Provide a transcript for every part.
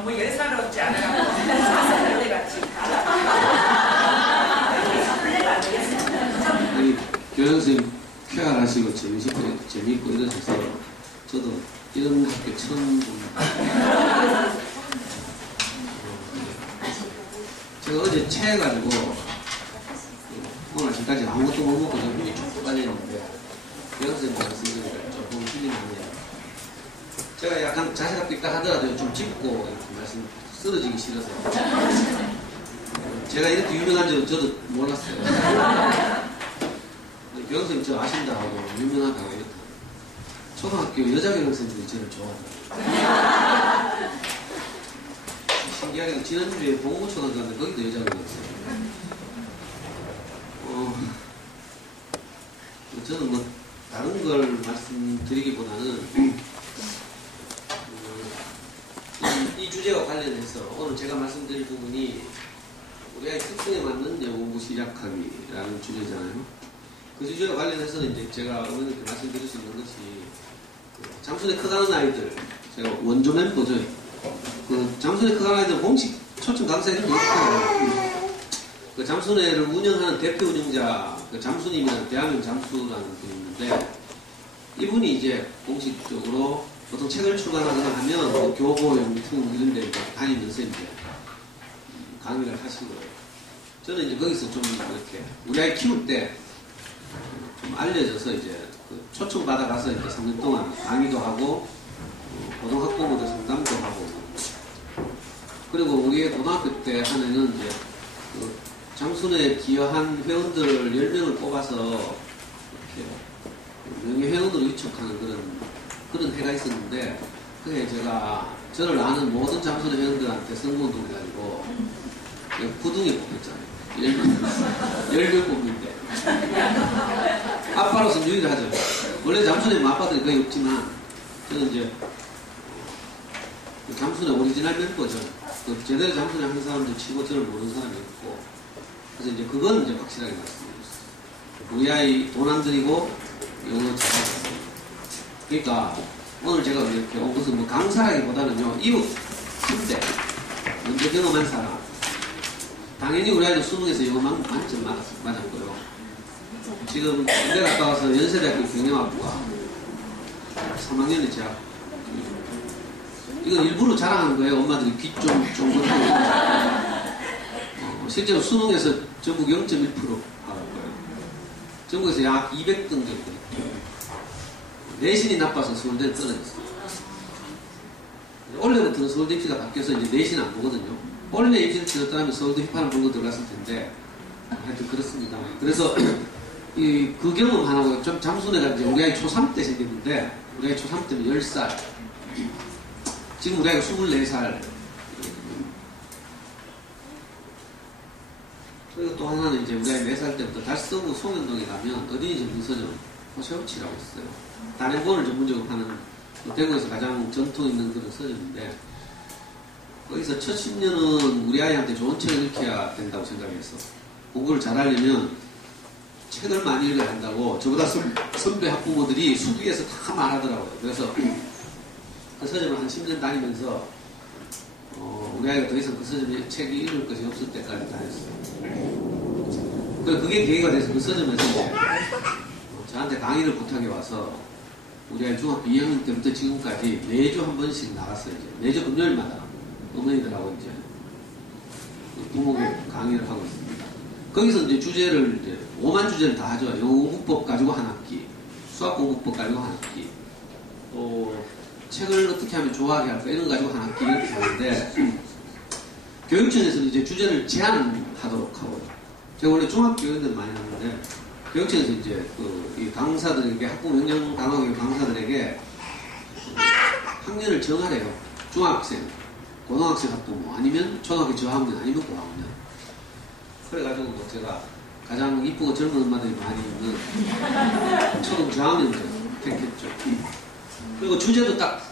너무 예사롭지 않아가지고 사실 내가 지금 플레이가 안 되겠어요. 아니 교장선생님 쾌활하시고 재미있고 이러셔서 저도 이런 학교 처음 봅니다. 제가 어제 체해가지고 오늘 지금까지 아무것도 못 먹고 좀 힘이 쭉 빠졌는데 교장선생님 말씀드리니까 조금 힘이 나네요. 제가 약간 자세가 있다 하더라도 좀 짚고 이렇게 말씀 쓰러지기 싫어서 제가 이렇게 유명한 줄은 저도 몰랐어요. 교장선생님 저 아신다 하고 유명하다고 이렇게 초등학교 여자 교장선생님들이 저를 좋아하더라고요. 신기하게 지난주에 봉고초등학교 갔는데 거기도 여자 교장선생님. 저는 뭐 다른 걸 말씀드리기보다는 이 주제와 관련해서 오늘 제가 말씀드릴 부분이 우리 아이 특성에 맞는 영어공부 시작하기라는 주제잖아요. 그 주제와 관련해서는 이제 제가 어머님께 말씀드릴 수 있는 것이 잠수에 커가는 아이들, 제가 원조 멤버죠. 그 잠수에 커가는 아이들 공식 초청 강사들이 있어요. 그 잠수내를 운영하는 대표 운영자, 그 잠수님이라는 대한민국 잠수라는 분이 있는데 이분이 이제 공식적으로 보통 책을 출간하거나 하면 뭐 교보, 용품 이런 데 다니면서 이제 강의를 하시고요. 저는 이제 거기서 좀 이렇게 우리 아이 키울 때 좀 알려져서 이제 그 초청 받아가서 이제 3년 동안 강의도 하고 고등학부모들 상담도 하고 그리고 우리 고등학교 때 하면은 이제 그 잠수내에 기여한 회원들을 10명을 뽑아서 이렇게 명예회원으로 위촉하는 그런 해가 있었는데 그해 제가 저를 아는 모든 잠수내 회원들한테 선거운동 해가지고 구둥이 뽑혔잖아요. 10명 뽑는데 아빠로서 유일하죠. 원래 잠수내 아빠들이 거의 없지만 저는 이제 잠수내 오리지널 멤버죠. 그 제대로 잠수내 하는 사람들 치고 저를 모르는 사람이 없고 그래서 이제 그건 이제 확실하게 말씀드렸어요. 우리 아이 돈 안 들이고 영어 잘하고 그러니까 오늘 제가 이렇게 온 것은 뭐 강사라기보다는요 이웃 10대 먼저 경험한 사람 당연히 우리 아이도 수능에서 영어 만점 맞았고요. 지금 군대 갔다 와서 연세대학교 경영학부가 3학년에 재학 이건 일부러 자랑하는 거예요. 엄마들이 귀 좀 실제로 수능에서 전국 0.1% 받았고요. 전국에서 약 200등 정도. 내신이 나빠서 서울대에 떨어졌어요. 원래부터는 서울대 입시가 바뀌어서 이제 내신 안 보거든요. 원래 입시를 치렀다면 서울대 휘파람 불고 들어갔을 텐데 하여튼 그렇습니다. 그래서 그 경험 하나고 좀 잠수내가 이제 우리 아이 초3 때 생겼는데 우리 아이 초3 때는 10살 지금 우리 아이가 24살 그리고 또 하나는 이제 우리 아이 4살 때부터 달서구 송현동에 가면 어린이 전문서점 호세우치라고 있어요. 단행본을 전문적으로 파는 대구에서 가장 전통 있는 그런 서점인데 거기서 첫 10년은 우리 아이한테 좋은 책을 읽혀야 된다고 생각해서 공부를 잘하려면 책을 많이 읽어야 한다고 저보다 선배 학부모들이 수기에서 다 말하더라고요. 그래서 그 서점을 한 10년 다니면서 우리 아이가 더 이상 그 서점에 책이 읽을 것이 없을 때까지 다녔어요. 그게 계기가 돼서 그 서점에서 이제 저한테 강의를 부탁해 와서 우리 아이 중학교 2학년 때부터 지금까지 매주 한 번씩 나갔어요. 이제 매주 금요일마다 어머니들하고 이제 부모교 강의를 하고 있습니다. 거기서 이제 주제를 이제 5만 주제를 다 하죠. 영어 공부법 가지고 한 학기, 수학 공부법 가지고 한 학기, 또 책을 어떻게 하면 좋아하게 할까 이런 거 가지고 한 학기 이렇게 하는데 교육청에서는 이제 주제를 제한하도록 하고 제가 원래 중학교 교육들 많이 하는데 교육청에서 이제 이 강사들에게 학부모 영양 강화교육 강사들에게 학년을 정하래요. 중학생, 고등학생 학부모 아니면 초등학교 저학년 아니면 고학년. 그래가지고 뭐 제가 가장 이쁘고 젊은 엄마들이 많이 있는 초등 저학년들 택했죠. 그리고 주제도 딱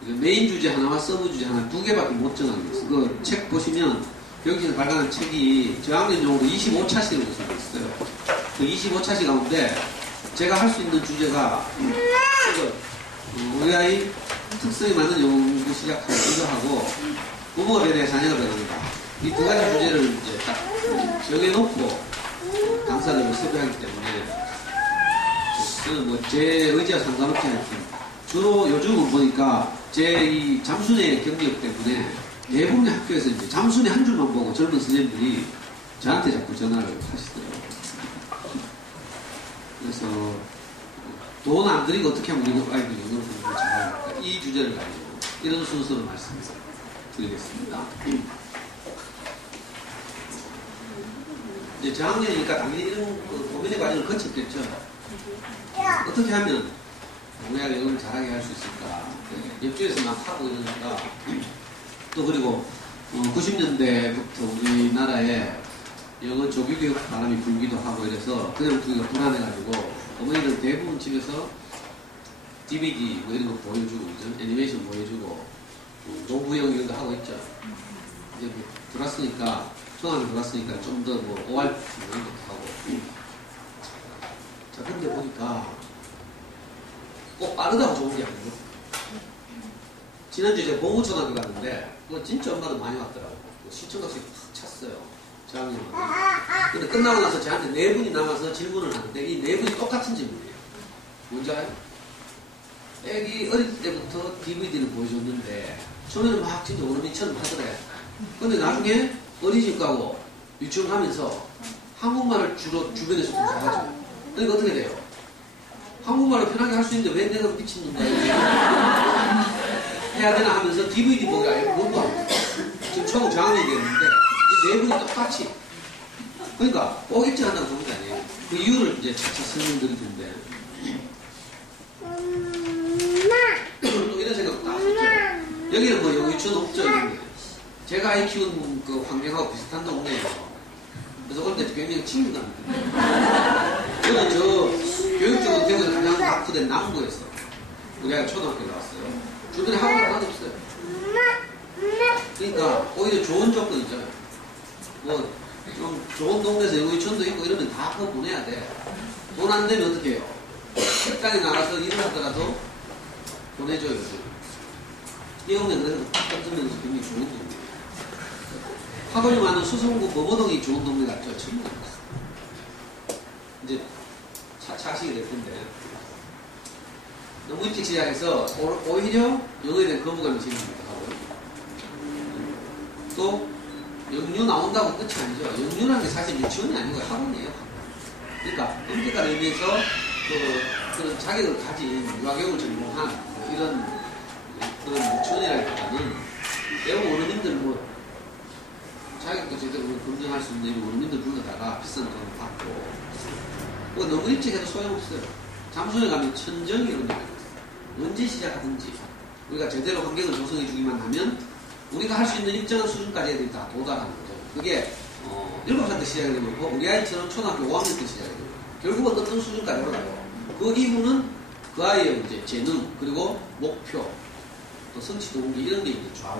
메인 주제 하나와 서브 주제 하나 2개밖에 못 정한 게 있어요. 그 책 보시면 교육청에서 발간한 책이 저학년용으로 25차씩으로 되어 있어요. 그 25차씩 가운데 제가 할 수 있는 주제가 우리 아이 특성에 맞는 영어 공부 시작하고 이거 하고 부모가 변해 자녀가 변한다. 이 두 가지 주제를 이제 딱 정해놓고 강사들을 섭외하기 때문에 저는 뭐 제 의지와 상관없이 하여튼 주로 요즘은 보니까 제 이 잠수의 경력 때문에 대부분의 학교에서 이제 잠수의 한 줄만 보고 젊은 선생님들이 저한테 자꾸 전화를 하시더라고요. 그래서 돈 안 들이고 어떻게 하면 우리 아이들 영어를 공부를 잘할까? 이 주제를 가지고 이런 순서로 말씀드리겠습니다. 이제 저학년이니까 당연히 이런 고민의 과정을 거쳤겠죠. 어떻게 하면 우리 아이가 영어를 잘하게 할 수 있을까? 옆집에서 막 하고 이러니까 또 그리고 90년대부터 우리나라에 영어 조기교육 바람이 불기도 하고 이래서 그냥 두기가 불안해가지고 어머니들 대부분 집에서 DVD 뭐 이런 거 보여주고 그죠? 애니메이션 보여주고 노부영 이런 거 하고 있죠. 이제 뭐 들어왔으니까 초등학교 들어왔으니까 좀 더 뭐 ORT 이런 것도 하고 자 근데 보니까 꼭 빠르다고 좋은 게 아니고 지난주에 제가 봉우초등학교 갔는데 그거 진짜 엄마도 많이 왔더라고. 시청각수에 팍 찼어요. 저학년. 근데 끝나고 나서 저한테 4분이 남아서 질문을 하는데 이 4분이 똑같은 질문이에요. 뭔지 알아요? 애기 어릴 때부터 DVD를 보여줬는데 처음에는 막 진짜 어른이처럼 하더래. 근데 나중에 어린이집 가고 유치원 가면서 한국말을 주로 주변에서 공부하죠. 그러니까 어떻게 돼요? 한국말을 편하게 할 수 있는데 왜 내가 미친놈가 해야 되나 하면서 DVD 보기가 아니고 공부하고 지금 초등 저학년이 되는데 이 4분이 똑같이 그러니까 꼭 입증한다고 좋은 게 아니에요. 그 이유를 이제 차차 설명드릴 텐데 또 이런 생각도 딱 했죠. 여기는 뭐 영어 유치원 없죠. 제가 아이 키운 그 환경하고 비슷한 동네예요. 그래서 올 때 굉장히 친근합니다. 저는 저 교육적으로 대구에서 가장 낙후된 남부에서 우리 아이가 초등학교 나왔어요. 주변에 학원이 하나도 없어요. 그러니까 오히려 좋은 조건이죠. 뭐 좀 좋은 동네에서 영어 유치원도 있고 이러면 다 그거 보내야 돼. 돈 안 되면 어떻게 해요? 직장에 나가서 일을 하더라도 보내줘요. 이 동네 그래서 딱 던지면서 굉장히 좋은 동네. 학원이 많은 수성구 범어동이 좋은 동네 같죠. 전부 다. 이제 차차 하시게 될 텐데 너무 일찍 시작해서 오히려 영어에 대한 거부감이 생깁니다. 또 영유 나온다고 끝이 아니죠. 영유라는 게 사실 유치원이 아니고 학원이에요. 그러니까 엄격한 의미에서 그런 자격을 가진 유아교육을 전공한 이런 그런 유치원이라기보다는 대부분 어른님들 뭐 자격도 제대로 검증할 수 있는 어른님들 불러다가 비싼 돈을 받고 뭐 너무 일찍 해도 소용없어요. 잠수에 가면 천정이 이런 게 있어요. 언제 시작하든지 우리가 제대로 환경을 조성해 주기만 하면 우리가 할 수 있는 일정한 수준까지 애들이 다 도달하는 거죠. 그게 7살 때 시작이 되는 거고 우리 아이처럼 초등학교 5학년 때 시작이 되는 거예요. 결국은 어떤 수준까지 올라가요. 그 이후는 그 아이의 이제 재능 그리고 목표 또 성취 동기 이런 게 이제 좌우.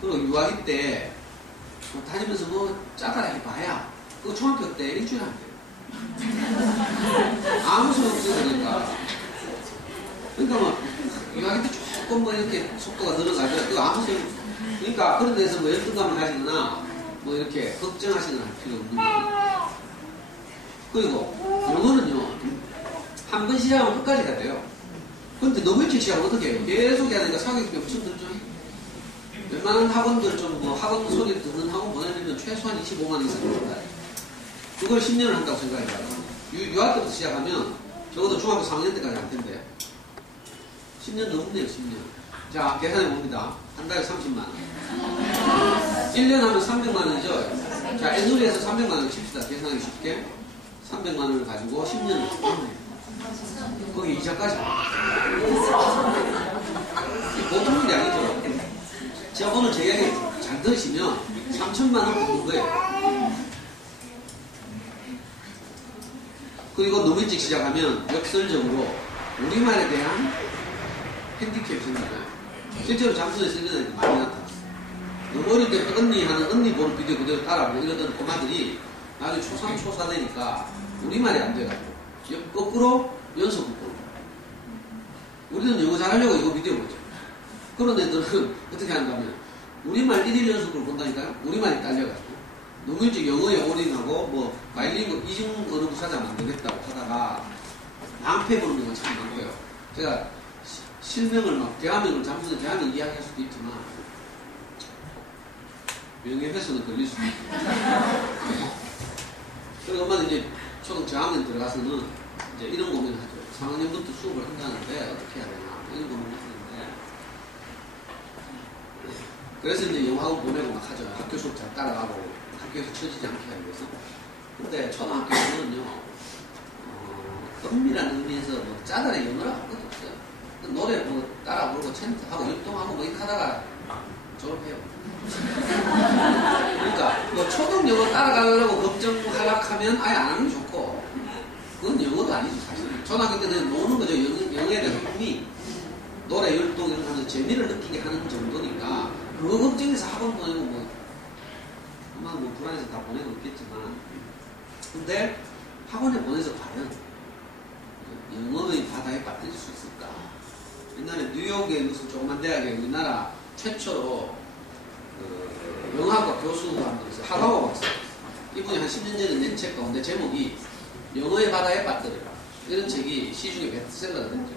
그리고 유아기 때 다니면서 뭐 짜다라 해봐야 그거 중학교 때 일주일 안 돼요. 아무 소용 없어요. 그러니까 뭐 유아기 때 조금 뭐 이렇게 속도가 늘어가죠. 그거 아무 소용 없어요. 그러니까 그런 데서 뭐 열등감을 가지거나 뭐 이렇게 걱정하시는 할 필요 없는 거예요. 그리고 영어는요 한 번 시작하면 끝까지 가야 돼요. 그런데 너무 일찍 시작하면 어떻게 해요? 계속 해야 되니까 사격이 엄청 들죠. 웬만한 학원들 좀 뭐 학원 소리 듣는 학원 보내려면 최소한 25만 원 이상 들어가요. 그걸 10년을 한다고 생각해봐요. 유아 때부터 시작하면 적어도 중학교 3학년 때까지 할 텐데 10년 넘네요. 10년. 자 계산해 봅니다. 한 달에 30만 원. 1년 하면 300만 원이죠. 자 애누리에서 300만 원 칩시다. 계산하기 쉽게 300만 원을 가지고 10년을 거기 이자까지 보통 일이 아니죠. 제가 오늘 제 이야기 잘 들으시면 3천만 원 버는 거예요. 그리고 너무 일찍 시작하면 역설적으로 우리말에 대한 핸디캡이 생기잖아요. 실제로 잠수에 쓰는 애들이 많이 나타났어요. 너무 어릴 때부터 언니 하는 언니 보는 비디오 그대로 따라하고 이러던 꼬마들이 나중에 초3, 초4 되니까 우리말이 안 돼가지고 거꾸로 연속을 보는 거예요. 우리는 영어 잘하려고 이거 비디오 보죠. 그런 애들은 어떻게 하는가 하면 우리말 1일 연습을 본다니까요. 우리말이 딸려가지고 너무 일찍 영어에 올인하고 뭐 바일링구 이중 언어 부사자 만들겠다고 하다가 낭패 보는 경우가 참 많고요. 제가 실명을 막 대화명을 잠수는 대화명 이야기할 수도 있지만 명예훼손에 걸릴 수도 있고. 그리고 엄마는 이제 초등 저학년 들어가서는 이제 이런 고민을 하죠. 3학년부터 수업을 한다는데 어떻게 해야 되나 이런 고민을 하는데 그래서 이제 영어학원 보내고 막 하죠. 학교 수업 잘 따라가고 학교에서 처지지 않게 하기 위해서. 근데 초등학교에서는요 은밀한 의미에서 뭐 짜다리 영어를 할 것도 없어요. 노래 뭐 따라 부르고 챈트하고 율동하고 뭐 이렇게 하다가 졸업해요. 그러니까 뭐 초등 영어 따라가려고 걱정하락하면 아예 안 하는 게 좋고 그건 영어도 아니죠 사실. 초등학교 때는 노는 거죠. 영어에 대한 흥미, 노래, 율동 이런 거 하면서 재미를 느끼게 하는 정도니까 그거 걱정해서 학원 보내고 뭐 아마 뭐 불안해서 다 보내고 있겠지만 근데 학원에 보내서 과연 영어의 바다에 빠뜨릴 수 있을까? 옛날에 뉴욕의 무슨 조그만 대학에 우리나라 최초로 영어학과 교수가 한 분 있어요. 하가오 박사. 이분이 한 10년 전에 낸 책 가운데 제목이 영어의 바다에 빠뜨려라. 이런 책이 시중에 베스트셀러가 됐죠.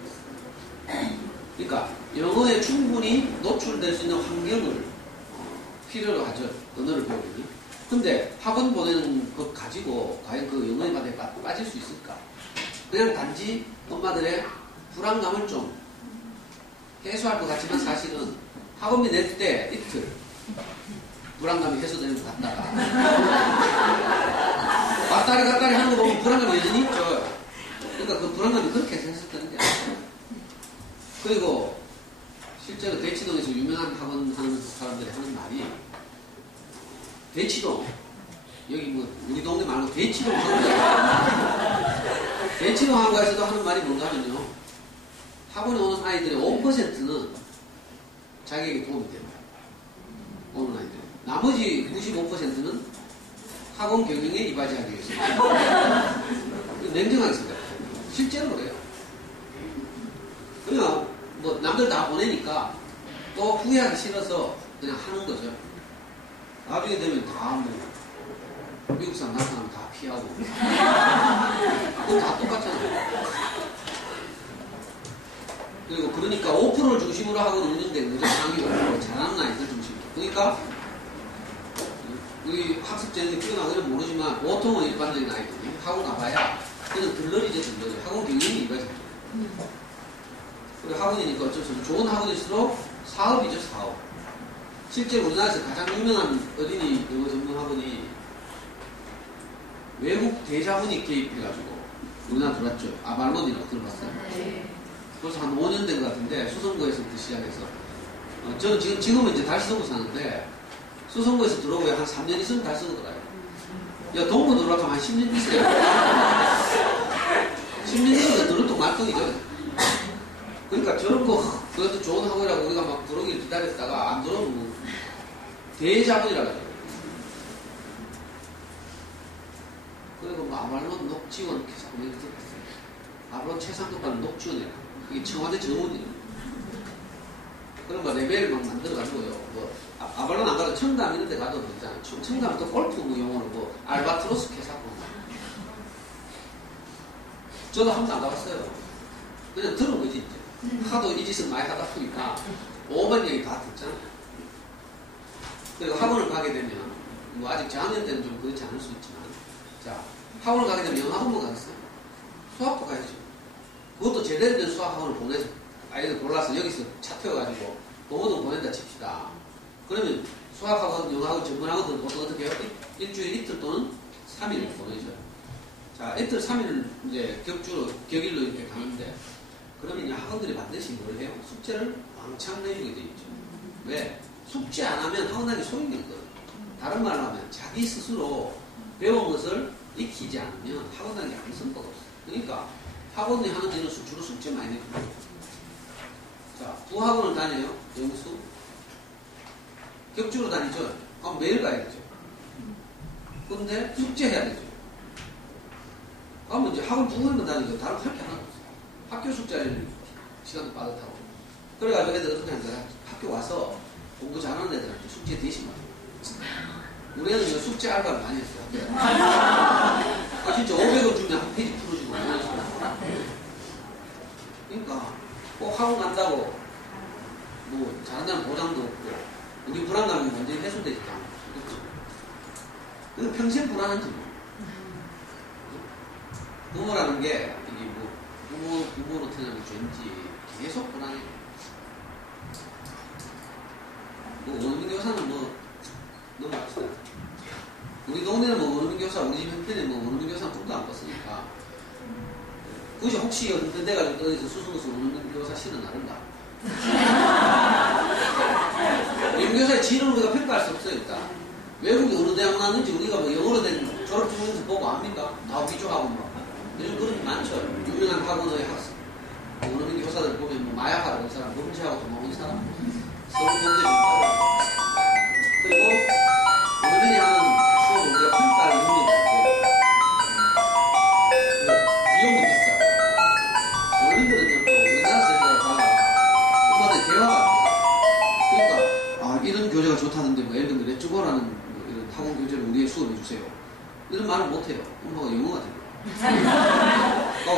그러니까 영어에 충분히 노출될 수 있는 환경을 필요로 하죠. 언어를 배우려면. 근데 학원 보내는 것 가지고 과연 그 영어의 바다에 빠질 수 있을까? 그냥 단지 엄마들의 불안감을 좀 해소할 것 같지만 사실은 학원비 낼 때 이틀 불안감이 해소되는 것 같다가 왔다리 갔다리 하는 거 보면 불안감이 여전히 있죠. 그러니까 그 불안감이 그렇게 해소했었다는 게 아니에요. 그리고 실제로 대치동에서 유명한 학원 하는 사람들이 하는 말이 대치동 여기 뭐 우리 동네 말고 대치동 학원가 대치동 학원가에서도 하는 말이 뭔가 하면요 학원에 오는 아이들의 5%는 자기에게 도움이 된다. 오는 아이들. 나머지 95%는 학원 경영에 이바지하기 위해서. 냉정하게 생각해요. 실제로 그래요. 그냥 뭐 남들 다 보내니까 또 후회하기 싫어서 그냥 하는 거죠. 나중에 되면 다 뭐 미국 사람, 나라 사람 다 피하고. 그건 다 똑같잖아요. 그리고 그러니까 5%를 중심으로 하고 운영된 거죠. 상위 5% 잘하는 아이들 중심으로. 그러니까 우리 학습자들이 뛰어나기는 모르지만 보통은 일반적인 아이들이 학원 가봐야 그냥 들러리죠, 들러리. 학원 경영이 이거죠. 그리고 학원이니까 어쩔 수 없죠. 좋은 학원일수록 사업이죠, 사업. 실제 우리나라에서 가장 유명한 어린이 영어 전문 학원이 외국 대자본이 개입해가지고 우리나라 들어왔죠. 아발론이라고 들어봤어요? 네. 벌써 한 5년 된 것 같은데 수성구에서부터 시작해서 저는 지금은 이제 달서구 사는데 수성구에서 들어오고 한 3년 있으면 달서구 들어가요. 야 동구 들어가면 한 10년 있어요. 10년 있으면 들어도 말똥이죠. 그러니까 저런 거 그것도 좋은 학원이라고 우리가 막 들어오기를 기다렸다가 안 들어오면 대자본이라고 하죠. 그리고 뭐 아발론 녹지원 계속 이렇게 들어갔어요. 아발론 최상급과는 녹지원이라 이게 청와대 정원이에요. 그런 거 레벨을 막 만들어가지고요. 뭐 아발론 안 가도 청담 이런 데 가도 되잖아요. 청담은 또 골프 뭐 용어로 뭐 알바트로스 캐사고 저도 한 번도 안 가봤어요. 그냥 들은 거지 이제. 하도 이 짓을 많이 하다 보니까 오만 얘기 다 듣잖아요. 그리고 학원을 가게 되면 뭐 아직 저학년 때는 좀 그렇지 않을 수 있지만 자 학원을 가게 되면 영어학원만 가겠어요. 수학도 가야죠. 그것도 제대로 된 수학학원을 보내서 아이들 골라서 여기서 차 태워가지고 동호동 보낸다 칩시다. 그러면 수학학원, 영어학원, 전문학원들은 보통 어떻게 해요? 일주일 이틀 또는 3일 보내죠. 자, 이틀 3일 이제 격일로 이렇게 가는데 그러면 이 학원들이 반드시 뭘 해요? 숙제를 왕창 내주게 돼 있죠. 왜? 숙제 안 하면 학원 하기 소용이 없거든요. 다른 말로 하면 자기 스스로 배운 것을 익히지 않으면 학원 하기 아무 성과가 없어요. 그러니까 학원이 하는 데는 주로 숙제 많이 내고 자, 부학원을 다녀요. 영수. 격주로 다니죠. 그럼 매일 가야 되죠. 그런데 숙제해야 되죠. 그러면 이제 학원 두 번만 다니죠. 다른 할 게 하나도 없어요. 학교 숙제를 시간도 빠듯하고. 그래가지고 애들 어떻게 하는 거야? 학교 와서 공부 잘하는 애들한테 숙제 대신 받아요. 우리 애는 숙제 알바를 많이 했어요. 진짜 500원 주면 한 페이지 풀어주고 이런 식으로. 그러니까 꼭 학원 간다고 뭐 잘한다는 보장도 없고 우리 불안감이 완전히 해소되지도 않고 그렇죠? 그냥 평생 불안한지 뭐. 부모라는 게 이게 뭐 부모로 태어나는 죄인지 계속 불안해. 뭐 원어민 교사는 뭐 넘어갑시다. 우리 동네는 뭐 원어민 교사, 우리 집 형편에 뭐 원어민 교사는 꿈도 안 꿨으니까. 그것이 혹시 어떤 데가 어디서 수승에서 원어민 교사 실은 나른다. 원어민 교사의 진을 우리가 평가할 수 없어요, 일단. 외국이 어느 대학 나왔는지 우리가 뭐 영어로 된 졸업증명서 보고 압니까? 다 위조하고 뭐. 요즘 그런 게 많죠. 유명한 학원의 학생. 원어민 교사들 보면 뭐 마약하러 온 사람, 범죄하고 도망온 사람, 서울 문제 좀 따라요. 그리고 원어민이 하는 수업은 우리가 평가할 의미가 있고, 비용도 비싸요. 원어민들은요, 또 우리나라 사람들과 달라. 엄마들 대화가 안 돼요. 그러니까, 이런 교재가 좋다는데, 뭐, 예를 들면 레츠고라는 뭐 이런 학원 교재를 우리의 수업해 주세요. 이런 말을 못 해요. 엄마가 영어가 돼요.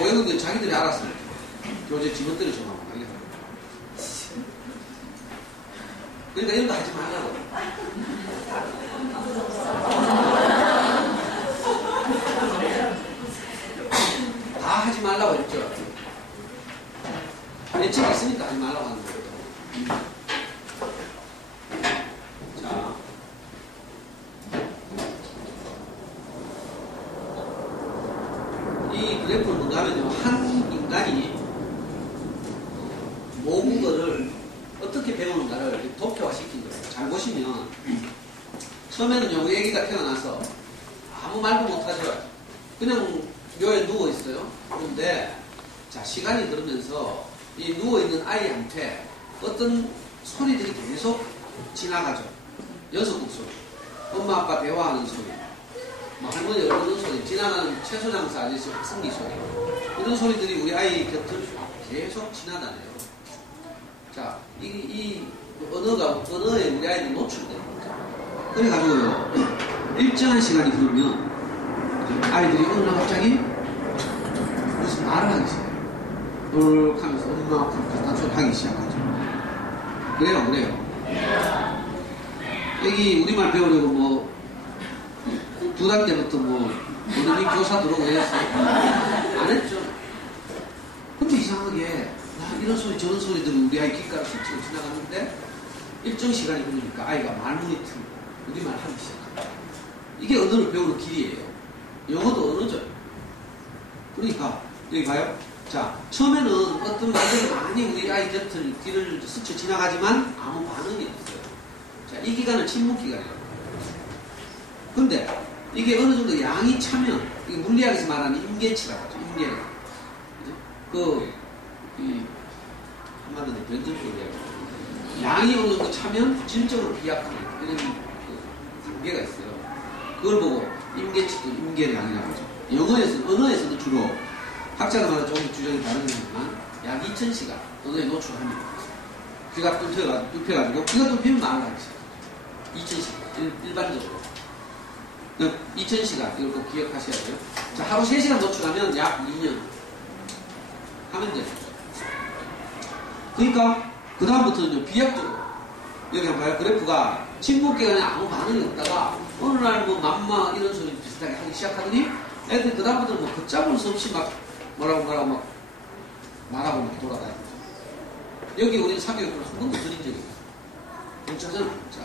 외국인 자기들이 알았어요. 교재 지멋대로 정하고 막 이래서. 그러니까 이런 거 하지 말라고. 다 하지 말라고 했죠. 예측이 있으니까 하지 말라고 하는 거예요. 자. 이 그래프는 뭔가 하면요. 한 인간이 모국어를 어떻게 배우는가를 도표화시킨 거예요. 잘 보시면 처음에는 우리 애기가 태어나서 아무 말도 못하죠. 그냥 묘에 누워있어요. 그런데 자 시간이 흐르면서 이 누워있는 아이한테 어떤 소리들이 계속 지나가죠. 연속극 소리, 엄마 아빠 대화하는 소리, 뭐 할머니 어르는 소리, 지나가는 채소장사 아저씨 학생기 소리, 이런 소리들이 우리 아이 곁을 계속 지나다녀요. 자, 이 언어에 우리 아이들이 노출돼요. 그래가지고요, 일정한 시간이 흐르면 아이들이 어느 날 갑자기 무슨 말을 하기 시작해요. 놀 하면서 엄마 아빠 갖다 줘 하기 시작하죠. 그래요. 여기 우리말 배우려고 뭐 2달 때부터 뭐 원어민 교사 들어오고 했어요. 안 했죠. 근데 이상하게 이런 소리 저런 소리들이 우리 아이 귓가를 스치고 지나갔는데 일정 시간이 흐르니까 아이가 말문이 트고 우리말 하기 시작합니다. 이게 언어를 배우는 길이에요. 영어도 언어죠. 그러니까 여기 봐요. 자, 처음에는 어떤 말들이 많이 우리 아이 곁을 길을 스쳐 지나가지만 아무 반응이 없어요. 자, 이 기간을 침묵 기간이라고 해요. 근데 이게 어느 정도 양이 차면, 이게 물리학에서 말하는 임계치라고 하죠. 임계가. 한마디로 변전법이에요. 양이 어느 정도 차면 진정으로 비약하는 이런 단계가 있어요. 그걸 보고 임계치도 임계량이라고 하죠. 언어에서도 주로 학자들마다 조금 주장이 다르지만 약 2000시간 언어에 노출합니다. 귀가 뚫혀가지고 귀가 뚫히면 말을 하기 시작해요. 2000시간 일반적으로 2000시간 이걸 꼭 기억하셔야 돼요. 자, 하루 3시간 노출하면 약 2년 하면 돼요. 그러니까 그 다음부터는 비약적으로 여기 한번 봐요. 그래프가 침묵 기간에 아무 반응이 없다가 어느 날 뭐 맘마 이런 소리 비슷하게 하기 시작하더니 애들이 그 다음부터는 뭐 걷잡을 수 없이 막 뭐라고 막 말하고 막 돌아다니죠. 여기 우리는 사교육을 한 번도 드린 적이 없어요. 경찰서는 자,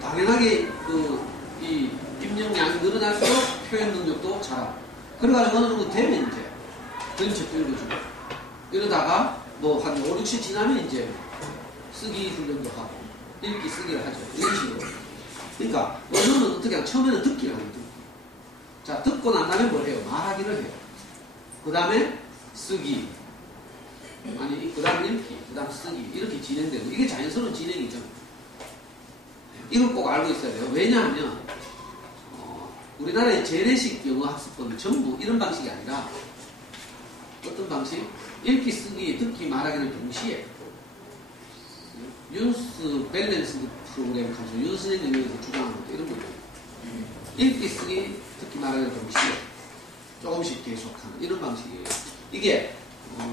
당연하게 이 입력량이 늘어날수록 표현 능력도 자라고. 그래가지고 어느 정도 되면 이제 전체도 읽어주고 이러다가 뭐 한 5, 6시 지나면 이제 쓰기 훈련도 하고 읽기 쓰기를 하죠. 이런 식으로. 그러니까 언어는 어떻게 하면 처음에는 듣기를 하는 거죠. 자, 듣고 난 다음에 뭘 해요? 말하기를 해요. 그 다음에 쓰기, 그 다음 읽기, 그 다음 쓰기, 이렇게 진행되고, 이게 자연스러운 진행이죠. 이걸 꼭 알고 있어야 돼요. 왜냐하면 우리나라의 재래식 영어 학습법은 전부 이런 방식이 아니라 어떤 방식? 읽기, 쓰기, 듣기, 말하기를 동시에 윤스 밸런스 프로그램 감소, 윤스의 영역에서 주장하는 것도 이런 거예요. 읽기 쓰기 특히 말하는 방식이에요. 조금씩 계속하는 이런 방식이에요. 이게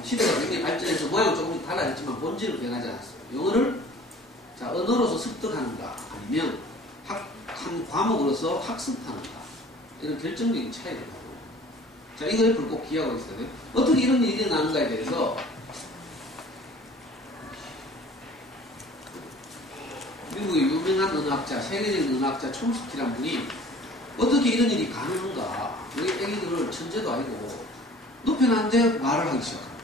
시대가 굉장히 발전해서 모양은 조금씩 달라졌지만 본질은 변하지 않았어요. 영어를 자 언어로서 습득하는가 아니면 한 과목으로서 학습하는가 이런 결정적인 차이를 하고 자 이걸 꼭 기억하고 있어야 돼요. 어떻게 이런 일이 일어나는가에 대해서 미국의 유명한 언어학자, 세계적인 언어학자 촘스키란 분이 어떻게 이런 일이 가능한가 우리 애기들을 천재도 아니고 높여놨는데 말을 하기 시작합니다.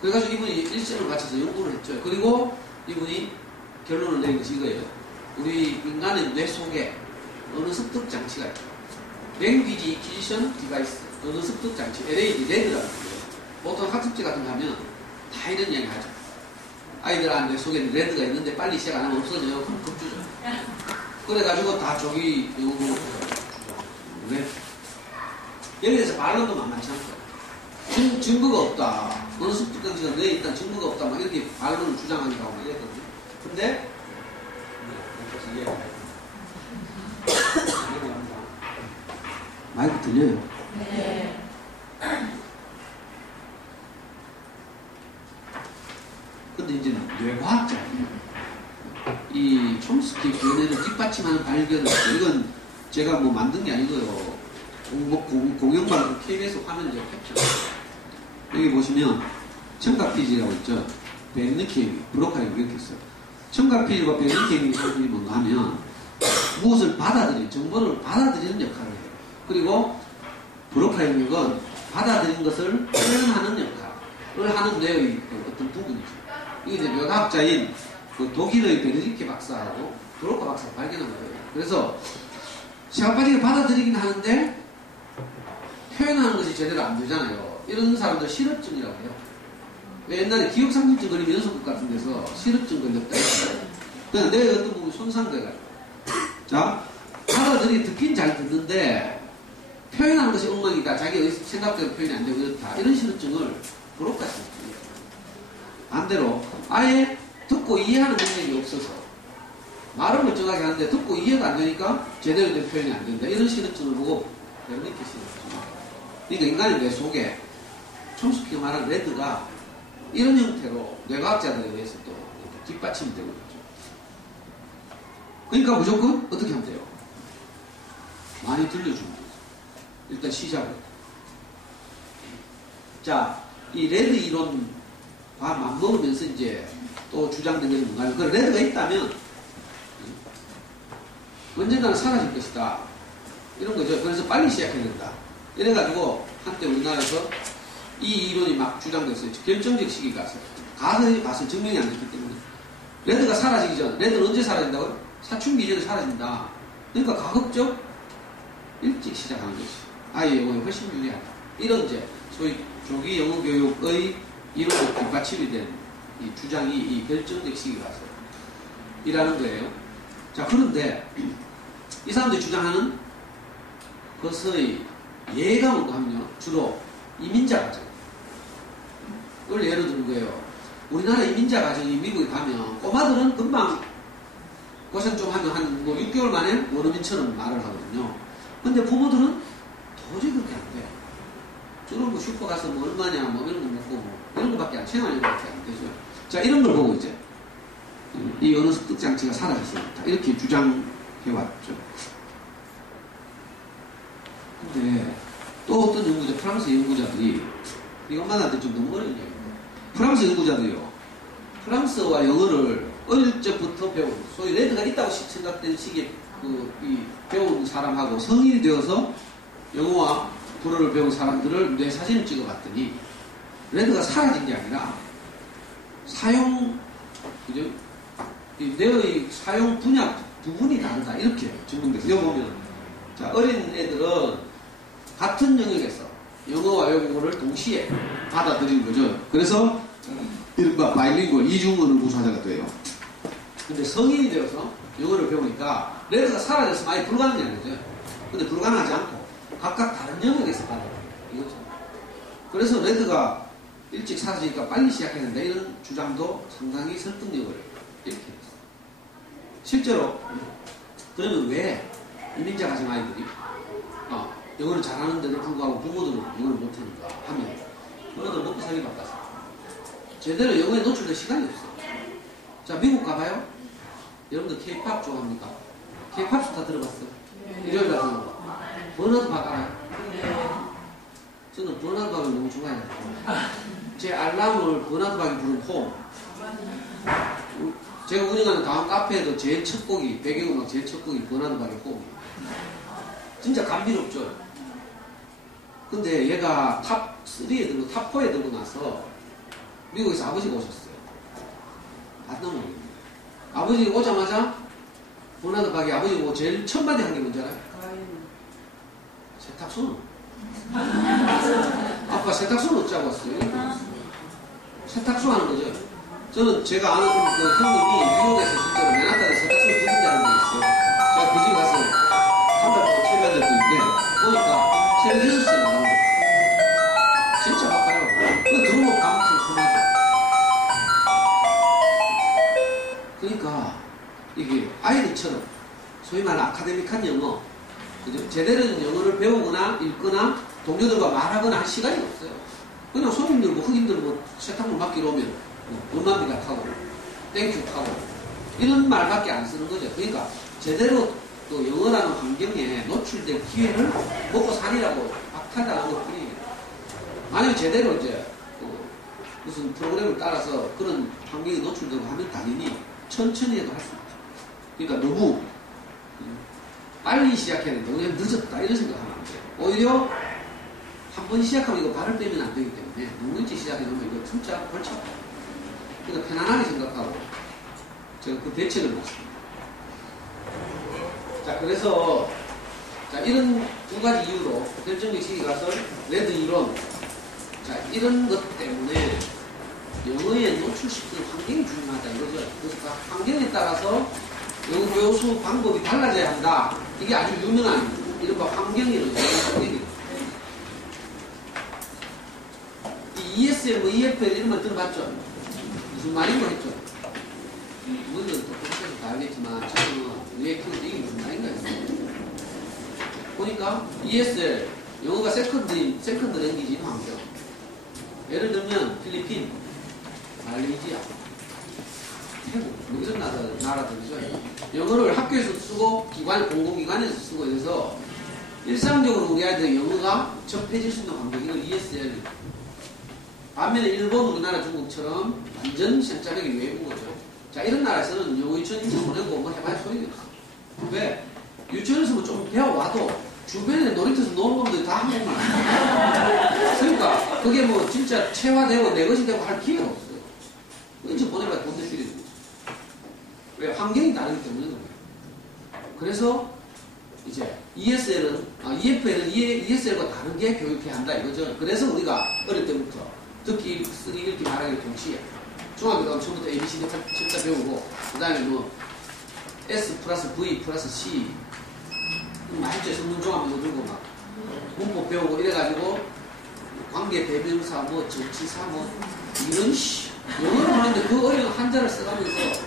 그래가지고 이분이 일생을 바쳐서 연구를 했죠. 그리고 이분이 결론을 내린 것이 이거예요. 우리 인간의 뇌 속에 언어 습득 장치가 있다. Language Acquisition Device, 언어 습득 장치, LAD, RED라는 거예요. 보통 학습지 같은 거 하면 다 이런 이야기 하죠. 아이들 뇌 속에는 레드가 있는데 빨리 시작 안 하면 없어져요. 그럼 겁주죠. 그래가지고 다 저기 영어 왜? 여기에서 반론도 만만치 않고 증거가 없다. 언어 습득 장치가 뇌에 일단 증거가 없다. 막 이렇게 반론을 주장하기도 하고 이랬거든요. 근데 마이크 들려요? 네. 근데 이제 뇌과학자예요. 이 촘스키 견해를 뒷받침하는 발견을 이건 제가 뭐 만든 게 아니고요. 공영방송 KBS 화면에 캡처. 여기 보시면 청각피지라고 있죠. 벤느케이밍, 브로카이밍 이렇게 있어요. 청각피지와 벤느케이밍 사람들이 뭔가 하면 무엇을 받아들이는, 정보를 받아들이는 역할을 해요. 그리고 브로카이밍은 받아들인 것을 표현하는 역할을 하는 뇌의 어떤 부분이죠. 이게 이제 뇌과학자인 그 독일의 베르디케 박사하고 브로카 박사가 발견한 거예요. 그래서 시각파지가 받아들이긴 하는데 표현하는 것이 제대로 안 되잖아요. 이런 사람들 실업증이라고 해요. 옛날에 기억상실증 걸리면 연속극 같은 데서 실업증 걸렸다 했어요. 그냥 뇌의 어떤 부분이 손상돼가지고. 자, 받아들이 듣긴 잘 듣는데 표현하는 것이 엉망이다. 자기 생각대로 표현이 안 되고 이렇다. 이런 실업증을 브로카 실업증이에요. 반대로 아예 듣고 이해하는 능력이 없어서 말을 멀쩡하게 하는데 듣고 이해가 안 되니까 제대로 된 표현이 안 된다. 이런 실험증을 보고 베르니케 실험증. 그러니까 인간의 뇌 속에 촘스키가 말한 레드가 이런 형태로 뇌과학자들에 의해서 또 뒷받침이 되고 있죠. 그러니까 무조건 어떻게 하면 돼요? 많이 들려주면 되죠. 일단 시작을. 자, 이 레드 이론과 맞먹으면서 이제 또 주장된 게 뭔가 하면, 그 레드가 있다면 언젠가는 사라질 것이다. 이런 거죠. 그래서 빨리 시작해야 된다. 이래가지고 한때 우리나라에서 이 이론이 막 주장됐어요. 결정적 시기가 가서 증명이 안 됐기 때문에. 레드가 사라지기 전, 레드는 언제 사라진다고요? 사춘기 이전에 사라진다. 그러니까 가급적 일찍 시작하는 것이 아이의 영어에 훨씬 유리하다. 이런 이제 소위 조기 영어 교육의 이론적 뒷받침이 된 이 주장이 이 결정적 시기가 와서 이라는 거예요. 자, 그런데 이 사람들이 주장하는 것의 예가 뭔가 하면요. 주로 이민자 가정. 이걸 예로 든 거예요. 우리나라 이민자 가정이 미국에 가면 꼬마들은 금방 고생 좀 하면 한 뭐 6개월 만에 원어민처럼 말을 하거든요. 근데 부모들은 도저히 그렇게 안 돼요. 주로 뭐 슈퍼 가서 뭐 얼마냐 뭐 이런 거 먹고 뭐 이런 거밖에 안 생활력밖에 안 되죠. 자, 이런 걸 보고 이제 이 언어 습득 장치가 사라졌습니다. 이렇게 주장해왔죠. 근데 또 어떤 연구자, 프랑스 연구자들이 이 엄마한테 좀 너무 어려운 얘기입니다. 프랑스 연구자들이요. 프랑스어와 영어를 어릴 적부터 배운, 소위 레드가 있다고 생각된 시기에 배운 사람하고 성인이 되어서 영어와 불어를 배운 사람들을 뇌 사진을 찍어봤더니 레드가 사라진 게 아니라 그죠? 뇌의 사용 분야 부분이 다르다. 이렇게 증명돼서. 여기 보면, 자, 어린 애들은 같은 영역에서 영어와 외국어를 동시에 받아들이는 거죠. 그래서, 이른바 바이링구얼 이중언어 구사자가 돼요. 근데 성인이 되어서 영어를 배우니까 레드가 사라졌으면 아예 불가능이 아니죠. 근데 불가능하지 않고 각각 다른 영역에서 받아들여요. 이거죠. 그래서 레드가 일찍 사라지니까 빨리 시작해야 된다. 이런 주장도 상당히 설득력을 이렇게 했어. 실제로 그러면 왜 이민자 가정 아이들이 영어를 잘하는데도 불구하고 부모들은 영어를 못하는가 하면 부모들 먹고 살기 바빠서 제대로 영어에 노출될 시간이 없어. 자, 미국 가봐요. 여러분들 K-POP 좋아합니까? K-POP 스타 들어봤어요? 일요일 같은 거. 버나드 박 알아요? 저는 버나드 박을 너무 좋아해요. 제 알람을 버나드 박이 부른 홈. 제가 운영하는 다음 카페에도 제일 첫 곡이, 배경음악 제일 첫 곡이 버나드 박의 홈. 진짜 감미롭죠? 근데 얘가 탑3에 들고 탑4에 들고 나서 미국에서 아버지가 오셨어요. 봤던 모르겠네요. 아버지가 오자마자 버나드 박이 아버지가 오고 제일 첫 마디 한 게 뭔지 알아요? 세탁소는? 아빠 세탁소는 어쩌고 왔어요? 세탁소 하는 거죠. 저는 제가 아는 그 형님이 뉴욕에서 실제로 맨하탄에 세탁소 두 군데 하는 게 있어요. 제가 그 집에 가서 한 달 동안 체류한 적도 있는데 보니까 새벽 6시에 나가는 거예요. 진짜 바빠요. 그 들어오면 깜깜하죠. 그러니까 이게 아이들처럼 소위 말하는 아카데믹한 영어, 그죠? 제대로 된 영어를 배우거나 읽거나 동료들과 말하거나 할 시간이 없어요. 그냥 손님들 뭐 흑인들 뭐 세탁물 맡기러 오면 음마비가 타고 땡큐 타고 이런 말밖에 안 쓰는 거죠. 그러니까 제대로 또 영어라는 환경에 노출될 기회를 먹고 살이라고 박탈당하는 것 뿐이에요. 만약에 제대로 이제 무슨 프로그램을 따라서 그런 환경에 노출되고 하면 당연히 천천히 해도 할 수 있죠. 그러니까 너무 빨리 시작해야 된다. 그냥 늦었다. 이런 생각하면 안 돼요. 오히려 한 번 시작하면 이거 발을 빼면 안 되기 때문에 너무 일찍 시작해놓으면 이거 진짜 벌쳐. 그러니까 편안하게 생각하고 제가 그 대책을 놨습니다. 자, 그래서 자, 이런 두 가지 이유로 결정적 시기 가설, 레드 이론, 자, 이런 것 때문에 영어에 노출시키는 환경이 중요하다 이거죠. 그래서 그 환경에 따라서 영어 교수 방법이 달라져야 한다. 이게 아주 유명한 이른바 환경이론, 환경이론. 이 ESL, 뭐 EFL 이런 말 들어봤죠? 무슨 말인가 했죠? 물론 또 prof에서 다 알겠지만 저는 우리의 키워드 이게 무슨 말인가 했어요. 보니까 ESL, 영어가 세컨드 랭귀지인 환경. 예를 들면 필리핀, 말레이시아, 태국, 뭐 이런 나라들이죠. 영어를 학교에서 쓰고 공공기관에서 쓰고 해서 일상적으로 우리 아이들 영어가 접해질 수 있는 환경, 이걸 ESL. 반면에 일본, 우리나라, 중국처럼 완전 생짜배기 외국어죠. 자, 이런 나라에서는 영어 유치원 인증 보내고 뭐 해봐야 소용이 없어. 왜? 유치원에서 뭐 좀 배워와도 주변에 놀이터에서 노는 놈들이 다 한국말. 그러니까 그게 뭐 진짜 체화되고 내 것이 되고 할 기회가 없어요. 인증 보내봐야 돈 될 필요 있는 거죠. 왜? 환경이 다르기 때문에 그래요. 그래서 이제 EFL은 ESL과 다르게 교육해야 한다 이거죠. 그래서 우리가 어릴 때부터 듣기, 쓰기, 읽기, 말하기 동시에 중학교 가면 처음부터 ABCD 숫자 배우고 그 다음에 뭐 S 플러스 V 플러스 C 말제 성능종합도 들고 막 문법 배우고 이래가지고 관계 대명사 뭐 정치사 뭐 이런 영어를 하는데 그 어려운 한자를 써가면서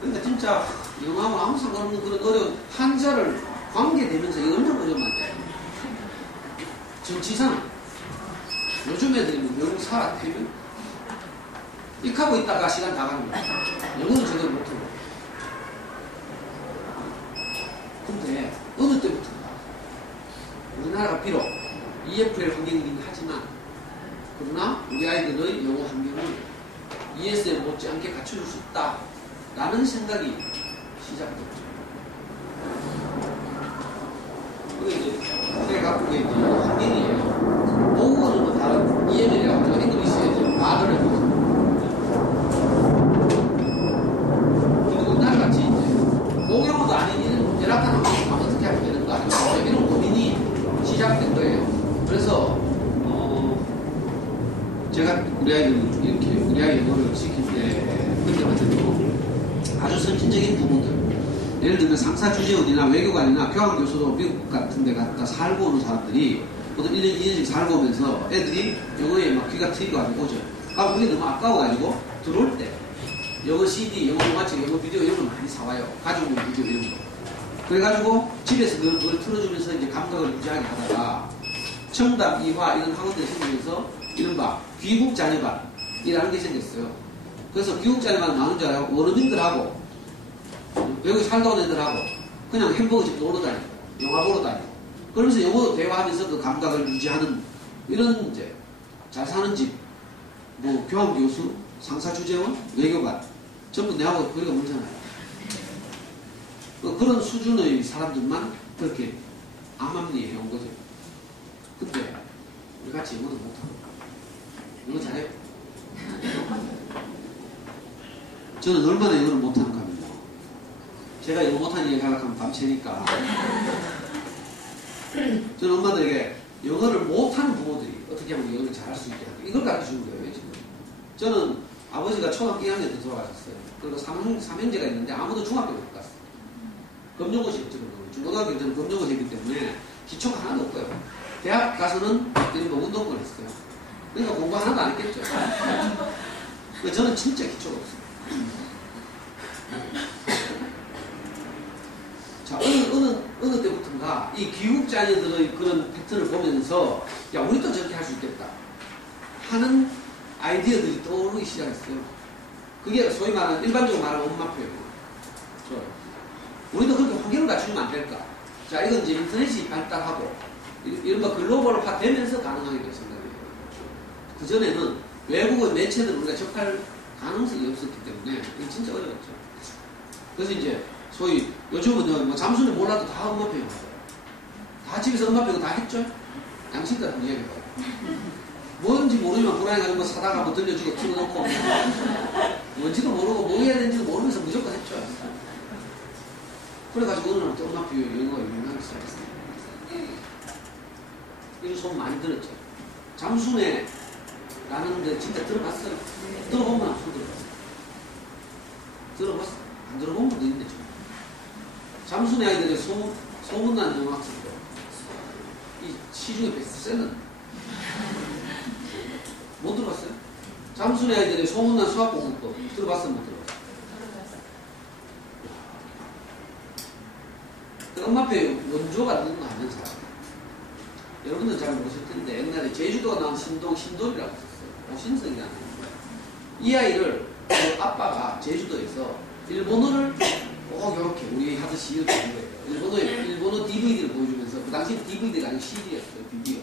그러니까 진짜 영어하고 아무 상관없는 그런 어려운 한자를 관계 대명사 이거 얼마나 어려운데 정치상 요즘 애들이 뭐 명사 태명 이렇게 하고 있다가 시간 다 가는 거야. 영어는 제대로 못하고. 근데 어느 때부터인가 우리나라가 비록 EFL 환경이긴 하지만 그러나 우리 아이들의 영어 환경을 ESL 못지않게 갖춰줄 수 있다라는 생각이 시작됐죠. 그게 이제 제가 갖고 있는 환경이에요. 모국어는 뭐 다른 EML이라고 하죠. 잉글리시에 이제 말을 해보고 그리고 우리나라같이 이제 모국어도 아닌 열악한 환경을 어떻게 하면 되는 거 아니에요. 이런 고민이 시작된 거예요. 그래서 제가 우리 아이들 이렇게 우리 아이 영어를 시킬 때 그때 같은 아주 선진적인 부분들 예를 들면 상사주재원이나 외교관이나 교환교수로 미국 같은 데 갔다 살고 오는 사람들이 보통 1년, 2년씩 살고 오면서 애들이 영어에 막 귀가 트이고 가지고 오죠. 그게 너무 아까워가지고 들어올 때 영어 CD, 영어 동화책, 영어 비디오 이런 걸 많이 사와요. 가지고 있는 비디오 이런 거. 그래가지고 집에서 그걸 틀어주면서 이제 감각을 유지하게 하다가 청담, 이화 이런 학원들이 생기면서 이른바 귀국 자녀반이라는 게 생겼어요. 그래서 귀국 자녀반 나오는 줄 알아요. 원어민들하고 외국에 살다 온 애들하고 그냥 햄버거집 놀러 다니고 영화 보러 다니고 그러면서 영어로 대화하면서 그 감각을 유지하는 이런 이제 잘 사는 집, 뭐 교환 교수, 상사 주재원, 외교관 전부 내하고 거리가 멀잖아요. 그런 수준의 사람들만 그렇게 암암리에 온 거죠. 근데 우리 같이 영어도 못하고 영어 잘해요. 저는 얼마나 영어를 못하는가 하면요. 제가 영어 못하는 얘기 하려고 하면 밤새니까 저는 엄마들에게 영어를 못하는 부모들이 어떻게 하면 영어를 잘할 수 있게 하는 이걸 가르쳐주는 거예요. 지금 저는 아버지가 초등학교 1학년 때 돌아가셨어요. 그리고 삼형제가 있는데 아무도 중학교를 못 갔어요. 검정고시였죠. 중고등학교 때는 검정고시였기 때문에 기초가 하나도 없고요. 대학 가서는 뭐 운동을 했어요. 그러니까 공부 하나도 안 했겠죠. 저는 진짜 기초가 없어요. 자, 어느 때부터인가 이 귀국 자녀들의 그런 패턴을 보면서 야, 우리도 저렇게 할 수 있겠다 하는 아이디어들이 떠오르기 시작했어요. 그게 소위 말하는 일반적으로 말하는 엄마표예요. 우리도 그렇게 환경을 갖추면 안 될까? 자, 이건 이제 인터넷이 발달하고 이른바 글로벌화 되면서 가능하게 될 생각이에요. 그전에는 외국의 매체들을 우리가 접할 가능성이 없었기 때문에 이게 진짜 어려웠죠. 그래서 이제 소위 요즘은 뭐 잠수는 몰라도 다 엄마표 영어예요. 다 집에서 엄마표 영어 다 했죠? 양심껏 한번 이야기해봐요. 뭔지 모르지만 불안해가지고 뭐 사다가 뭐 들려주고 틀어놓고 뭔지도 모르고 뭐 해야 되는지도 모르면서 무조건 했죠. 그래가지고 어느 날부터 엄마표 영어가 유명하기 시작했어요. 이런 소문 많이 들었죠. 잠수네 라는 데 진짜 들어봤어요. 들어보면 손 들어봤어요. 들어봤어? 안 들어본 분도 있네. 잠수네 아이들의 소문난 영화책도 이 시중에 베스트셀러는 못 들어봤어요? 잠수네 아이들의 소문난 수학공부법 들어봤어요? 못 들어봤어요? 그 엄마표 원조가 누군가 아는 사람. 여러분들 잘 모르실 텐데 옛날에 제주도가 나온 신돌이라고 있었어요. 오신석이라는 이 아이를 그 아빠가 제주도에서 일본어를 꼭 이렇게 우리 하듯이 이렇게 한 거예요. 일본어 DVD를 보여주면서 그 당시 DVD가 아니고 CD였어요. 비디오.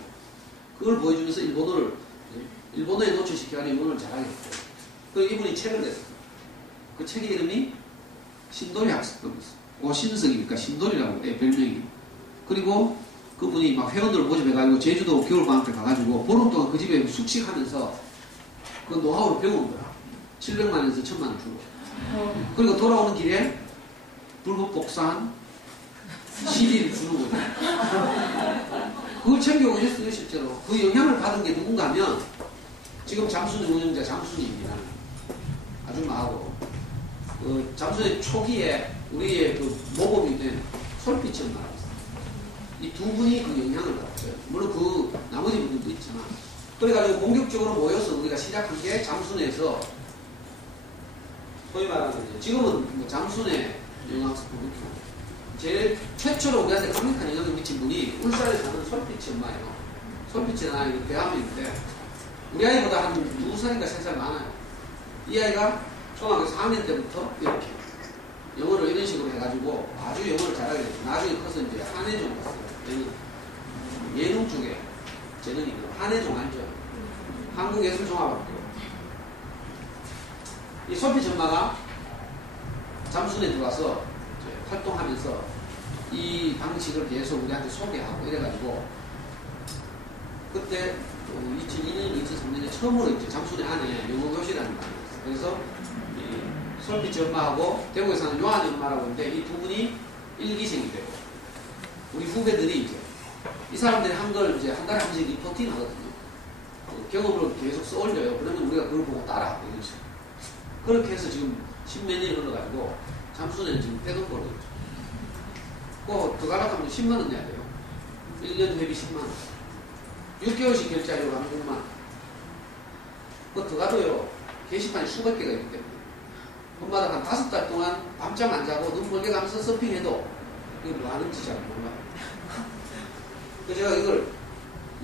그걸 보여주면서 일본어에 노출시켜서 일본어를 잘하게 했어요. 그리고 이분이 책을 냈어요. 그 책의 이름이 신돌이 학습법이었어요. 오신석이니까 신돌이라고 해요. 별명이. 그리고 그분이 막 회원들을 모집해가지고 제주도 겨울방학 때 가가지고 보름 동안 그 집에 숙식하면서 그 노하우를 배운 거야. 700만 원에서 1000만 원 주고. 그리고 돌아오는 길에 불법 복사한 CD를 주는 거죠. 그걸 챙겨오고 했어요, 실제로. 그 영향을 받은 게 누군가 하면 지금 잠수는 운영자 장순입니다. 아줌마하고. 그 잠수의 초기에 우리의 그 모범이 된 솔빛 엄마. 이 두 분이 그 영향을 받았어요. 물론 그 나머지 분들도 있지만. 그래가지고 본격적으로 모여서 우리가 시작한 게 잠순에서 소위 말하는 거죠. 지금은 뭐 잠순의 영학습법이 제일 최초로 우리한테 강력한 영향을 미친 분이 울산에 사는 솔빛 엄마예요. 솔빛이 아이 대학생인데 우리 아이보다 한 2살인가 3살 많아요. 이 아이가 초등학교 4학년 때부터 이렇게 영어를 이런 식으로 해가지고 아주 영어를 잘하게 됐어요. 나중에 커서 이제 한예종 갔어요. 예능 쪽에 재능이 있는 한예종 알죠? 한국예술종합학교. 이 솔빛 엄마가 잠순에 들어와서 활동하면서 이 방식을 계속 우리한테 소개하고 이래가지고 그때 2002년, 2003년에 처음으로 이제 잠순의 안에 영어교실이라는 게 있었어요. 그래서 이 솔빛 엄마하고 대구에 사는 요한 엄마라고 하는데 이 두 분이 일기생이 되고 우리 후배들이 이제 이 사람들이 한 걸 이제 한 달에 한 번씩 리포팅 하거든요. 경험을 계속 써올려요. 그러면 우리가 그걸 보고 따라하고 이런 식으로. 그렇게 해서 지금 10몇 년이 흘러가지고 잠수는 지금 떼돈 벌어요. 그거 더 가락하면 10만원 내야 돼요. 1년 회비 10만원. 6개월씩 결제하려고 하는 것만. 그거 더 가도요. 게시판이 수백 개가 있기 때문에 엄마들 한 5달 동안 밤잠 안 자고 눈 멀게 가면서 서핑해도 이게 뭐 하는지 잘 몰라요. 그래서 제가 이걸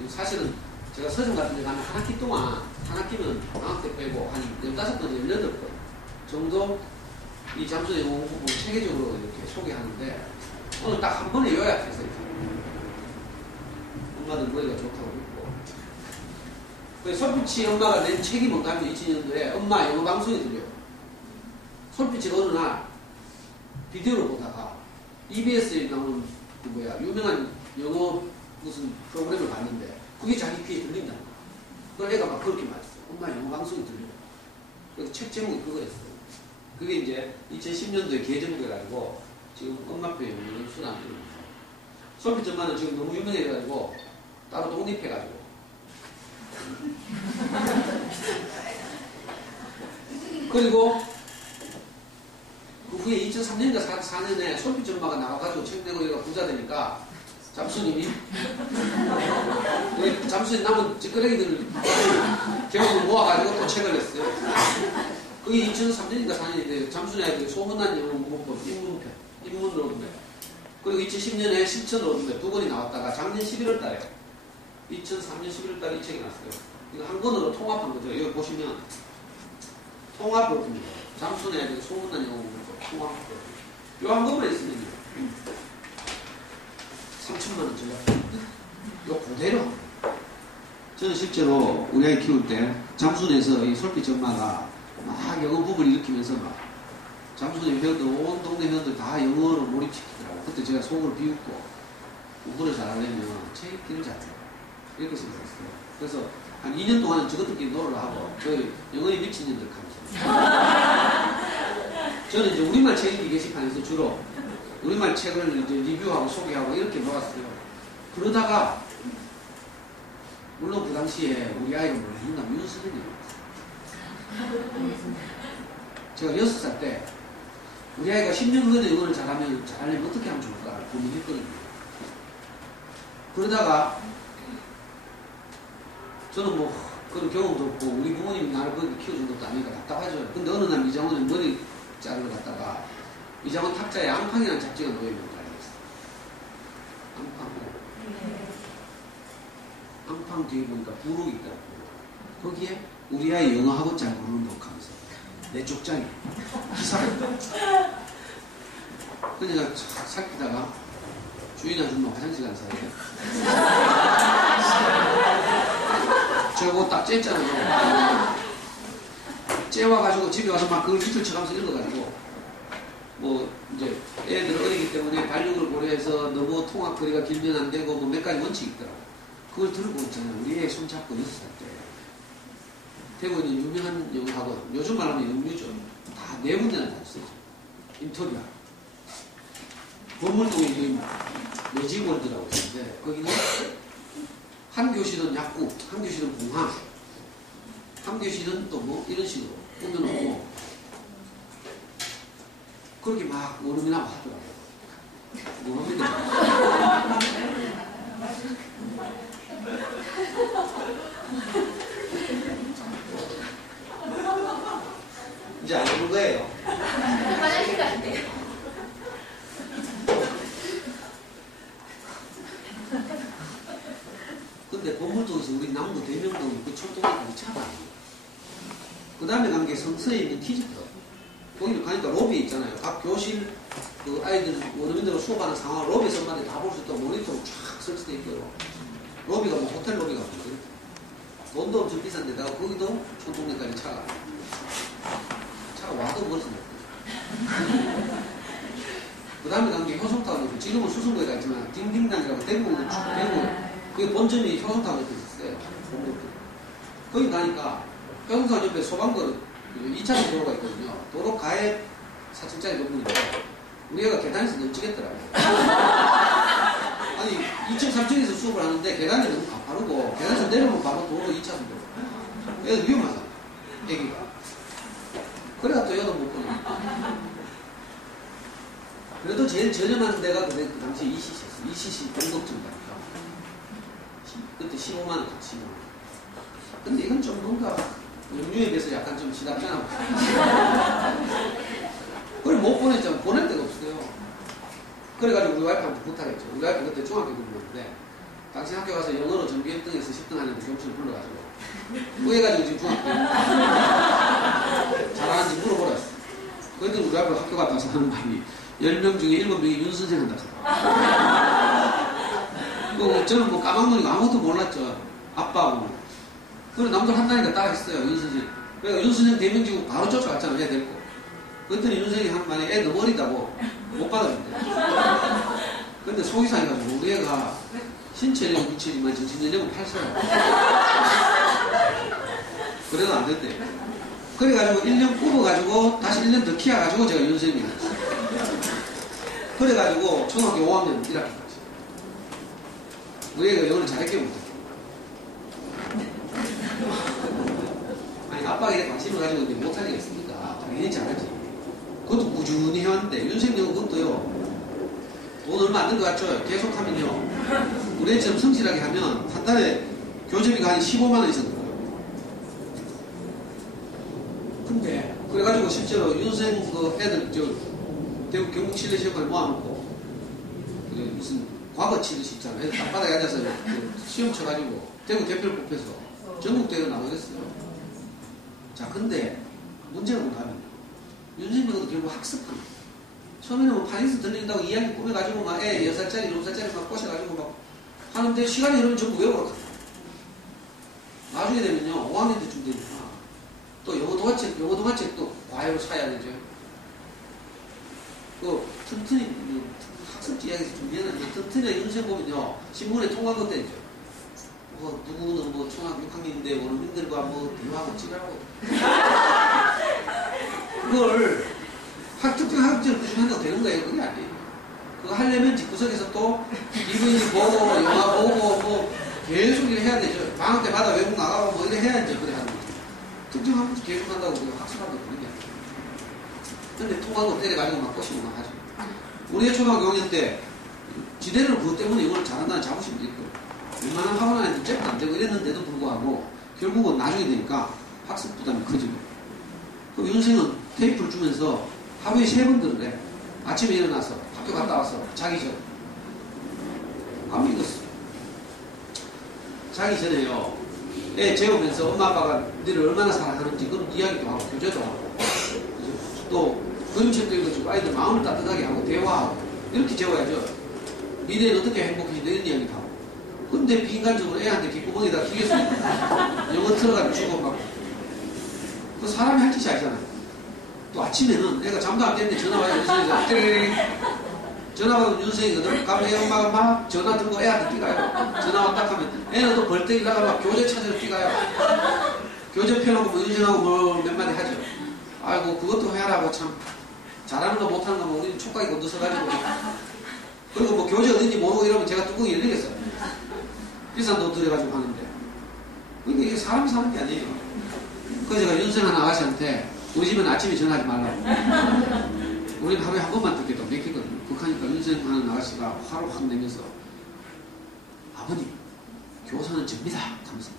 사실은 제가 서점 같은 데 가면 한 학기 동안 한 학기는 방학 때 빼고 한 15번, 18번 정도 이 잠수의 영어 공부 체계적으로 이렇게 소개하는데 오늘 딱 한 번에 요약해서 이렇게 엄마들 머리가 좋다고 그랬고 그래서 솔빛이 엄마가 낸 책이 뭔가 하면 2000년도에 엄마 영어 방송이 들려요. 솔빛이 어느 날 비디오를 보다가 EBS에 나오는 그 유명한 영어 무슨 프로그램을 봤는데 그게 자기 귀에 들린다는 거야. 그걸 애가 막 그렇게 말했어. 엄마 영어 방송이 들려. 그래서 책 제목이 그거였어요. 그게 이제 2010년도에 개정돼가지고 지금 엄마표 영어는 순환 솔빛 엄마는 지금 너무 유명해가지고 따로 독립해가지고 그리고 그 후에 2003년인가 4년에 솔빛 엄마가 나와가지고 책 내고 얘가 부자 되니까 잠수님이 잠수님 남은 찌끄레기들을 경험을 모아가지고 또 책을 냈어요. 그게 2003년인가 4년인데 잠수님의 소문난 영어 문법 입문 로드맵 그리고 2010년에 실천 로드맵 2권이 나왔다가 작년 11월 달에 2003년 11월 달에 이 책이 났어요. 이거 한 권으로 통합한 거죠. 여기 보시면 통합 로드입니다. 잠수님의 소문난 영어 문법 통합 로드맵 요 한 권만 있으면요 3천만원 전략. 이거 그대로. 저는 실제로 우리 아이 키울 때 잠순에서 이 솔빛 엄마가 막 영어 부부를 일으키면서 막 잠순에 회원들, 온 동네 회원들 다 영어로 몰입시키더라고요. 그때 제가 속으로 비웃고 공부를 잘하려면 책 읽기를 잘해요. 이렇게 생각했어요. 그래서 한 2년 동안은 저것들끼리 놀으러 하고 그 영어에 미친 년들 하면서 저는 이제 우리말 책 읽기 게시판에서 주로 우리말 책을 이제 리뷰하고 소개하고 이렇게 놀았어요. 그러다가 물론 그 당시에 우리 아이가 몰랐나 윤수현이었어요. 제가 6살 때 우리 아이가 10년 후에도 영어를 잘하려면 어떻게 하면 좋을까 고민했거든요. 그러다가 저는 뭐 그런 경험도 없고 우리 부모님이 나를 그렇게 키워준 것도 아니니까 답답하죠. 근데 어느 날 이장원의 머리 자르러 갔다가 이장원 탁자에 앙팡이라는 잡지가 놓여있는 걸 알겠어요. 앙팡 뒤에 보니까 부록이 있더라고요. 거기에 우리 아이 영어 학원 잘 모르는 법 하면서 내 쪽장이 기사가 있다. 근데 내가 살피다가 주인 아줌마 화장실 간 사이에 저거 딱 쬐잖아요. 쬐와가지고 집에 와서 막 그걸 밑을 쳐가면서 읽어가지고 뭐 이제 애들 어리기 때문에 발육을 고려해서 너무 통합 거리가 길면 안 되고 뭐 몇 가지 원칙이 있더라고. 그걸 들고 있잖아요. 우리 애 손잡고 6살 때 대구에 있는 유명한 영어 학원, 요즘 말하면 영유죠. 다 네 군데나 다녔어요. 인터뷰. 건물동에 있는 매직월드라고 있는데 거기는 한 교실은 약국, 한 교실은 공항, 한 교실은 또 뭐 이런 식으로 꾸며놓고 그렇게 막 원음이나 하더라고요. 원음인데 이제 안 오는 거예요. 화장실 가는데요. 근데 건물동에서 우리 남부 대명동 그 철도까지 차가 그 다음에 간 게 성서에 있는 티즈터. 거기 가니까 로비 있잖아요. 각 교실 그 아이들 원어민들로 수업하는 상황을 로비에서 엄마한테 다 볼 수 있도록 모니터로 쫙 설치되어 있고요. 로비가 뭐 호텔 로비가 뭐죠. 돈도 엄청 비싼데다가 거기도 철동네까지 차가 와도 멀어서 못 그 다음에 간 게 효성타운이고 지금은 수성구에 있지만 딩딩당이라고 대구는 쭉 대구 그게 본점이 효성타운에 있었어요. 거기 가니까 효성타운 옆에 소방거 2차선 도로가 있거든요. 도로 가에 4층짜리 건물인데 우리 애가 계단에서 넘치겠더라고요. 아니 2층 3층에서 수업을 하는데 계단이 너무 가파르고 계단에서 내려오면 바로 도로 2차선 도로. 애가 위험하다. 애기가. 그래가 또 여도 못 보내. 그래도 제일 저렴한 데가 그 당시 ECC였어. ECC 공덕점이니까. 그때 15만원 같이. 근데 이건 좀 뭔가 영유에 비해서 약간 좀 지답잖아. 그걸 못 보냈잖아. 보낼 데가 없어요. 그래가지고 우리 와이프한테 부탁했죠. 우리 와이프 그때 중학교 공부였는데 당신 학교 가서 영어로 전교 1등에서 10등 하는데 교무실을 불러가지고 뭐 해가지고 지금 중학교 잘하는지 물어보라 했어. 그랬더니 우리 와이프 학교 갔다 와서 하는 말이 10명 중에 7명이 윤 선생 한다. 저는 뭐 까막눈이고 아무것도 몰랐죠. 아빠하고. 그래 남들 한다니까 따라했어요. 윤 선생. 그러니까 윤 선생 대명지고 바로 쫓아갔잖아. 애 데리고. 그랬더니 윤 선생이 한 말이 애 너무 어리다고 못 받아준대. 근데 속이 상해가지고 우리 애가 신체력은 6이지만 정신연령은 8살. 그래도 안 된대. 그래가지고 1년 뽑아가지고 다시 1년 더 키워가지고 제가 윤 선생님이 됐어요. 그래가지고 초등학교 5학년 1학기까지. 우리 애가 영어를 잘했게 못해. 아니 아빠가 이렇게 관심을 가지고 있는데 못할 리가 있습니까? 당연히 잘하지. 그것도 꾸준히 해왔는데 윤생님은 그것도요 돈 얼마 안 든 것 같죠? 계속하면요 우리 애처럼 성실하게 하면 한 달에 교재비가 한 15만 원 이상 들어요. 근데 그래가지고 실제로 윤생 그 애들 대구 경북 실내 시험관에 모아놓고 무슨 과거 치듯이 있잖아요. 애들 땅바닥에 앉아서 시험 쳐가지고 대구 대표를 뽑혀서 전국대회로 나오겠어요. 자, 근데 문제가 뭐냐면 윤생님도 결국 학습하는 거예요. 처음에는 뭐 파리스 들린다고 이야기 꾸며가지고 막 애 6살짜리, 7살짜리 막 꼬셔가지고 막 하는데 시간이 흐르면 전부 외워버렸어요. 나중에 되면요 5학년 때쯤 되니까 또 영어 동화책 또 과외로 사야 되죠. 그 튼튼히 학습지 이야기에서 좀 미안한데 튼튼히 윤생 보면요 신문에 통과한 것도 있죠. 뭐 누구는 뭐 초등학교 6학년인데 원어민들과 뭐 대화하고 찍으라고 그걸 특정 학업지를 꾸준히 한다고 되는 거예요. 그게 아니에요. 그거 하려면 집구석에서 또 DVD 보고 영화 보고 뭐 계속 이렇게 해야 되죠. 방학 때마다 외국 나가고 뭐 이렇게 해야지 그래 하는 거죠. 특정 학업지 계속 한다고 학습한다고 그런 게 아니에요. 근데 통과한 거 때려가지고 막 꼬시고 막 하죠. 우리 초등학교 5학년 때 지대로 그것 때문에 영어를 잘한다는 자부심도 있고 웬만한 학원 안에도 잽도 안 되고 이랬는데도 불구하고 결국은 나중에 되니까 학습 부담이 커지고 그럼 윤생은 테이프를 주면서 하루에 3번 들으래. 아침에 일어나서 학교 갔다 와서 자기 전 안 믿었어. 자기 전에요 애 재우면서 엄마 아빠가 너를 얼마나 사랑하는지 그런 이야기도 하고 교제도 하고 또 그림책도 읽어주고 아이들 마음을 따뜻하게 하고 대화하고 이렇게 재워야죠. 미래는 어떻게 행복해지냐 이런 이야기도 하고. 근데 비인간적으로 애한테 귓구멍에다 기계수 영어 틀어가지고 주고 막 그 사람이 할 짓이 아니잖아요. 또 아침에는 애가 잠도 안 깼는데 전화 와요. 윤생이 전화 받으면 윤생이거든. 가면 애 엄마가 막 전화 들고 애한테 뛰가요. 전화 왔다 하면 애는 또 벌떡 일어나가 막 교재 찾으러 뛰가요. 교재 펴놓고 뭐 윤생하고 뭐 몇 마디 하죠. 아이고 그것도 해라고 참 잘하는 거 못하는 거 뭐 우리 촉각이 건드서가지고 그리고 뭐 교재 어딘지 모르고 이러면 제가 뚜껑이 열리겠어요. 비싼 돈 들여가지고 하는데 그러니까 이게 사람이 사는 게 아니에요. 그래서 제가 윤생한 아가씨한테 우리 집은 아침에 전화하지 말라고. 우리는 하루에 한 번만 듣게도 맥히거든요. 그러니까 윤생하는 아가씨가 화를 확 내면서 아버님 교사는 접니다 하면서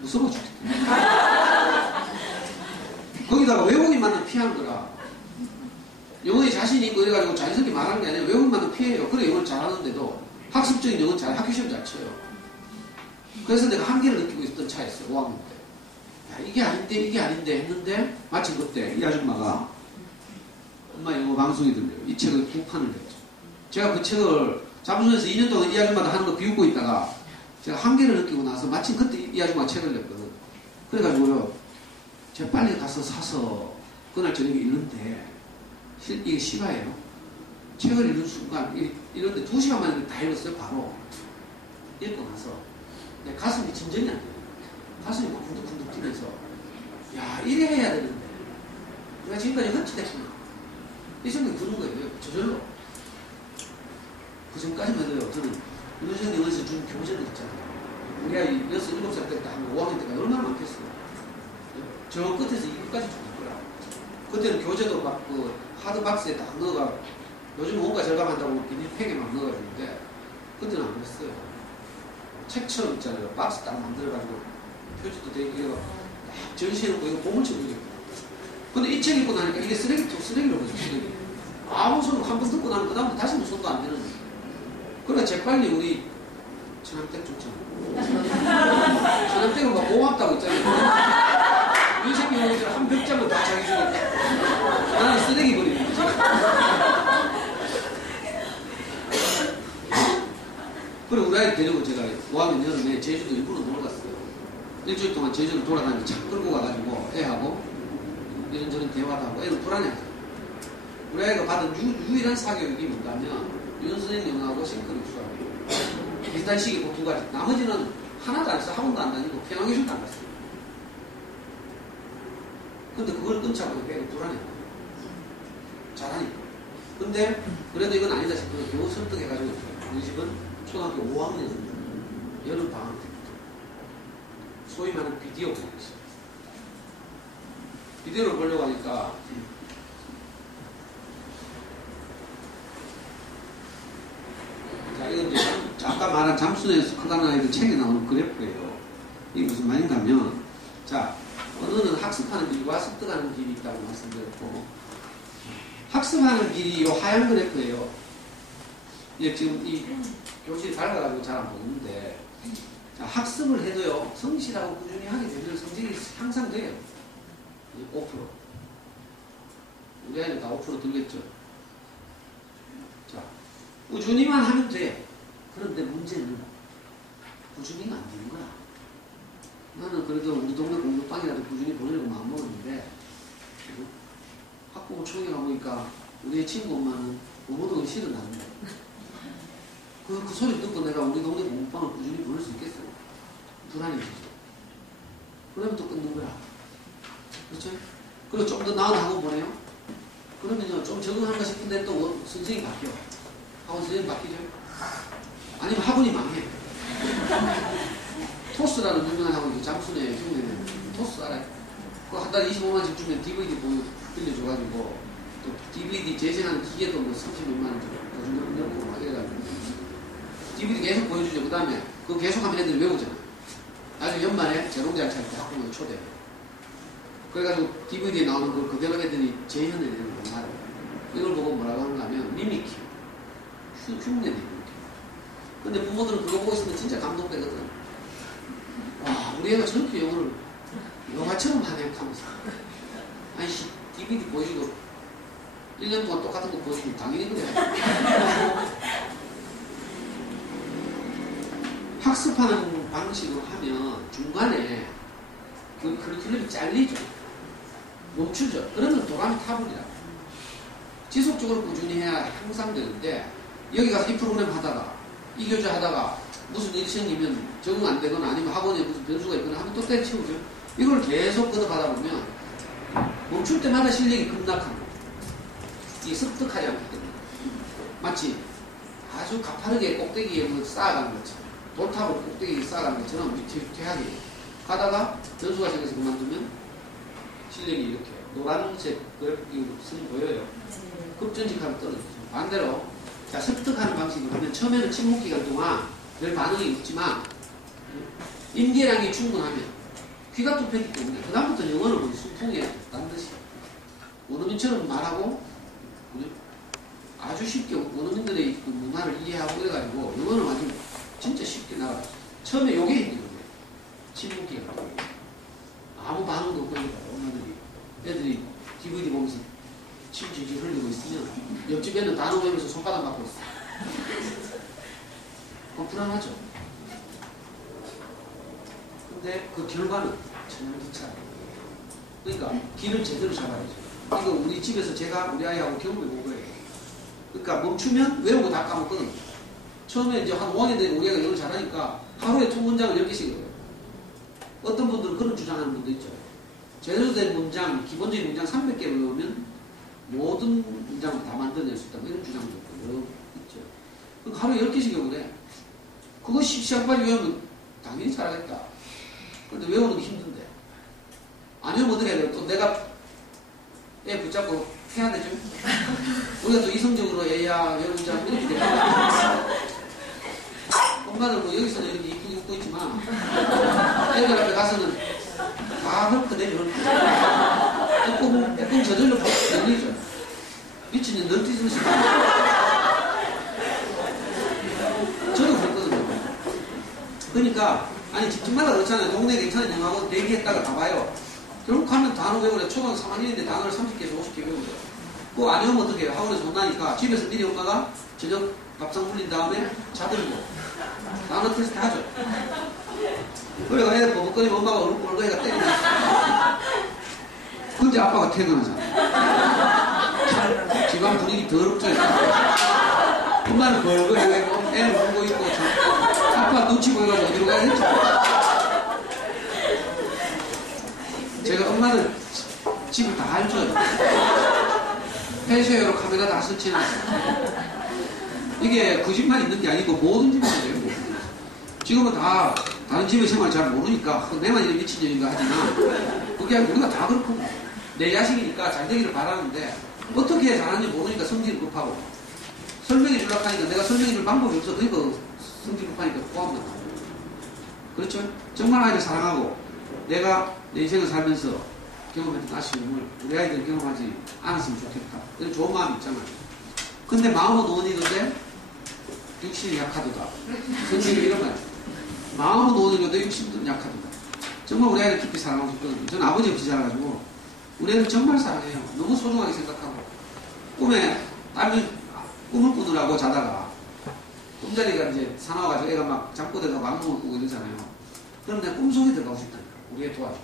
무서워 죽겠다. 거기다가 외국인만은 피하는 거라. 영어에 자신이 있고 이래가지고 자연스럽게 말하는 게 아니라 외국인만은 피해요. 그래 영어를 잘하는데도 학습적인 영어는 잘 학교 시험 잘 쳐요. 그래서 내가 한계를 느끼고 있었던 차였어요. 5학년 때. 야, 이게 아닌데 했는데 마침 그때 이 아줌마가 엄마 영어 방송이 들려요. 이 책을 구판을 했죠. 제가 그 책을 잠수에서 2년 동안 이 아줌마가 하는 거 비웃고 있다가 제가 한계를 느끼고 나서 마침 그때 이 아줌마가 책을 냈거든. 그래가지고요 제가 빨리 가서 사서 그날 저녁에 읽는데 이게 실화예요. 책을 읽는 순간 이런데 2시간 만에 다 읽었어요. 바로 읽고 나서 내 가슴이 진정이 안 돼요. 가슴이 막 쿵덕쿵덕 뛰면서 야 이래 해야 되는데 내가 지금까지 헛짓했구나 이 생각이 드는 거예요. 저절로. 그 전까지만 해도요 저는 윤생 영어에서 준 교재들 있잖아요. 우리 아이 6, 7살 때부터 한 5학년 때까지 얼마나 많겠어요. 저 끝에서 이거까지 줬더라. 그때는 교재도 막 그 하드박스에 딱 넣어가 요즘 뭔가 절감한다고 비닐팩에 막 넣어가지는데 그때는 안 그랬어요. 책처럼 있잖아요. 박스 딱 만들어가지고 표지도 되게 딱 전시해놓고 이거 보물처럼 이렇게. 근데 이 책 읽고 나니까 이게 쓰레기로 보죠, 쓰레기. 아무 소리 한 번 듣고 나면 그다음부터 다시는 손도 안 되는 거예요. 그러니까 재빨리 우리 천암댁 좋잖아. 천암댁은 막 고맙다고 있잖아요. 인생 경험들 한 벽장을 다 자기 주니까. 나는 쓰레기 버리는 거지. 그리고 우리 아이 데리고 제가 5학년 여름에 제주도 일부러 놀러 갔어요. 일주일 동안 제주를 돌아다니면서 차 끌고 가가지고 애하고 이런저런 대화도 하고 애는 불안해하죠. 우리 아이가 받은 유일한 사교육이 뭔가면 윤 선생님하고 싱크로 수하고 비슷한 시기 그 두 가지. 나머지는 하나도 안 했어. 학원도 안 다니고 평양교실도 안 갔어요. 근데 그걸 끊지 않고 애가 불안해요. 잘하니까. 근데 그래도 이건 아니다 싶으면 겨우 설득해가지고 우리 집은 초등학교 5학년 여름 방학 때부터 소위 말하는 비디오 보고 있어요. 비디오를 보려고 하니까 자, 이건 이제 아까 말한 잠수에서 크다는 아이들 책에 나오는 그래프예요. 이게 무슨 말인가면 자, 언어는 학습하는 길과 습득하는 길이 있다고 말씀드렸고 학습하는 길이 이 하얀 그래프예요. 이제 지금 이 교실이 밝아가지고 잘 안 보이는데 자, 학습을 해도요 성실하고 꾸준히 하게 되면 성적이 향상 돼요. 5%. 우리 아이는 다 5% 들겠죠. 자, 꾸준히만 하면 돼. 그런데 문제는 꾸준히가 안 되는 거야. 나는 그래도 우리 동네 공부방이라도 꾸준히 보내려고 마음먹었는데 학부모 총회 가보니까 우리 친구 엄마는 부모도 싫은 나는데 그 소리 듣고 내가 우리 동네 공부방을 꾸준히 보낼 수 있겠어요? 불안해지죠. 그러면 또 끊는 거야. 그렇죠? 그리고 좀 더 나은 학원 보내요? 그러면요, 좀 적응한가 싶은데 또 선생님이 바뀌어. 학원 선생님 바뀌죠? 아니면 학원이 망해. 토스라는 유명한 학원이 장순에 흉내내는 토스 알아요? 그거 한 달에 25만원씩 주면 DVD 빌려줘가지고 또 DVD 재생하는 기계도 뭐 30몇만원 더 주고 막 이래가지고 DVD 계속 보여주죠. 그 다음에 그거 계속하면 애들이 외우잖아. 나중에 연말에 재롱대학 차릴 때 학부모에 초대해. 그래가지고 DVD에 나오는 걸 그대로 애들이 재현해내는 거 말이야. 이걸 보고 뭐라고 하는가 하면 미미키 흉내내는 거. 근데 부모들은 그거 보고 있으면 진짜 감동되거든. 와, 우리 애가 저렇게 영어를 영화처럼 하네 하면서 아이씨 DVD 보여주고 1년 동안 똑같은 거 보여주면 당연히 그래. 학습하는 방식으로 하면 중간에 그 커리큘럼이 잘리죠. 멈추죠. 그러면 도감이 타버리라. 지속적으로 꾸준히 해야 향상되는데 여기 가서 이 프로그램 하다가 이 교재 하다가 무슨 일이 생기면 적응 안 되거나 아니면 학원에 무슨 변수가 있거나 하면 또 때려치우죠. 이걸 계속 걷어가다 보면 멈출 때마다 실력이 급락합니다. 이게 습득하지 않기 때문에. 마치 아주 가파르게 꼭대기에 쌓아가는 것처럼 돌탑으로 꼭대기에 쌓아가는 것처럼 위태위태하게 가다가 변수가 생겨서 그만두면 실력이 이렇게 노란색 그래프가 보여요. 급전직하면 떨어지죠. 반대로 자, 습득하는 방식으로 하면 처음에는 침묵 기간 동안 별 반응이 없지만 임계량이 충분하면 귀가 뚫혔기 때문에 그 다음부터 영어를 보니 순풍에 딴 듯이 원어민처럼 말하고 아주 쉽게 원어민들의 그 문화를 이해하고 그래가지고 영어는 아주 진짜 쉽게 나가요. 처음에 요게 힘든 거예요. 침묵 기간 동안 아무 반응도 없고 엄마들이 애들이 DVD 보면서 침 질질 흘리고 있으면 옆집 애는 단어 외면서 손바닥 맞고 있어. 불안하죠. 근데 그 결과는 천연기차. 그러니까 길을 제대로 잡아야죠. 이거 우리 집에서 제가 우리 아이하고 경험해본 거예요. 그러니까 멈추면 외우고 다 까먹거든. 처음에 이제 한 5학년 되고 우리 아이가 영어를 잘하니까 하루에 2문장을 10개씩 외워요. 어떤 분들은 그런 주장하는 분도 있죠. 제대로 된 문장, 기본적인 문장 300개를 외우면 모든 문장을 다 만들어낼 수 있다. 이런 주장도 있죠. 그러니까 하루에 10개씩 외우래. 그거 시합까지 외우면 당연히 잘하겠다. 근데 외우는 게 힘든데. 안 외우면 어떻게 해야 돼요? 또 내가 애 붙잡고 해야 되죠? 우리가 또 이성적으로 애야, 외우자, 이렇게 돼요. 엄마들 뭐 여기서는 이렇게 이쁘게 웃고 있지만 애들 앞에 가서는 다 다 헐크내면 조금 저절로 열리죠. 미친년 널 뛰는 시간. 저도 그랬거든요. 그러니까 아니 집집마다 그렇잖아요. 동네 괜찮은 영화고 대기했다가 가봐요. 결국 가면 단어 배우래. 초등학교 3학년인데 단어를 30개에서 50개 배우래요. 그거 안 외우면 어떡해요? 학원에서 혼나니까 집에서 미리 엄마가 저녁 밥상 물린 다음에 자들고 단어 테스트 하죠. 그래가 애들 버벅거리면 엄마가 얼굴 애가 때리고 근데 아빠가 퇴근하잖아. 집안 분위기 더럽죠. 엄마는 벌거 해가지고 애는 울고 있고 아빠 눈치 보여가지고 어디로 가야 될지. 제가 엄마는 집을 다 알죠. 펜시웨어로 카메라 다 설치해놨어요. 이게 그 집만 있는 게 아니고 모든 집이에요. 지금은 다 다른 집의 생활 잘 모르니까 내만 이런 미친년인가 하지만 그게 아니고 우리가 다 그렇고 내 자식이니까 잘 되기를 바라는데 어떻게 잘하는지 모르니까 성질이 급하고 설명해 주려고 하니까 내가 설명해 줄 방법이 없어. 그러니까 성질 급하니까 포함만 하고 그렇죠? 정말 아이를 사랑하고 내가 내 인생을 살면서 경험했던 아쉬움을 우리 아이들은 경험하지 않았으면 좋겠다. 이런 좋은 마음이 있잖아요. 근데 마음은 원이던데 육신이 약하도다. 성경에 이런 말. 마음은 원이던데 육신은 약하도다. 정말 우리 아이를 깊이 사랑하고 싶거든요. 저는 아버지 없이 자라가지고 우리 애를 정말 사랑해요. 너무 소중하게 생각하고 꿈에 딸이 꿈을 꾸느라고 자다가 꿈자리가 이제 사나워가지고 애가 막 잠꼬대가 막몸을 꾸고 이러잖아요. 그럼 내가 꿈속에 들어가고 싶다. 우리 애 도와줘.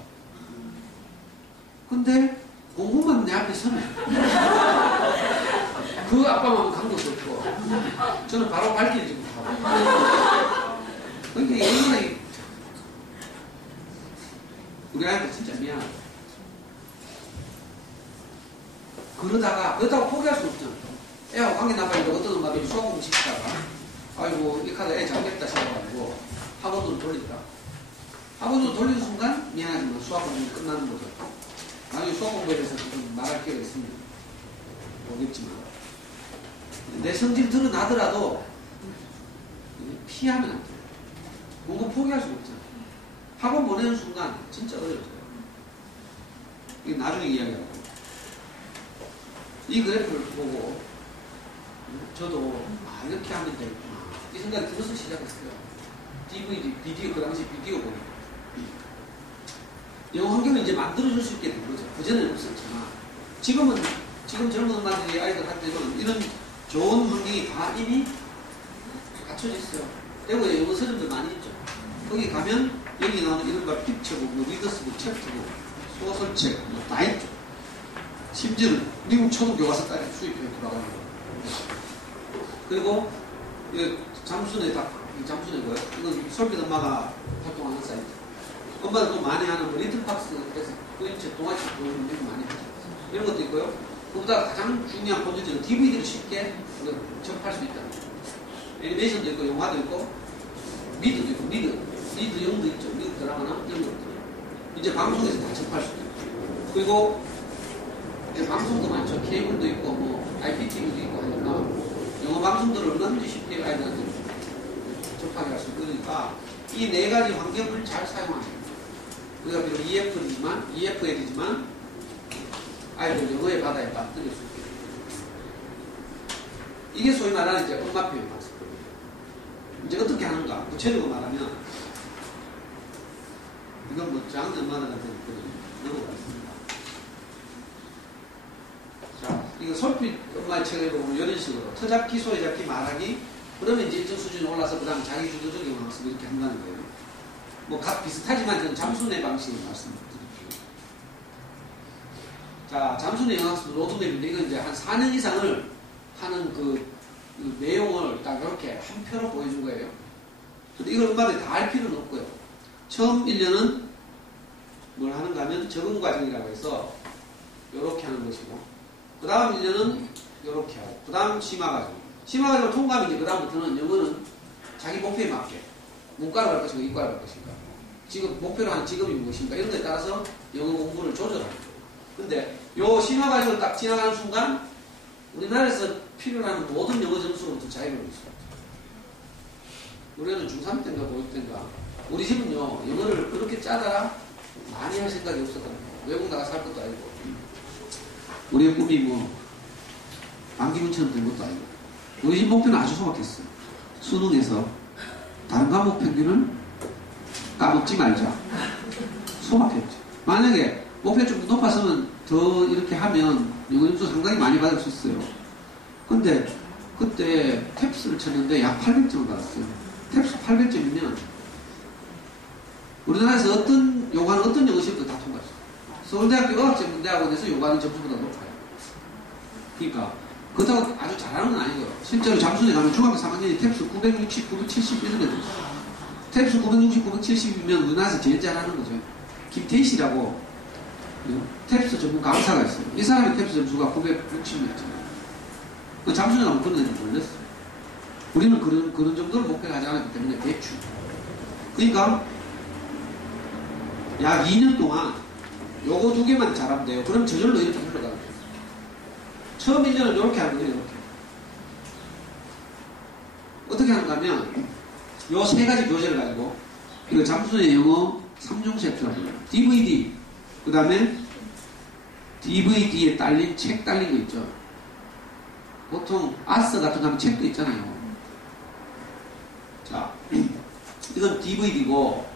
근데 공부만 내 앞에 서네. 그 아빠만 강도 없고 저는 바로 발길지 못하고 그러니까 이거는 우리 아이들 진짜 미안하다. 그러다가 포기할 수 없잖아. 애하고 관계 나가니까 어떤 엄마들이 수학 공부 시키다가 아이고 이 카드 애 잘겠다 싶어가지고 학원으로 돌린다. 학원으로 돌리는 순간 미안하지만 수학 공부 끝나는 거죠. 나중에 수학 공부에 대해서 좀 말할 기회가 있습니다. 모르겠지만 내 성질 드러나더라도 피하면 안 돼요. 공부 포기할 수 없잖아. 학원 보내는 순간 진짜 어려워져요. 이게 나중에 이야기하고 이 그래프를 보고 저도 이렇게 하면 되겠구나 이 생각이 들어서 시작했어요. DVD, 비디오, 그 당시 비디오 보기. 영어 환경을 이제 만들어줄 수 있게 된 거죠. 그전에는 없었지만 지금 젊은 엄마들이 아이들 할 때는 이런 좋은 환경이 다 이미 갖춰져 있어요. 대구에 영어 서점들 많이 있죠. 거기 가면 여기 나오는 이런 걸 픽처북, 리더스북, 챕터북, 소설책 다 있죠. 심지어는 미국 초등 교과서까지 수입해 돌아가는 거예요. 그리고 잠순에 잠순에 뭐예요? 이건 솔빛 엄마가 활동하는 사이트. 엄마가 또 많이 하는 뭐 리틀박스에서 그림책, 동화책 보여주는 게 많이 하죠. 이런 것도 있고요. 그보다 가장 중요한 본질적인 DVD를 쉽게 접할 수 있다. 애니메이션도 있고 영화도 있고 미드도 있고 미드 영도 있죠. 미드 드라마나 이런 것들. 이제 방송에서 다 접할 수도 있고. 그리고 이제 방송도 많죠. 케이블도 있고 뭐 IPTV도 있고 하니까 영어 방송들을 얼마든지 쉽게 아이들한테 접하게 할 수 있으니까 이 네 가지 환경을 잘 사용하는 우리가 비록 EFL이지만 아이들 영어의 바다에 빠뜨릴 수 있게. 이게 소위 말하는 이제 엄마 표현 방식. 이제 어떻게 하는가? 구체적으로 말하면 이건 뭐 작은 엄마들한테 넘어가겠습니다. 자, 이거 솔빛 엄마의 책을 보면 이런 식으로 터잡기, 소리잡기, 말하기. 그러면 이제 일정 수준이 올라서 그 다음에 자기 주도적인 방식을 이렇게 한다는 거예요. 뭐 각 비슷하지만 저는 잠순의 방식을 말씀드릴게요. 자, 잠순의 영학습 로드맵인데 이건 이제 한 4년 이상을 하는 그 내용을 딱 이렇게 한 표로 보여준 거예요. 근데 이걸 엄마들이 다 할 필요는 없고요. 처음 1년은 뭘 하는가 하면 적응 과정이라고 해서 이렇게 하는 것이고 그 다음 1년은 이렇게 하고 그 다음 심화 과정. 심화 과정을 통과하면 이제 그 다음부터는 영어는 자기 목표에 맞게 문과로 갈 것인가 이과로 갈 것인가 지금 목표로 하는 직업이 무엇인가 이런 데에 따라서 영어 공부를 조절하는 거예요. 근데 요 심화 과정을 딱 지나가는 순간 우리나라에서 필요로 하는 모든 영어 점수로부터 자유로울 수 있어요. 우리는 중3 때인가 고6 때인가 우리 집은요 영어를 그렇게 짜다라 많이 할 생각이 없었거든요. 외국 나가 살 것도 아니고. 우리의 꿈이 뭐, 안기문처럼 된 것도 아니고. 우리 집 목표는 아주 소박했어요. 수능에서 다른 과목 평균을 까먹지 말자. 소박했죠. 만약에 목표 좀 높았으면 더 이렇게 하면 영어 점수 상당히 많이 받을 수 있어요. 근데 그때 탭스를 쳤는데 약 800점을 받았어요. 탭스 800점이면 우리나라에서 요구하는 어떤 영어 시험도 다 통과했어요. 서울대학교 어학전문대학원에서 요구하는 점수보다 높아요. 그러니까 그렇다고 아주 잘하는 건 아니고요. 실제로 잠수에 가면 중학교 3학년이 탭스 960, 970 이런 애들 있어요. 탭스 960, 970이면 우리나라에서 제일 잘하는 거죠. 김태희 씨라고 탭스 전문 강사가 있어요. 이 사람의 탭스 점수가 960이었잖아요. 잠수에 가면 그런 애들 몰렸어요. 우리는 그런 정도를 목표를 하지 않았기 때문에 대충. 그러니까 약 2년 동안 요거 2개만 잘하면 돼요. 그럼 저절로 이렇게 흘러가는 거예요. 처음 1년은 이렇게 하는 거예요. 이렇게. 어떻게 하는가 하면 요 3가지 교재를 가지고 이거 잠수의 영어 3종 세트라고 해요. DVD 그 다음에 DVD에 딸린 책 딸린 거 있죠. 보통 아스 같은 거 하면 책도 있잖아요. 자, 이건 DVD고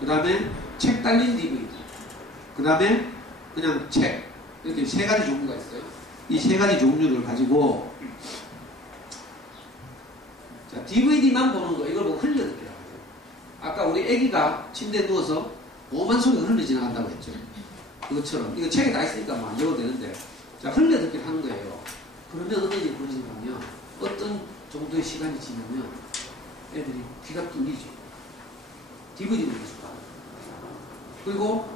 그 다음에 책 딸린 DVD 그 다음에 그냥 책 이렇게 3가지 종류가 있어요. 이 3가지 종류를 가지고 자, DVD만 보는 거 이걸 보고 흘려듣기라고 해요. 아까 우리 애기가 침대에 누워서 오만 소리가 흘러 지나간다고 했죠. 그것처럼 이거 책에 다 있으니까 뭐 안 적어도 되는데 자, 흘려듣기를 하는 거예요. 그러면 어떤 일이 벌어지냐면 어떤 정도의 시간이 지나면 애들이 귀가 뚫리죠. DVD를 계속 봐요. 그리고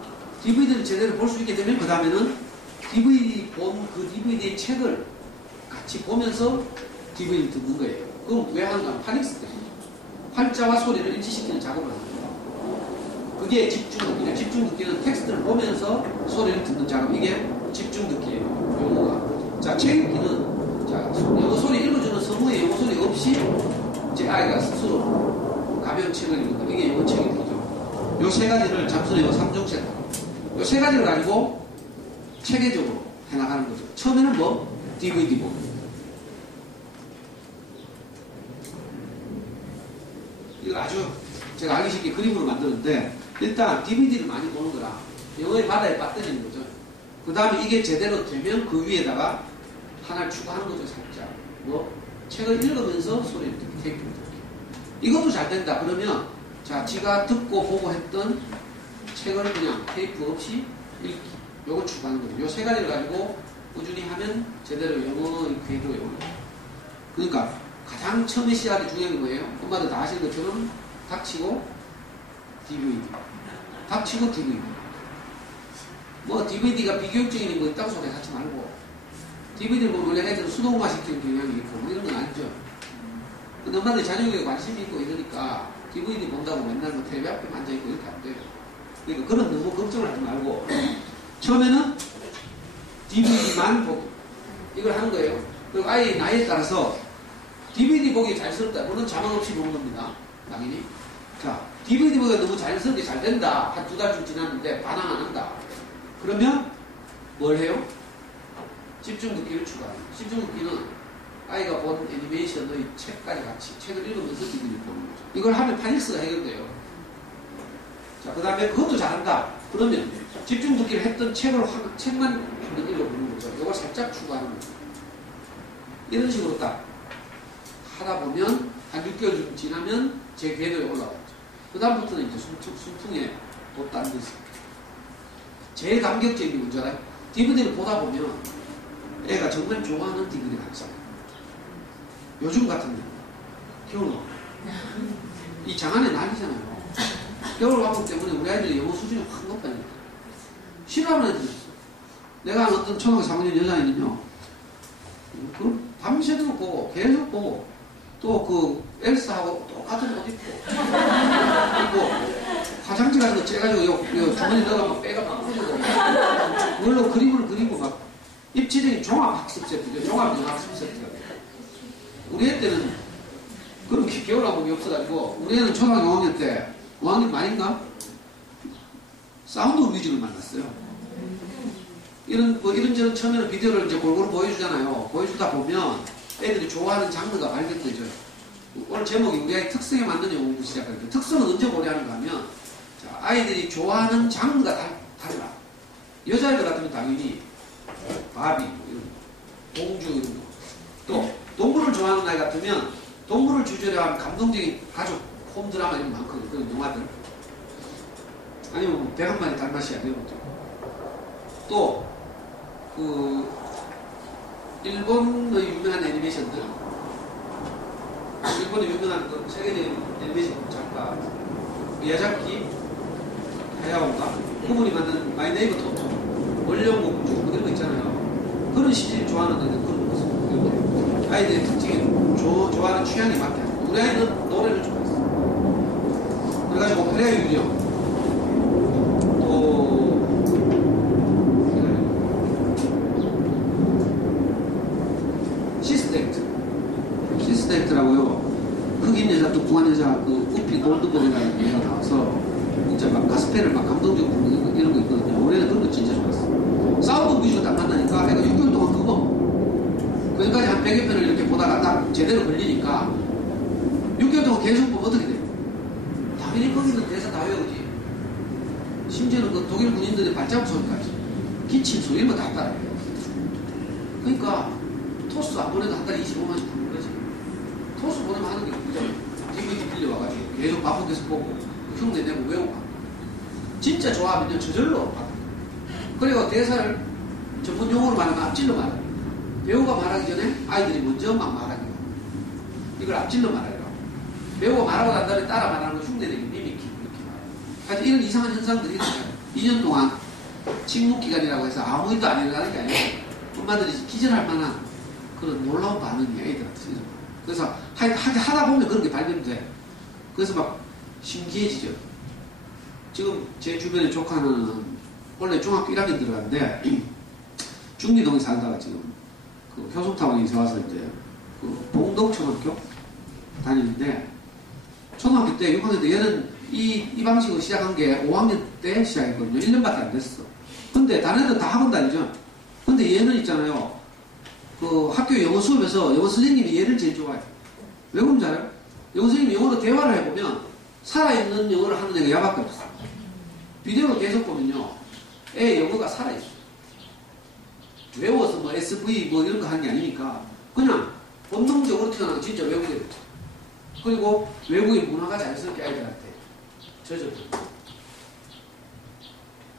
DVD를 제대로 볼 수 있게 되면 그 다음에는 DVD 본 그 DVD의 책을 같이 보면서 DVD를 듣는 거예요. 그럼 왜 하는가 하면 파닉스 때문에 활자와 소리를 일치시키는 작업을 하는 거예요. 그게 집중듣기예요. 집중듣기는 텍스트를 보면서 소리를 듣는 작업. 이게 집중듣기예요. 용어가. 자, 책 읽기는 자, 영어 소리 읽어주는 성우의 영어 소리 없이 제 아이가 스스로 가벼운 책을 읽는 거. 이게 영어 책 읽기죠. 요 3가지를 잠수의 영어 3종 세트. 요 3가지를 가지고 체계적으로 해나가는 거죠. 처음에는 뭐? DVD 보고. 이거 아주 제가 알기 쉽게 그림으로 만드는데 일단 DVD를 많이 보는 거라 영어의 바다에 빠뜨리는 거죠. 그 다음에 이게 제대로 되면 그 위에다가 하나를 추가하는 거죠. 살짝 뭐 책을 읽으면서 소리를 듣기, 테이프를 듣기. 이것도 잘 된다 그러면 자, 지가 듣고 보고 했던 책을 그냥 테이프 없이 읽기. 요거 추가하는 거죠. 요 3가지를 가지고 꾸준히 하면 제대로 영어의 궤도에 올라요. 그러니까 가장 처음에 시작이 중요한 게 뭐예요? 엄마들 다 아시는 것처럼 닥치고 DVD. 닥치고 DVD. 뭐 DVD가 비교육적인 거 있다고 소리하지 말고 DVD를 보면 원래 애들은 수동화 시키는 경향이 있고 뭐 이런 건 아니죠. 근데 엄마들 자녀에게 관심이 있고 이러니까 DVD 본다고 맨날 뭐 텔레비 앞에 앉아있고 이렇게 안 돼요. 그러니까 그런 너무 걱정을 하지 말고 처음에는 DVD만 보고 이걸 하는 거예요. 그리고 아이의 나이에 따라서 DVD 보기 자연스럽다. 물론 자막 없이 보는 겁니다. 당연히. 자, DVD 보기가 너무 자연스럽게 잘 된다. 한 2달쯤 지났는데 반항 안 한다. 그러면 뭘 해요? 집중 듣기를 추가해요. 집중 듣기는 아이가 본 애니메이션의 책까지 같이 책을 읽으면서 DVD를 보는 거죠. 이걸 하면 파닉스가 해결돼요. 자, 그 다음에 그것도 잘한다. 그러면 집중 듣기를 했던 책만 한번 읽어보는 거죠. 이걸 살짝 추가하는 거죠. 이런 식으로 딱 하다 보면 한 6개월 지나면 제 궤도에 올라왔죠. 그 다음부터는 이제 숨통에 돛다는 게 있습니다. 제일 감격적인 게 뭔지 알아요? DVD를 보다 보면 애가 정말 좋아하는 DVD가 있어요. 요즘 같은 날 겨울 이 장안에 난리잖아요. 겨울 방송 때문에 우리 아이들이 영어 수준이 확 높아집니다. 싫어하는 애들이 있어. 내가 어떤 초등학교 3학년 여자애는요, 그 밤새도록 보고 계속 보고 또 그 엘사하고 똑같은 옷 입고 그리고 화장지 같은 거 째가지고 요 주머니 넣어가면 빼가 막 뿌리고 그걸로 그림을 그리고 막 입체적인 종합학습 세트죠. 종합학습 세트가 돼요. 우리 애 때는 그런 겨울 항공이 없어가지고 우리 애는 초등학교 5학년 때 5학년 말인가? 사운드 뮤직을 만났어요. 이런저런 처음에는 비디오를 이제 골고루 보여주잖아요. 보여주다 보면 애들이 좋아하는 장르가 발견되죠. 오늘 제목이 우리 아이 특성에 맞는 영어 시작하니까 특성은 언제 보려는가 하면 자, 아이들이 좋아하는 장르가 달라. 여자애들 같으면 당연히 바비, 뭐 이런 거, 공주 이런 거. 또 동물을 좋아하는 아이 같으면 동물을 주제로 한 감동적인 가족 홈 드라마 이런 거 많거든요. 그런 영화들. 아니면 뭐 101마리 달마시아 이런 것도. 또 일본의 유명한 애니메이션들, 일본의 유명한 세계적인 애니메이션 작가 미야자키 하야오가 그분이 만든 마이 네이버 토토, 원령공주 이런 거 있잖아요. 그런 시즌 좋아하는 애들 그런 모습. 아이들의 특징이 좋아하는 취향에 맞게 하고 우리 아이는 노래를 좋아했어. 그래가지고 오페라 유령 시스템트라고요. 흑인 여자, 뚱뚱한 여자, 우피 골드버그라는 얘가 나와서 진짜 막 가스펠을 막 감동적으로 부르는 이런 거 있거든요. 올해는 그런 거 진짜 좋았어. 사운드 뮤직을 딱 만나니까 애가 6개월 동안 그거 거기까지 한 100여 편을 이렇게 보다가 딱 제대로 걸리니까 6개월 동안 계속 보면 어떻게 돼요? 당연히 거기는 대사 다 외우지. 심지어는 그 독일 군인들의 발자국 소리까지 기침 소리 이런 거 다 따라해요. 그러니까 토스 안 보내도 한 달에 25만씩 받는 거지. 토스 보내면 하는 게 그죠? DVD 빌려와가지고 계속 바쁘게서 보고 흉내 내고 외우고 진짜 좋아하면요 저절로 받아. 그리고 대사를 전문 용어로 말하면 앞질러 말해요. 배우가 말하기 전에 아이들이 먼저 막 말하기. 이걸 앞질러 말해요. 배우가 말하고 난 다음에 따라 말하는 거 흉내 내기, 미미키 이렇게 말해요. 하여튼 이런 이상한 현상들이 있어요. 2년 동안 침묵기간이라고 해서 아무 일도 안 일어나는 게 아니고 엄마들이 기절할 만한 그런 놀라운 반응이 애들한테 있어요. 그래서 하다 보면 그런 게 발견돼. 그래서 막 신기해지죠. 지금 제 주변에 조카는 원래 중학교 1학년 들어갔는데 중리동에 살다가 지금 그 효성타운에 이사 와서 이제 그 봉동초등학교 다니는데 초등학교 때 6학년 때 얘는 이 방식으로 시작한 게 5학년 때 시작했거든요. 1년밖에 안 됐어. 근데 다른 애들 다 학원 다니죠. 근데 얘는 있잖아요. 그 학교 영어 수업에서 영어 선생님이 얘를 제일 좋아해요. 왜 그런지 알아요? 영어 선생님이 영어로 대화를 해보면 살아있는 영어를 하는 애가 야밖에 없어. 비디오로 계속 보면요. 애 영어가 살아있어. 외워서 뭐 SV 뭐 이런 거 하는 게 아니니까 그냥 본능적으로 태어나서 진짜 외우게 되죠. 그리고 외국인 문화가 자연스럽게 아이들한테 젖어들어요.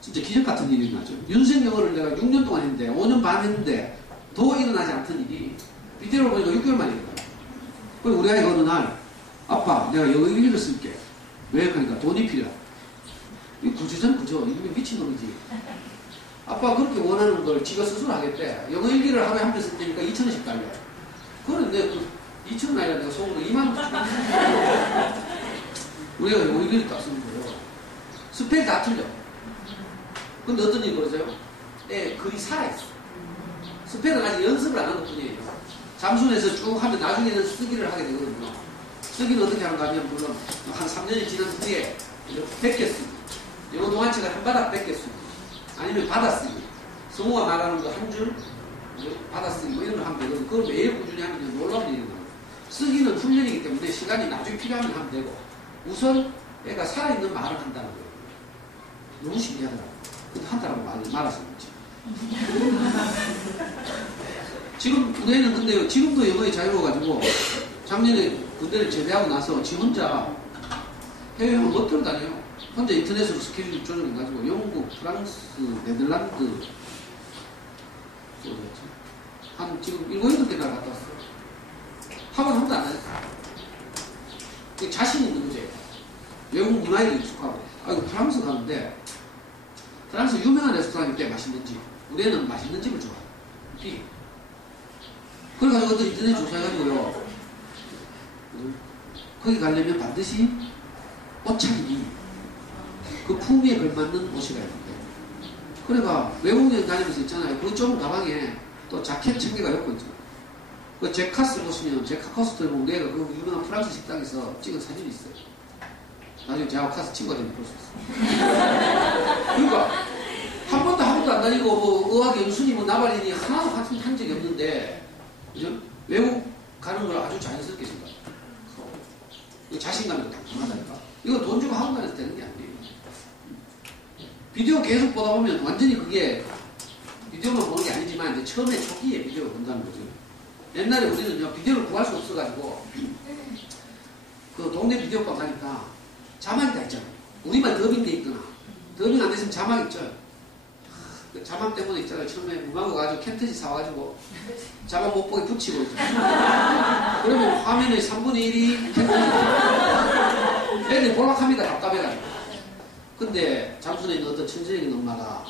진짜 기적 같은 일이 나죠. 윤생 영어를 내가 6년 동안 했는데 5년 반 했는데 더 일어나지 않던 일이 비디오로 보니까 6개월 만에 일어나요. 그리고 우리 아이가 어느 날 아빠 내가 영어 일기를 쓸게. 왜? 그러니까 돈이 필요해. 이 구조전 구조. 이게 미친놈이지. 아빠 그렇게 원하는 걸 지가 스스로 하겠대. 영어 일기를 하루에 한 편 쓸 테니까 2,000원씩 달래. 그런데 그 2,000원 아니라 내가 속으로 2만 원 우리가 영어 일기를 딱 쓰는 거예요. 스펠 다 틀려. 근데 어떤 일이 벌어져요? 글이 살아있어. 스펠은 아직 연습을 안 한 것 뿐이에요. 잠수해서 쭉 하면 나중에는 쓰기를 하게 되거든요. 쓰기는 어떻게 하는가 하면 물론 한 3년이 지난 후에 이렇게 100개 쓰기. 영어 동화책을 한 바닥 100개 쓰기. 아니면 받아쓰기. 성우가 말하는 거 한 줄 받아쓰기 뭐 이런 거 하면 되거든요. 그걸 매일 꾸준히 하면 놀라운 일이 나와요. 쓰기는 훈련이기 때문에 시간이 나중에 필요하면 하면 되고 우선 애가 살아있는 말을 한다는 거예요. 너무 신기하더라고요. 근데 한다라고 말아서 그렇지. 지금 우리 애는 근데 지금도 영어에 자유로워가지고 작년에 군대를 제대하고 나서 지 혼자 해외여행 멋대로 다녀요. 혼자 인터넷으로 스케줄 조정해가지고 영국, 프랑스, 네덜란드 어디였지? 한 지금 7, 8개나 갔다 왔어요. 학원 한 번도 안 다녔어요. 자신 있는 거죠. 외국 문화에 익숙하고. 이거 프랑스 가는데 프랑스 유명한 레스토랑이 꽤 맛있는 집. 우리 애는 맛있는 집을 좋아해요. 그래가지고 어떤 인터넷 조사해가지고요. 거기 가려면 반드시 옷차림이 그 품위에 걸맞는 옷이 가야 돼요. 그러니까 외국여행 다니면서 있잖아요. 그 좁은 가방에 또 자켓 챙겨가 엮고 있죠. 그 제카스 보시면 제카커스터에 보면 내가 그 유명한 프랑스 식당에서 찍은 사진이 있어요. 나중에 제가 카스 친구가 되면 볼 수 있어요. 가지고 뭐 의학 연수니 뭐 나발이니 하나도 한 적이 없는데, 그죠? 외국 가는 걸 아주 자연스럽게 생각해요. 자신감이 당당하다니까. 이거 돈 주고 학원 다녀서 되는 게 아니에요. 비디오 계속 보다 보면 완전히 그게 비디오만 보는 게 아니지만 이제 처음에 초기에 비디오를 본다는 거죠. 옛날에 우리는요 비디오를 구할 수 없어가지고 그 동네 비디오방 가니까 자막이 다 있잖아요. 우리만 더빙돼 있거나 더빙 안 됐으면 자막 있죠. 그 자막 때문에 있잖아요. 처음에 무마고 가지고 캔터지 사와가지고 자막 못 보게 붙이고 있잖아요. 그러면 화면의 3분의 1이 캔터지. 애들이 볼락합니다. 답답해가지고. 근데 잠순에 있는 어떤 천재적인 엄마가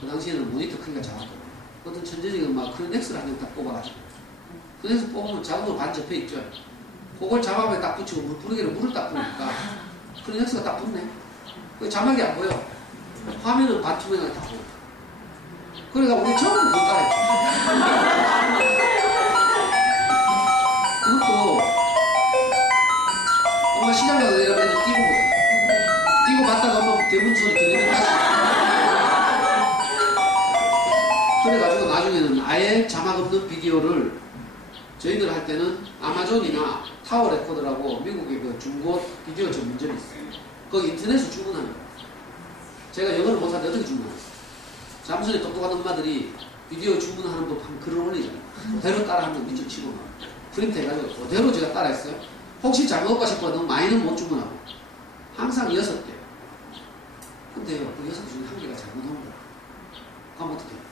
그 당시에는 모니터 크기가 작았거든요. 어떤 천재적인 엄마가 크리넥스를 한 장 딱 뽑아가지고 크리넥스 뽑으면 자동으로 반 접혀 있죠. 그걸 자막에 딱 붙이고 물뿌리개로 물을 딱 뿌리니까 크리넥스가 딱 붙네. 그 자막이 안 보여. 화면은 반투명하게 다 보여. 그러니까 우리 처음 못 따라했죠. 그것도 엄마 시장 가서 내려가면 뛰고 보자. 뛰고 봤다가 엄마 대문 소리 들리면 다시. 그래가지고 나중에는 아예 자막 없는 비디오를 저희들 할 때는 아마존이나 타워 레코더라고 미국의 그 중고 비디오 전문점이 있어요. 거기 인터넷으로 주문하는 거예요. 제가 영어를 못하는데 어떻게 주문하겠어요? 잠수에 똑똑한 엄마들이 비디오 주문하는 법 한 글을 올리잖아요. 그대로 따라하면 밑줄 치고 막 프린트 해가지고 그대로 제가 따라했어요. 혹시 잘못 올까 싶어 너무 많이는 못 주문하고 항상 6개. 근데요 그 6개 중에 1개가 잘못 온 거예요. 그럼 어떻게 해요?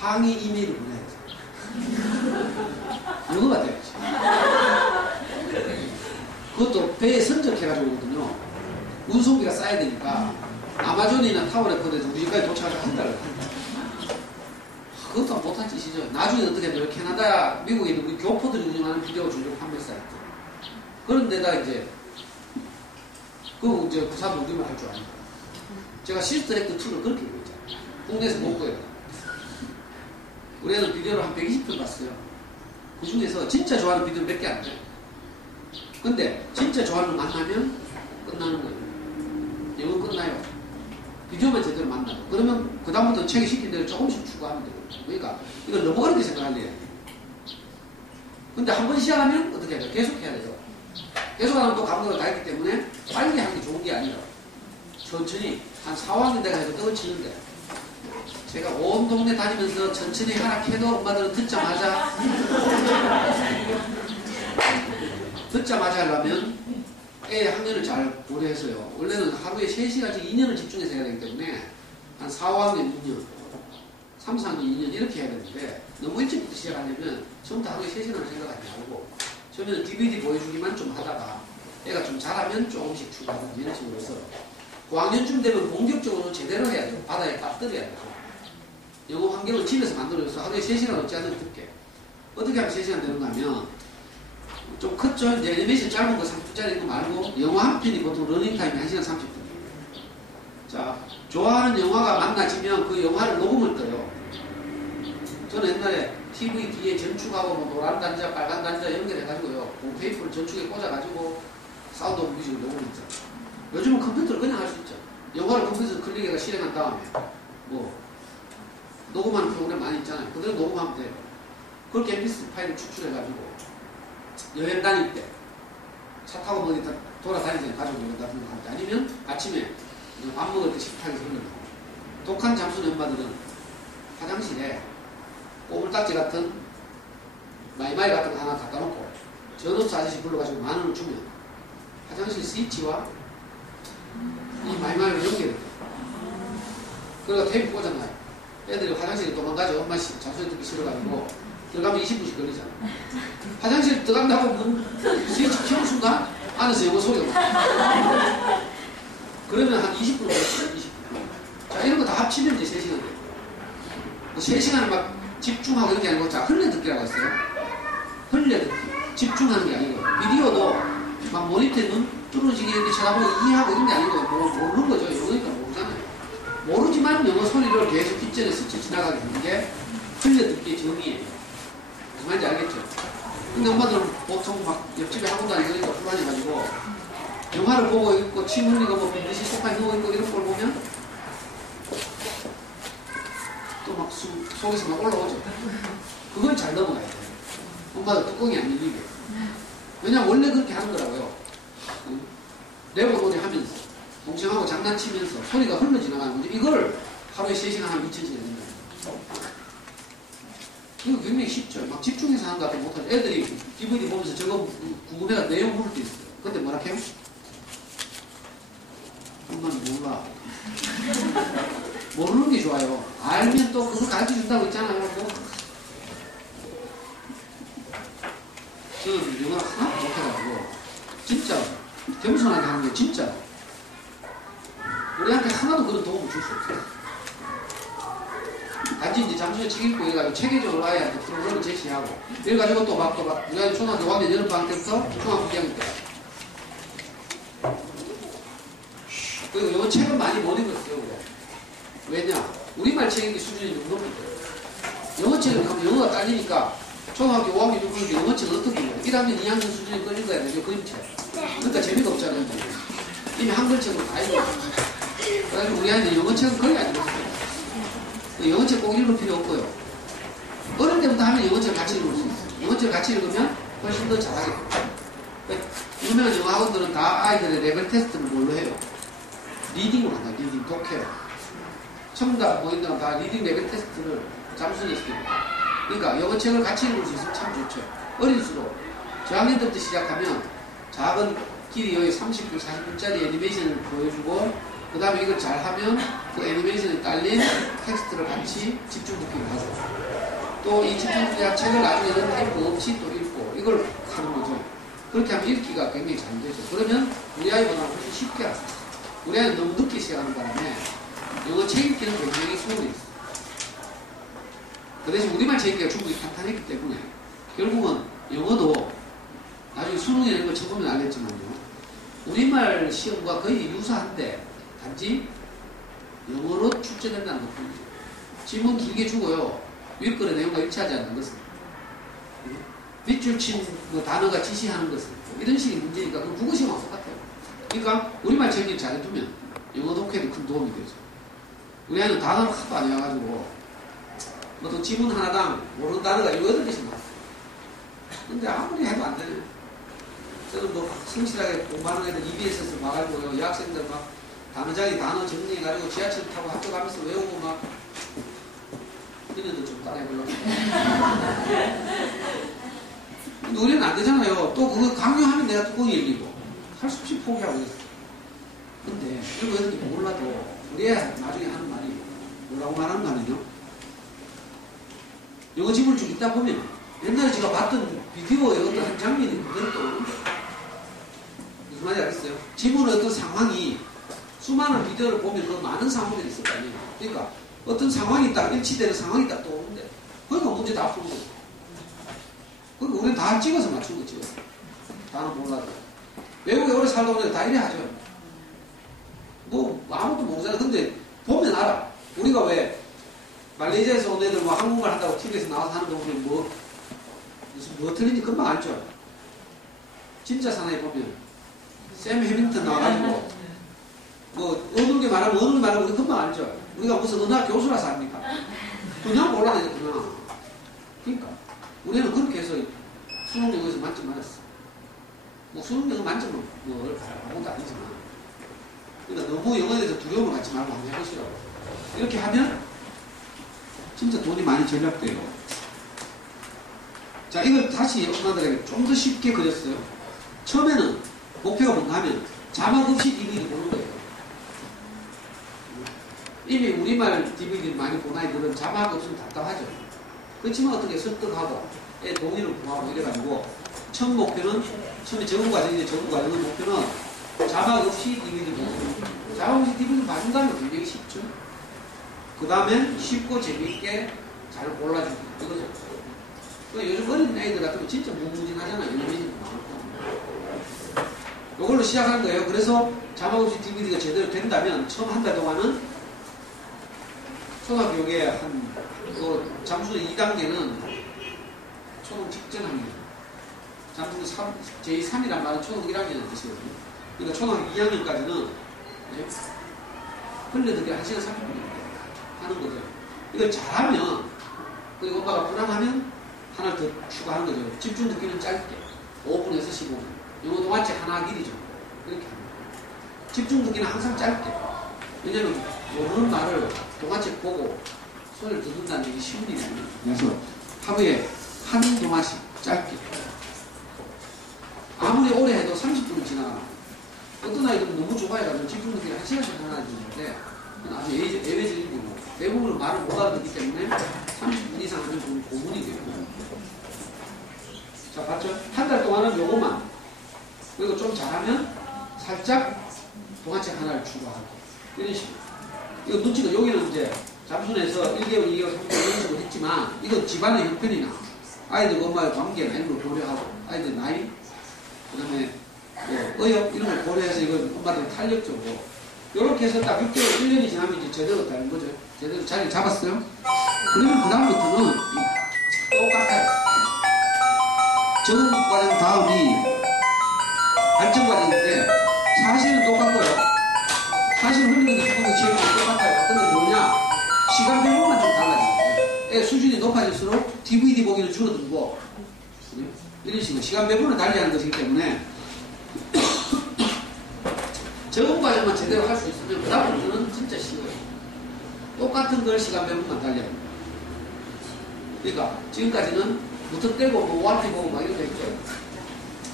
항의 이메일을 보내야 돼요. 영어가 돼야지. 그것도 배에 선적해가지고 오거든요. 운송비가 싸야 되니까 아마존이나 타워레코드에서 우리 집까지 도착해서 한 달을 합니다. 그것도 못한 짓이죠. 나중에 어떻게 하면 캐나다, 미국에 있는 우리 교포들이 운영하는 비디오 중고 판매 사이트. 그런 데다 이제 그 이제 그 사람 우리말 할 줄 아니까. 제가 시스터렉트 2를 그렇게 보였잖아요. 국내에서 못 구해요. 우리 애는 비디오를 한 120편 봤어요. 그 중에서 진짜 좋아하는 비디오 몇 개 안 돼요. 근데 진짜 좋아하는 걸 만나면 끝나는 거예요. 영어 끝나요. 비디오만 제대로 만나고. 그러면 그다음부터 책이 시킨 대로 조금씩 추가하면 되거든요. 그러니까 이걸 너무 어렵게 생각할 일이 아니에요. 근데 한 번 시작하면 어떻게 해야 돼요? 계속 해야 돼요. 계속 하면 또 감각을 다 했기 때문에 빨리 하는 게 좋은 게 아니라 천천히 한 4학년 돼가지고 떨어지는데 제가 온 동네 다니면서 천천히 하나 해도 엄마들은 듣자마자 하려면 애 학년을 잘 고려해서요. 원래는 하루에 3시간씩 2년을 집중해서 해야 되기 때문에 한 4, 5학년 2년, 3, 4학년 2년 이렇게 해야 되는데 너무 일찍부터 시작하려면 처음부터 하루에 3시간을 생각하지 말고 처음에는 DVD 보여주기만 좀 하다가 애가 좀 잘하면 조금씩 추가하는 이런 식으로 해서 고학년쯤 되면 본격적으로 제대로 해야 돼요. 바다에 빠뜨려야 돼요. 영어 환경을 집에서 만들어줘서 하루에 3시간 어찌 하든 듣게. 어떻게 하면 3시간 되는가 하면 좀 컸죠? 이제 애니메이션 짧은 거 30분짜리 거 말고 영화 한 편이 보통 러닝타임이 1시간 30분이에요. 자, 좋아하는 영화가 만나지면 그 영화를 녹음을 떠요. 저는 옛날에 TV 뒤에 전축하고 뭐 노란 단자, 빨간 단자 연결해가지고요. 홈페이퍼를 전축에 꽂아가지고 사운드 오브 뮤직을 녹음했죠. 요즘은 컴퓨터로 그냥 할 수 있죠. 영화를 컴퓨터에서 클릭해서 실행한 다음에 뭐 녹음하는 프로그램 많이 있잖아요. 그대로 녹음하면 돼요. 그렇게 mp3 파일을 추출해가지고 여행 다닐 때 차 타고 어디 돌아다니잖아요. 가족들 같은 거 할 때 아니면 아침에 밥 먹을 때 식탁에서 흘러나오고 독한 잠수는 엄마들은 화장실에 꼬물딱지 같은 마이마이 같은 거 하나 갖다 놓고 전업사 아저씨 불러가지고 10,000원을 주면 화장실 스위치와 이 마이마이를 연결해요. 그러니까 테이프 꽂아놔요. 애들이 화장실에 도망가죠. 엄마 잠수에 듣기 싫어가지고 들어가면 20분씩 걸리잖아. 화장실 들어간다고 문 스위치 켜는 순간 안에서 영어 소리가 나. 그러면 한 20분 걸렸어요. 20분. 자, 이런 거 다 합치면 이제 3시간 돼요. 3시간을 막 집중하고 이런 게 아니고 자, 흘려듣기라고 했어요. 흘려듣기. 집중하는 게 아니고 비디오도 막 모니터에 눈 뚫어지게 이렇게 쳐다보고 이해하고 이런 게 아니고 모르는 거죠. 영어니까 모르잖아요. 모르지만 영어 소리를 계속 뒷전에 스쳐 지나가게 하는 게 흘려듣기의 정의예요. 그 말인지 알겠죠? 근데 엄마들은 보통 막 옆집에 학원 다니니까 불안해가지고 영화를 보고 있고 침 흘리고 뭐 빈듯이 소파에 누워있고 이런 걸 보면 속에서 막 올라오죠. 그걸 잘 넘어가야 돼요. 엄마도 뚜껑이 안 열리게. 왜냐면 원래 그렇게 하는 거라고요. 레고 놀이 하면서 동생하고 장난치면서 소리가 흘러 지나가는 거죠. 이걸 하루에 3시간 하면 2,000시간 된다. 이거 굉장히 쉽죠. 막 집중해서 하는 것 같아도 못하죠. 애들이 DVD 보면서 저거 궁금해가 내용 물을 때 있어요. 근데 뭐라 해요? 엄마는 몰라. 모르는 게 좋아요. 알면 또 그거 가르쳐 준다고 했잖아요. 뭐. 저는 영어 하나도 못해가지고 진짜 겸손하게 하는 게 진짜 우리한테 하나도 그런 도움을 줄 수 없어요. 단지 이제 잠시 책 읽고 이래가지고 체계적으로 아이한테 프로그램을 제시하고 이래가지고 또 막 우리가 초등학교 5학년 여름방학 때부터 중학교 2학년 때 그리고 요 책은 많이 못 읽었어요. 우리가. 왜냐? 우리말 책 읽기 수준이 좀 높기 때문에 영어책을 가면 영어가 딸리니까 초등학교 5학년 6학년 영어책을 어떻게 읽어요? 1학년 2학년 수준에 걸 읽어야 되죠. 그림책. 그러니까 재미가 없잖아요. 이미 한글책으로 다 읽어요. 그래가지고 우리 아이는 영어책은 거의 안 읽었어요. 영어책 꼭 읽을 필요 없고요. 어릴 때부터 하면 영어책 같이 읽을 수 있어요. 영어책 같이 읽으면 훨씬 더 잘하게 돼요. 유명한 영어 학원들은 다 아이들의 레벨 테스트를 뭘로 해요? 리딩으로 한다. 리딩, 독해요. 첨단 보인들은 다 리딩 레벨 테스트를 잠수를 시킵니다. 그러니까 영어책을 같이 읽을 수 있으면 참 좋죠. 어릴수록 저학년 때부터 시작하면 작은 길이 여기 30분, 40분짜리 애니메이션을 보여주고 그 다음에 이걸 잘하면 그 애니메이션에 딸린 텍스트를 같이 집중 듣기를 하고 또 이 집중 듣기가 책을 나중에는 템포 없이 또 읽고 이걸 하는 거죠. 그렇게 하면 읽기가 굉장히 잘 되죠. 그러면 우리 아이보다 훨씬 쉽게 하죠. 우리 아이는 너무 늦게 시작하는 바람에 영어 책 읽기는 굉장히 소홀히 있어요. 그 대신 우리말 책 읽기가 충분히 탄탄했기 때문에 결국은 영어도 나중에 수능에 이런 걸 쳐보면 알겠지만요. 우리말 시험과 거의 유사한데 단지 영어로 출제된다는 것뿐이죠. 지문 길게 주고요. 윗글의 내용과 일치하지 않는 것은 밑줄 친 단어가 지시하는 것은 이런 식의 문제니까 그 국어시험하고 똑같아요. 그러니까 우리말 책을 잘해두면 영어 독해에도 큰 도움이 되죠. 우리 아이는 단어를 하도 안 해가지고 또 지문 하나당 모르는 단어가 8개씩 나왔어요. 근데 아무리 해도 안 되네요. 저는 뭐 성실하게 공부하는 애들 EBS에서 봐가지고요. 여학생들 막 단어장이 단어 정리해가지고 지하철 타고 학교 가면서 외우고 막 이래도 좀 따라해보려고. 근데 우리는 안 되잖아요. 또 그거 강요하면 내가 뚜껑이 열리고 할 수 없이 포기하고 있어. 근데 이거 애들이 몰라도 우리 애 나중에 하는 말이 뭐라고 말하는 거 아니죠? 영어 지문을 쭉 읽다 보면 옛날에 제가 봤던 비디오의 어떤 한 장면이 그대로 떠오르는데 무슨 말인지 알겠어요? 지문의 어떤 상황이 수많은 비디오를 보면 그 많은 상황들이 있을 거 아니에요. 그러니까 어떤 상황이 딱 일치되는 상황이 딱 떠오르는데 그러니까 문제 다 푸는 거예요. 그러니까 우리는 다 찍어서 맞춘 거죠. 나는 몰라도. 외국에 오래 살다 보니까 다 이래 하죠. 뭐 아무도 모르잖아. 근데 보면 알아. 우리가 왜 말레이시아에서 온 애들 뭐 한국말 한다고 TV에서 나와서 하는 거 보면 무슨 뭐 틀린지 금방 알죠. 진짜 사나이 보면 샘 해밍턴 나와가지고 뭐 어느 게 말하면 어느 게 말하면 우리 금방 알죠. 우리가 무슨 어느 학교 교수라서 합니까? 그냥 몰라내니까. 그러니까 우리는 그렇게 해서 수능 영어에서 만점 맞았어. 뭐 수능 영어 만점은 뭐 아무것도 아니지만 그러니까 너무 영어에 대해서 두려움을 갖지 말고 한번 해보시라고. 이렇게 하면 진짜 돈이 많이 절약돼요. 자, 이걸 다시 엄마들에게 좀 더 쉽게 그렸어요. 처음에는 목표가 뭔가 하면 자막 없이 DVD 보는 거예요. 이미 우리말 DVD 많이 본 아이들은 자막 없으면 답답하죠. 그렇지만 어떻게 설득하고 애 동의를 구하고 이래가지고 첫 목표는 처음에 적응 과정인데 적응 과정의 목표는 자막 없이 DVD 보는 거예요. 자막 없이 DVD 봐준다면 굉장히 쉽죠. 그 다음엔 쉽고 재미있게 잘 골라주고 이거죠. 요즘 어린 애들 같은 거 진짜 무궁무진하잖아요. 애니메이션도 많고. 이걸로 시작하는 거예요. 그래서 자막 없이 DVD가 제대로 된다면 처음 한 달 동안은 초등학교에 잠수 2단계는 초등 직전 학년. 잠수 제3이란 말은 초등 1학년을 뜻이거든요. 그러니까 초등학교 2학년까지는 흘려듣기 1시간 30분입니다. 하는 거죠. 이걸 잘하면, 그리고 엄마가 불안하면 하나 더 추가하는 거죠. 집중 듣기는 짧게. 5분에서 15분. 영어 동화책 하나 길이 정도. 이렇게 합니다. 집중 듣기는 항상 짧게. 왜냐면 모르는 말을 동화책 보고 손을 듣는다는 게 쉬운 일이 아니에요. 그래서 하루에 한 동화씩 짧게. 아무리 오래 해도 30분은 지나가요. 어떤 아이들은 너무 좋아해가지고 집중 듣기를 1시간씩 하나 해주는데 아주 예외적인 경우. 대부분은 말을 못 알아듣기 때문에 30분 이상 하면 좀 고문이 돼요. 자, 봤죠? 한 달 동안은 요거만. 그리고 좀 잘하면 살짝 동화책 하나를 추가하고. 이런 식으로. 이거 눈치가 여기는 이제 잠수에서 1개월, 2개월, 3개월 이런 식으로 했지만 이건 집안의 형편이나 아이들 엄마의 관계나 이런 걸 고려하고 아이들 나이, 그 다음에 뭐 의욕 이런 걸 고려해서 이건 엄마들 탄력적으로 이렇게 해서 딱 6개월, 1년이 지나면 이제 제대로 되는 거죠. 제대로 자리 잡았어요. 그러면 그다음부터는 똑같아요. 적응 과정 다음이 발전 과정인데 사실은 똑같고요. 사실 흘리는 게 기본의 지역이 똑같아요. 어떤 게 뭐냐? 시간 배분만 좀 달라지는 거예요. 수준이 높아질수록 DVD 보기는 줄어들고 이런 식으로 시간 배분을 달리하는 것이기 때문에 적응 과정만 제대로 할 수 있으면 그 다음부터는 진짜 쉬워요. 똑같은 걸 시간 배분만 달리하는 거예요. 그러니까 지금까지는 무턱 떼고 뭐 ORT 보고 막 이런 거 있죠.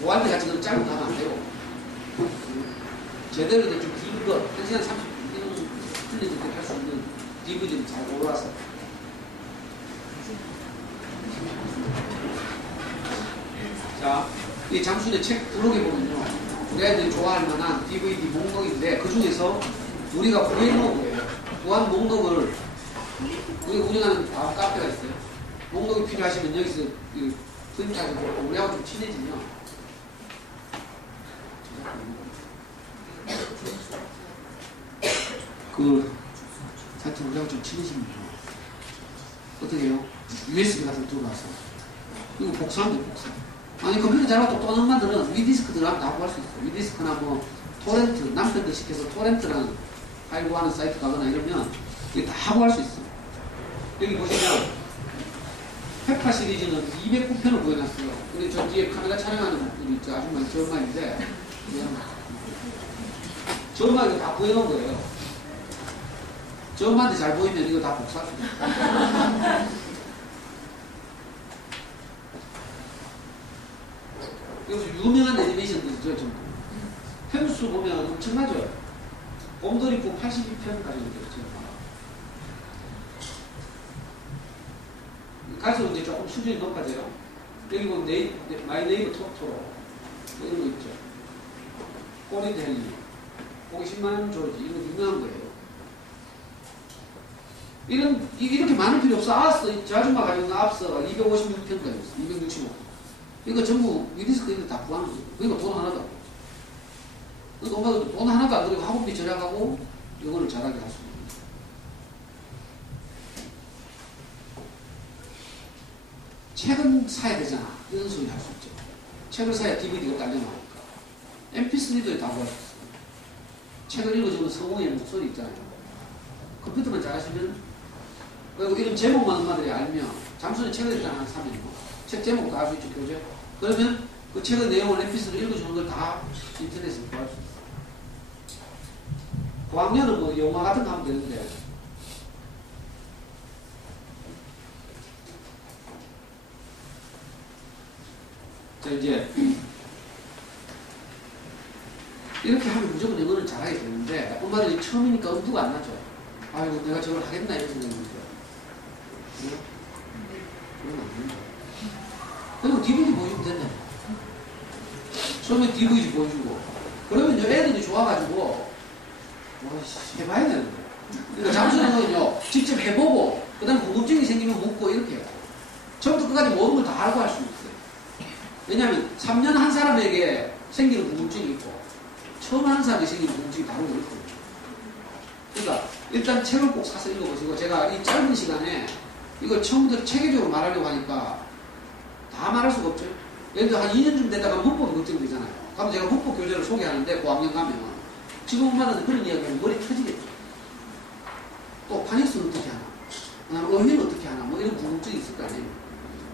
ORT 같은 건 짧은 거 하면 안 되고 제대로 좀 긴 거 1시간 30분 이런 흘리듯이 할 수 있는 DVD를 잘 골라서 자, 이 잠수의 책 블록에 보면요 우리 아이들이 좋아할 만한 DVD 목록인데 그 중에서 우리가 구해놓은 거예요. 구한 목록을 우리가 운영하는 다음 카페가 있어요. 목록이 필요하시면 여기서 구입하시고 우리하고 좀 친해지면 하여튼 우리하고 좀 친해집니다. 어떻게 해요? USB 같은 거 들어와서 이거 복사하면 돼, 복사. 아니 컴퓨터 잘하고 똑똑한 엄마들은 위디스크 들어가면 다 구할 수 있어. 위디스크나 뭐 토렌트, 남편들 시켜서 토렌트라는 파일 구하는 사이트 가거나 이러면 이게 다 구할 수 있어. 여기 보시면 페파 시리즈는 209편을 구해놨어요. 근데 저 뒤에 카메라 촬영하는 분이 저 아줌마 저 엄마인데 저 엄마 이거 다 구해놓은 거예요. 저 엄마한테 잘 보이면 이거 다 복사할 수 있어요. 여기서 유명한 애니메이션들 있죠. 좀 편수 보면 엄청나죠. 곰돌이푸 82편까지 되죠. 갈수록 이제 조금 수준이 높아져요. 여기 보면 마이 네이버 토토로 이런 거 있죠. 꼬리 델리, 고기 10만원 조지 이런 거 유명한 거예요. 이렇게 많은 필요 없어. 알았어. 저 아줌마 가지고 앞서 256편까지 있어. 265편. 이거 전부 위디스크 이거 다 구하는 거예요. 그러니까 돈 하나도 안 들어. 그러니까 엄마도 돈 하나도 안 들고 학원비 절약하고 이거를 잘하게 할 수 있는 거예요. 책은 사야 되잖아. 이런 소리 할 수 있죠. 책을 사야 DVD가 딸려나오니까. MP3도 다 구할 수 있어요. 책을 읽어주는 성우의 목소리 있잖아요. 컴퓨터만 잘하시면 그리고 이런 제목만 엄마들이 알면 잠수는 책을 일단 하나 사면 책 제목 다 알 수 있죠. 교재. 그러면 그 책의 내용을 MP3로 읽어주는 걸 다 인터넷에서 구할 수 있어요. 고학년은 뭐 영화 같은 거 하면 되는데 자 이제 이렇게 하면 무조건 영어를 잘하게 되는데 엄마들이 처음이니까 엄두가 안 나죠. 아이고 내가 저걸 하겠나 이런 생각이 들죠. 그건 안 된다. 그리고 DVD 보여주면 된다. 처음에 DVD 보여주고 그러면 애들이 좋아가지고 해봐야 되는 거예요. 그러니까 잠수는요 직접 해보고 그 다음에 궁금증이 생기면 묻고 이렇게 해요. 처음부터 끝까지 모든 걸 다 알고 할 수 있어요. 왜냐하면 3년 한 사람에게 생기는 궁금증이 있고 처음 하는 사람이 생기는 궁금증이 다르고 있거든요. 그러니까 일단 책을 꼭 사서 읽어보시고 제가 이 짧은 시간에 이걸 처음부터 체계적으로 말하려고 하니까 다 말할 수가 없죠. 예를 들어 한 2년쯤 되다가 문법이 걱정되잖아요. 그럼 제가 문법 교재를 소개하는데 고학년 가면 지금 엄마는 그런 이야기하면 머리 터지겠죠. 또 판익수는 어떻게 하나?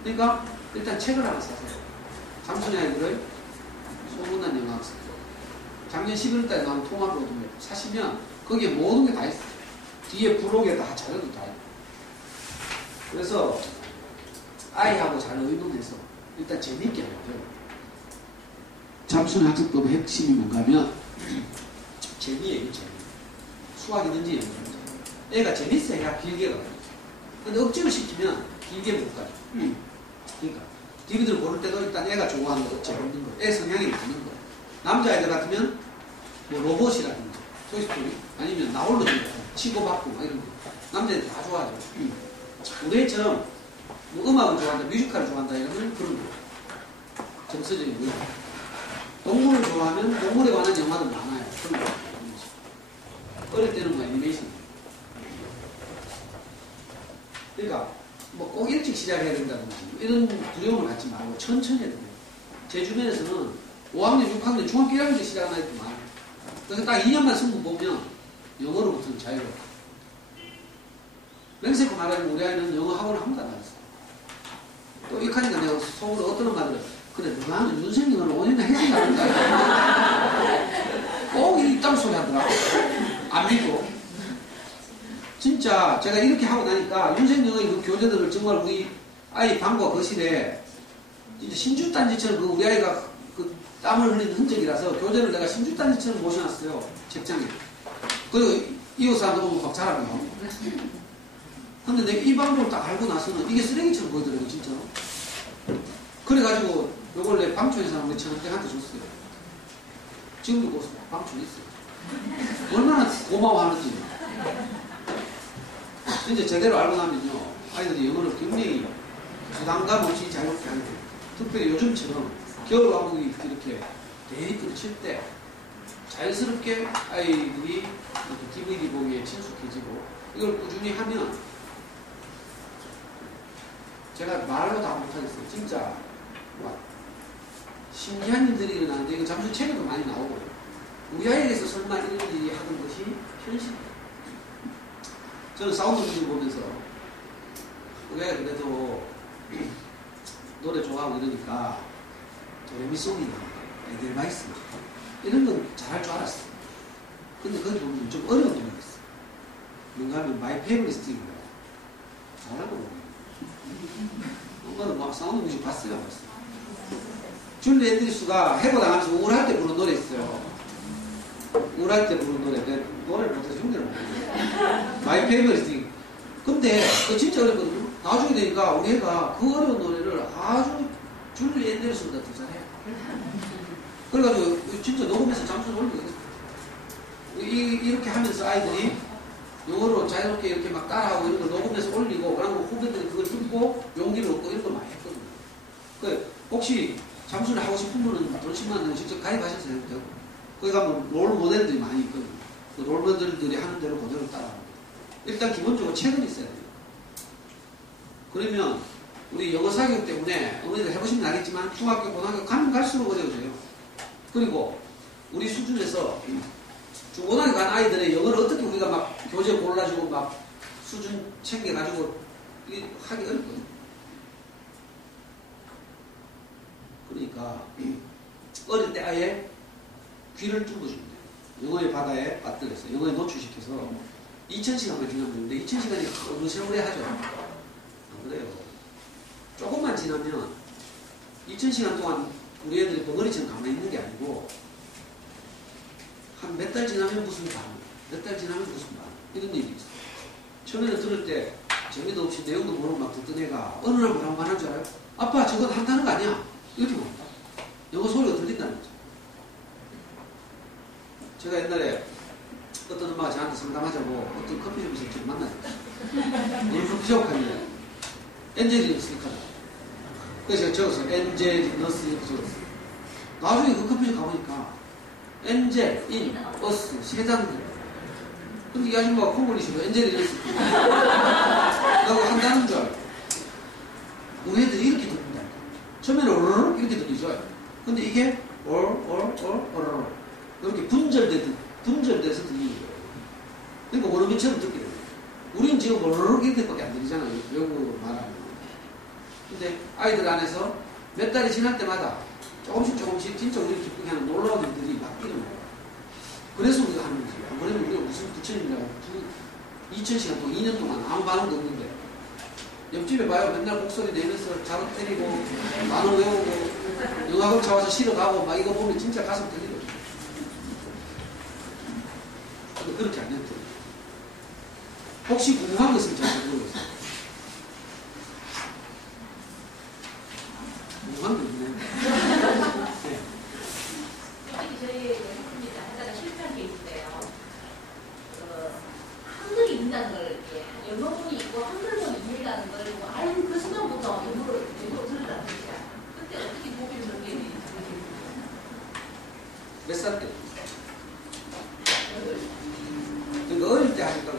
그러니까 일단 책을 하나 사세요. 잠순이 아이들의 소문난 영어학습. 작년 11월달에 나온 통합 로드맵 사시면 거기에 모든 게 다 있어요. 뒤에 블록에 다 자료도 다 있고. 그래서 아이하고 잘 의논해서 일단 재미있게 하죠. 잠순 학습법의 핵심이 뭔가 하면 재미예요, 재미. 수학이든지 영어든지. 애가 재밌어야 길게 가요. 근데 억지로 시키면 길게 못 가요. 그러니까 DVD를 고를 때도 일단 애가 좋아하는 거, 재밌는 거, 애 성향이 맞는 거. 남자애들 같으면 뭐 로봇이라든지 토이스토리 아니면 나홀로 치고받고 막 이런 거. 남자애들 다 좋아하죠. 우리 애처럼 뭐 음악을 좋아한다, 뮤지컬을 좋아한다 이러면 그런 거. 정서적인 거. 동물을 좋아하면 동물에 관한 영화도 많아요. 그런 거. 어릴 때는 뭐 애니메이션. 그러니까 뭐 꼭 일찍 시작해야 된다든지 이런 두려움을 갖지 말고 천천히 해야 돼요. 제 주변에서는 5학년, 6학년, 중학교 1학년 때 시작하는 아이들 많아요. 그래서 딱 2년만 승부 보면 영어로부터는 자유로워. 맹세코 말하자면 우리 아이는 영어 학원을 한 번도 안 다녔어. 또 이카니까 내가 속으로 어떤 엄마들은 그래 너가 하는 윤생영어를 5년이나 해서 나온다. 꼭 이딴 소리 하더라. 안 믿고. 진짜 제가 이렇게 하고 나니까 윤생영의 그 교재들을 정말 우리 아이 방과 거실에 진짜 신주단지처럼 그 우리 아이가 그 땀을 흘리는 흔적이라서 교재를 내가 신주단지처럼 모셔놨어요. 책장에. 그리고 이웃사람들 보면 막 자라고요. 근데 내가 이 방법을 딱 알고 나서는 이게 쓰레기처럼 보이더라고요, 진짜로. 그래가지고 요걸 내 방촌에서 우리 청한테한테 줬어요. 지금도 그 방촌에 있어요. 얼마나 고마워하는지. 진짜 제대로 알고 나면요, 아이들이 영어를 굉장히 부담감 없이 자유롭게 하게 돼요. 특별히 요즘처럼 겨울 과목이 이렇게 대립으로 칠 때 자연스럽게 아이들이 이렇게 DVD 보기에 친숙해지고 이걸 꾸준히 하면 제가 말로 다 못하겠어요. 진짜 막 신기한 일들이 일어나는데 이거 잠시 책에도 많이 나오고 우리 아이에게서 설마 이런 일이 하던 것이 현실이에요. 저는 사운드 뮤직 보면서 우리 아이가 그래도 노래 좋아하고 이러니까 도레미송이나 에델바이스나 이런 건 잘할 줄 알았어. 근데 거기 보면 좀 어려운 노래가 있어. 뭔가 하면 마이 페이버리스트인가 잘하고 엄마도 막 사운드 뮤직 봤어요. 줄리 앤드리스가 해고당하면서 우울할 때 부른 노래 있어요. 우울할 때 부른 노래. 내 노래를 못해서 흉내를 못해요. 마이 페이버리스트. 근데 그거 진짜 어렵거든요. 나중에 되니까 우리 애가 그 어려운 노래를 아주 줄리 앤드리스보다 더 잘해. 그래가지고 진짜 녹음해서 점수를 올리고 있어요. 이렇게 하면서 아이들이 영어로 자유롭게 이렇게 막 따라하고 이런 걸 녹음해서 올리고 그러고 후배들이 그걸 듣고 용기를 얻고 이런 걸 많이 했거든요. 그 혹시 잠수를 하고 싶은 분은 돈 10만 원 직접 가입하셔서 해도 되고 거기 가면 롤 모델들이 많이 있거든요. 그 롤 모델들이 하는 대로 그대로 따라하고 일단 기본적으로 책은 있어야 돼요. 그러면 우리 영어 사교육 때문에 어머니들 해보시면 알겠지만 중학교, 고등학교 가면 갈수록 어려워져요. 그리고 우리 수준에서 중고등학교 간 아이들의 영어를 어떻게 우리가 막 교재 골라주고 막 수준 챙겨가지고 하기 어렵거든요. 그러니까 어릴 때 아예 귀를 뚫어주면 돼요. 영어의 바다에 빠뜨려서 영어에 노출시켜서 2000시간만 지나면 되는데 2000시간이 어느 세월에 하죠. 안 그래요. 조금만 지나면 2000시간 동안 우리 애들이 덩어리처럼 가만히 있는 게 아니고 한 몇 달 지나면 무슨 반, 몇 달 지나면 무슨 반 이런 얘기 있어요. 처음에는 들을 때 재미도 없이 내용도 모르고 막 듣던 애가 어느 날 뭐라고 말하는 줄 알아요? 아빠 저거 한다는 거 아니야? 이렇게 말한다. 영어 소리가 들린다는 거죠. 제가 옛날에 어떤 엄마가 저한테 상담하자고 어떤 커피숍에서 좀 만나요. 오늘 커피숍 가면 엔젤이 있으니까 그래서 제가 적었어요. 엔젤이 너스 이렇게 적었어요. 나중에 그 커피숍 가보니까 엔젤, 인, 어스 세 단어예요. 근데 이 아줌마가 콩글리시로 엔젤이 너스 라고 한다는 줄 알아요. 우리 애들이 이렇게 듣는다니까. 처음에는 오르르 이렇게 들리죠. 근데 이게 이렇게 분절돼서 들리는 거예요. 그러니까 원어민처럼 듣게 돼요. 우리는 지금 오르르 이렇게밖에 안 들리잖아요. 외국어로 말하면. 근데 아이들 안에서 몇 달이 지날 때마다 조금씩 진짜 우리 기쁘게 하는 놀라운 일들이 바뀌는 거예요. 그래서 우리가 하는 거지. 안 그러면 우리가 무슨 부처님이라고 2000시간 동안 2년 동안 아무 반응도 없는데 옆집에 봐요. 맨날 목소리 내면서 자극 때리고 만원 외우고 영화관 차 와서 쉬러 가고 막 이거 보면 진짜 가슴 떨리거든요. 근데 그렇게 안 됐더라고요. 혹시 궁금한 거 있으면 저한테 물어보세요. 궁금한 거 있네. 네. 솔직히 저희 회사입니다. 하다가 실패한 게 있는데요. 한글이 있다는 걸, 영어문이 있고 한글문이 있다는 걸 알고 그 순간부터 영어로 들으라는 거죠. 그때 어떻게 보기를 그렇게 되는지. 몇 살 때? 그러니까 어릴 때 하니까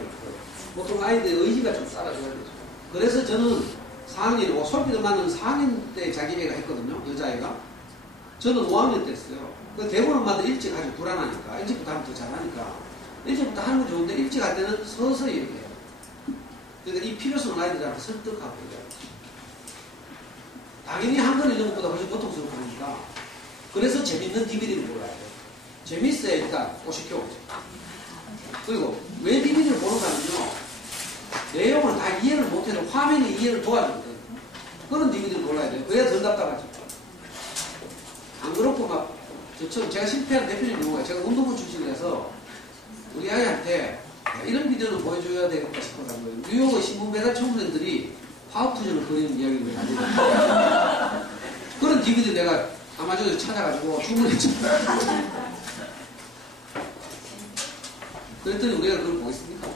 보통 아이들 의지가 좀 따라줘야 되죠. 그래서 저는 4학년, 솔비를 맞는 4학년 때 자기 애가 했거든요. 여자애가. 저는 5학년 때 했어요. 그 대부분 엄마들 일찍 하지 불안하니까. 일찍부터 하면 더 잘하니까. 일찍부터 하는 건 좋은데 일찍 할 때는 서서히 이렇게 해요. 그러니까 이 필요성 아이들한테 설득하고 이래요. 당연히 한 번 읽는 것보다 훨씬 고통스럽고 하니까. 그래서 재밌는 DVD를 몰아야 돼요. 재밌어야 일단 또 시켜오죠. 그리고 왜 DVD를 보는가 하면요. 내용을 다 이해를 못해도 화면이 이해를 도와주거든. 그런 DVD를 골라야 돼요. 그래야 덜 답답하죠. 안 그렇고 막, 저처럼 제가 실패한 대표적인 경우가 제가 운동부 출신이라서 우리 아이한테 이런 비디오를 보여줘야 되겠다 싶어서 뉴욕의 신문 배달 청소년들이 화학투전을 벌이는 이야기를 하거든요. 그런 DVD 내가 아마존에서 찾아가지고 주문했죠. 그랬더니 우리가 그걸 보겠습니까?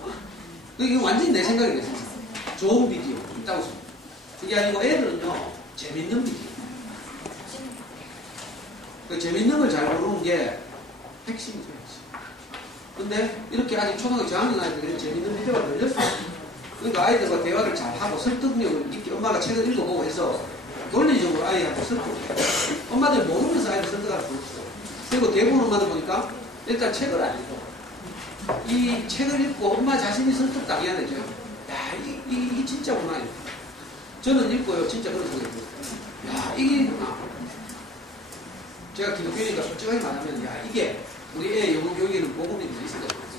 이게 완전히 내 생각이 됐습니다. 좋은 비디오 있다고 생각합니다. 그게 아니고 애들은요, 재밌는 비디오. 그 재밌는 걸 잘 고르는 게 핵심이죠, 핵심. 근데 이렇게 아직 초등학교 저학년 아이들이 재밌는 비디오가 걸렸어요. 그러니까 아이들과 대화를 잘하고 설득력을 있게 엄마가 책을 읽어보고 해서 논리적으로 아이한테 설득해요. 엄마들 모르면서 아이들 설득할 수 없어요. 그리고 대부분 엄마들 보니까 일단 책을 안 읽어. 이 책을 읽고 엄마 자신이 설득당해야 되죠. 야, 이게 진짜구나. 저는 읽고요, 진짜 그런 생각이 들어요. 야, 이게구나. 제가 기독교니까 솔직하게 말하면, 야, 이게 우리 애 영어 교육에는 복음이 있어야 되겠어.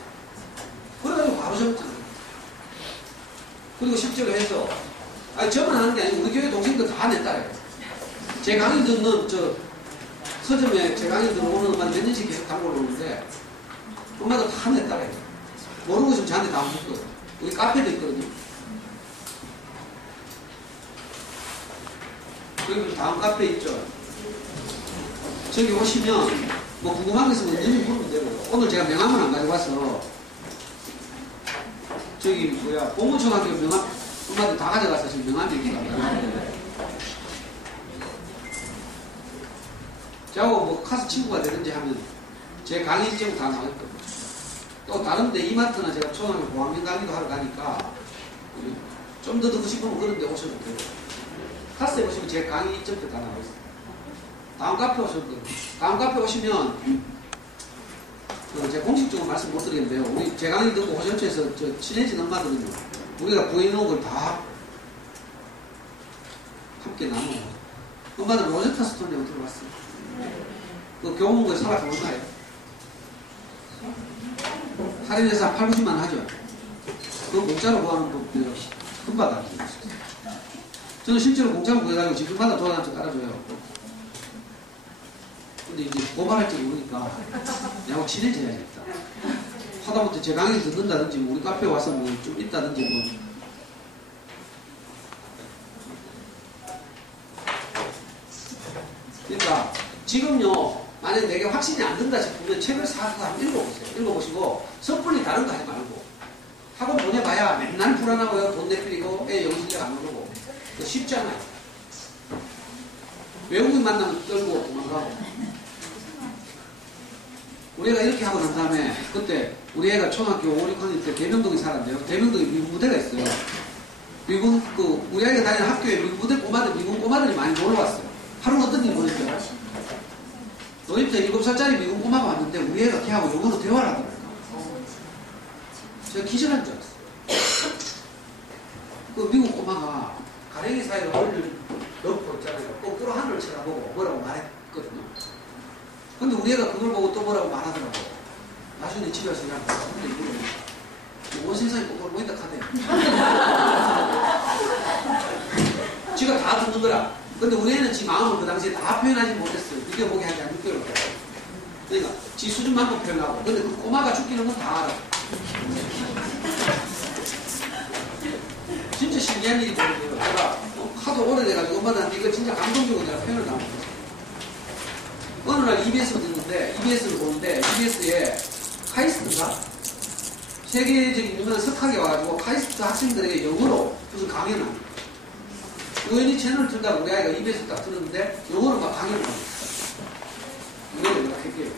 그래가지고 바로 적었잖아요. 그리고 실제로 해서, 아니, 저만 하는 게 아니고 우리 교회 동생들 다 내 따라요. 제 강의 듣는, 서점에 제 강의 듣는 오는 엄마는 몇 년씩 계속 단골 오는데, 엄마도 다 내 따라요. 모르고 있으면 저한테 다 묻거든요. 우리 카페도 있거든요. 그리고 다음 카페 있죠. 저기 오시면 뭐 궁금한 거 있으면 언제든 물으면 되고요. 오늘 제가 명함을 안 가져가서 저기 공무초등학교 명함 엄마들 다 가져가서 지금 명함이 이렇게 가요. 저하고 뭐 카스 친구가 되든지 하면 제 강의 일정 다 나왔거든요. 또 다른데 이마트나 제가 초등학교 고학년 강의도 하러 가니까 좀 더 듣고 싶으면 그런 데 오셔도 돼요. 카스에 오시면 제 강의 일정도 다 나와 있어요. 다음 카페 오셔도 돼요. 다음 카페 오시면 제가 공식적으로 말씀 못 드리겠는데요. 우리 제 강의 듣고 호전처에서 친해진 엄마들은요. 우리가 구해놓은 걸 다 함께 나눠요. 엄마들 로제타 스톤이라고 들어봤어요. 그 교문고에 살아서 얼마예요? 할인해서 한 8, 90만 하죠. 그거 공짜로 구하는 거 금방 다 저는 실제로 공짜로 구해가지고 집집마다 돌아다니면서 깔아줘요. 근데 이제 고발할지 모르니까 내하고 친해져야겠다. 하다못해 제 강의 듣는다든지 뭐 우리 카페에 와서 뭐 좀 있다든지 뭐 그러니까 지금요 만약 내게 확신이 안 든다 싶으면 책을 사서 한번 읽어보세요. 읽어보시고 섣불리 다른 거 하지 말고 학원 보내봐야 맨날 불안하고요. 돈 내필이고 애 영어 실력 안 오르고 쉽지 않아요. 외국인 만나면 떨고 도망가고 우리가 이렇게 하고 난 다음에 그때 우리 애가 초등학교 5, 6학년 때 대명동에 살았는데요. 대명동에 미군 부대가 있어요. 미군 우리 아이가 다니는 학교에 미군 부대 꼬마들 미군 꼬마들이 많이 놀러 왔어요. 하루는 어떤 일이 보냈어요? 노인 때 7살짜리 미군 꼬마가 왔는데 우리 애가 걔하고 영어로 대화를 하더라고요. 제가 기절한 줄 알았어요. 그 미국 꼬마가 가랭이 사이로 머리를 덮고 있잖아요. 거꾸로 하늘을 쳐다보고 뭐라고 말했거든요. 근데 우리 애가 그걸 보고 또 뭐라고 말하더라고. 나중에 집에 와서 그냥 근데 이거 온 세상이 거꾸로 보인다 카대. 지가 다 듣는 거라. 근데 우리 애는 지 마음을 그 당시에 다 표현하지 못했어요. 느껴보게 하지 한 6개월 동안. 그러니까 지 수준만큼 표현하고. 근데 그 꼬마가 죽기는 건 다 알아. 진짜 신기한 일이 보여요. 제가 하도 오래돼가지고 엄마한테 이거 진짜 감동적으로 내가 표현을 다 못했어요. 어느 날 EBS를 듣는데, EBS를 보는데, EBS에 카이스트가 세계적인 유명한 석학에 와가지고 카이스트 학생들에게 영어로 무슨 강연을 합니다. 우연히 채널을 틀다가 우리 아이가 EBS를 딱 들었는데, 영어로 막 강연을 합니다. 이거를 내가 할게요.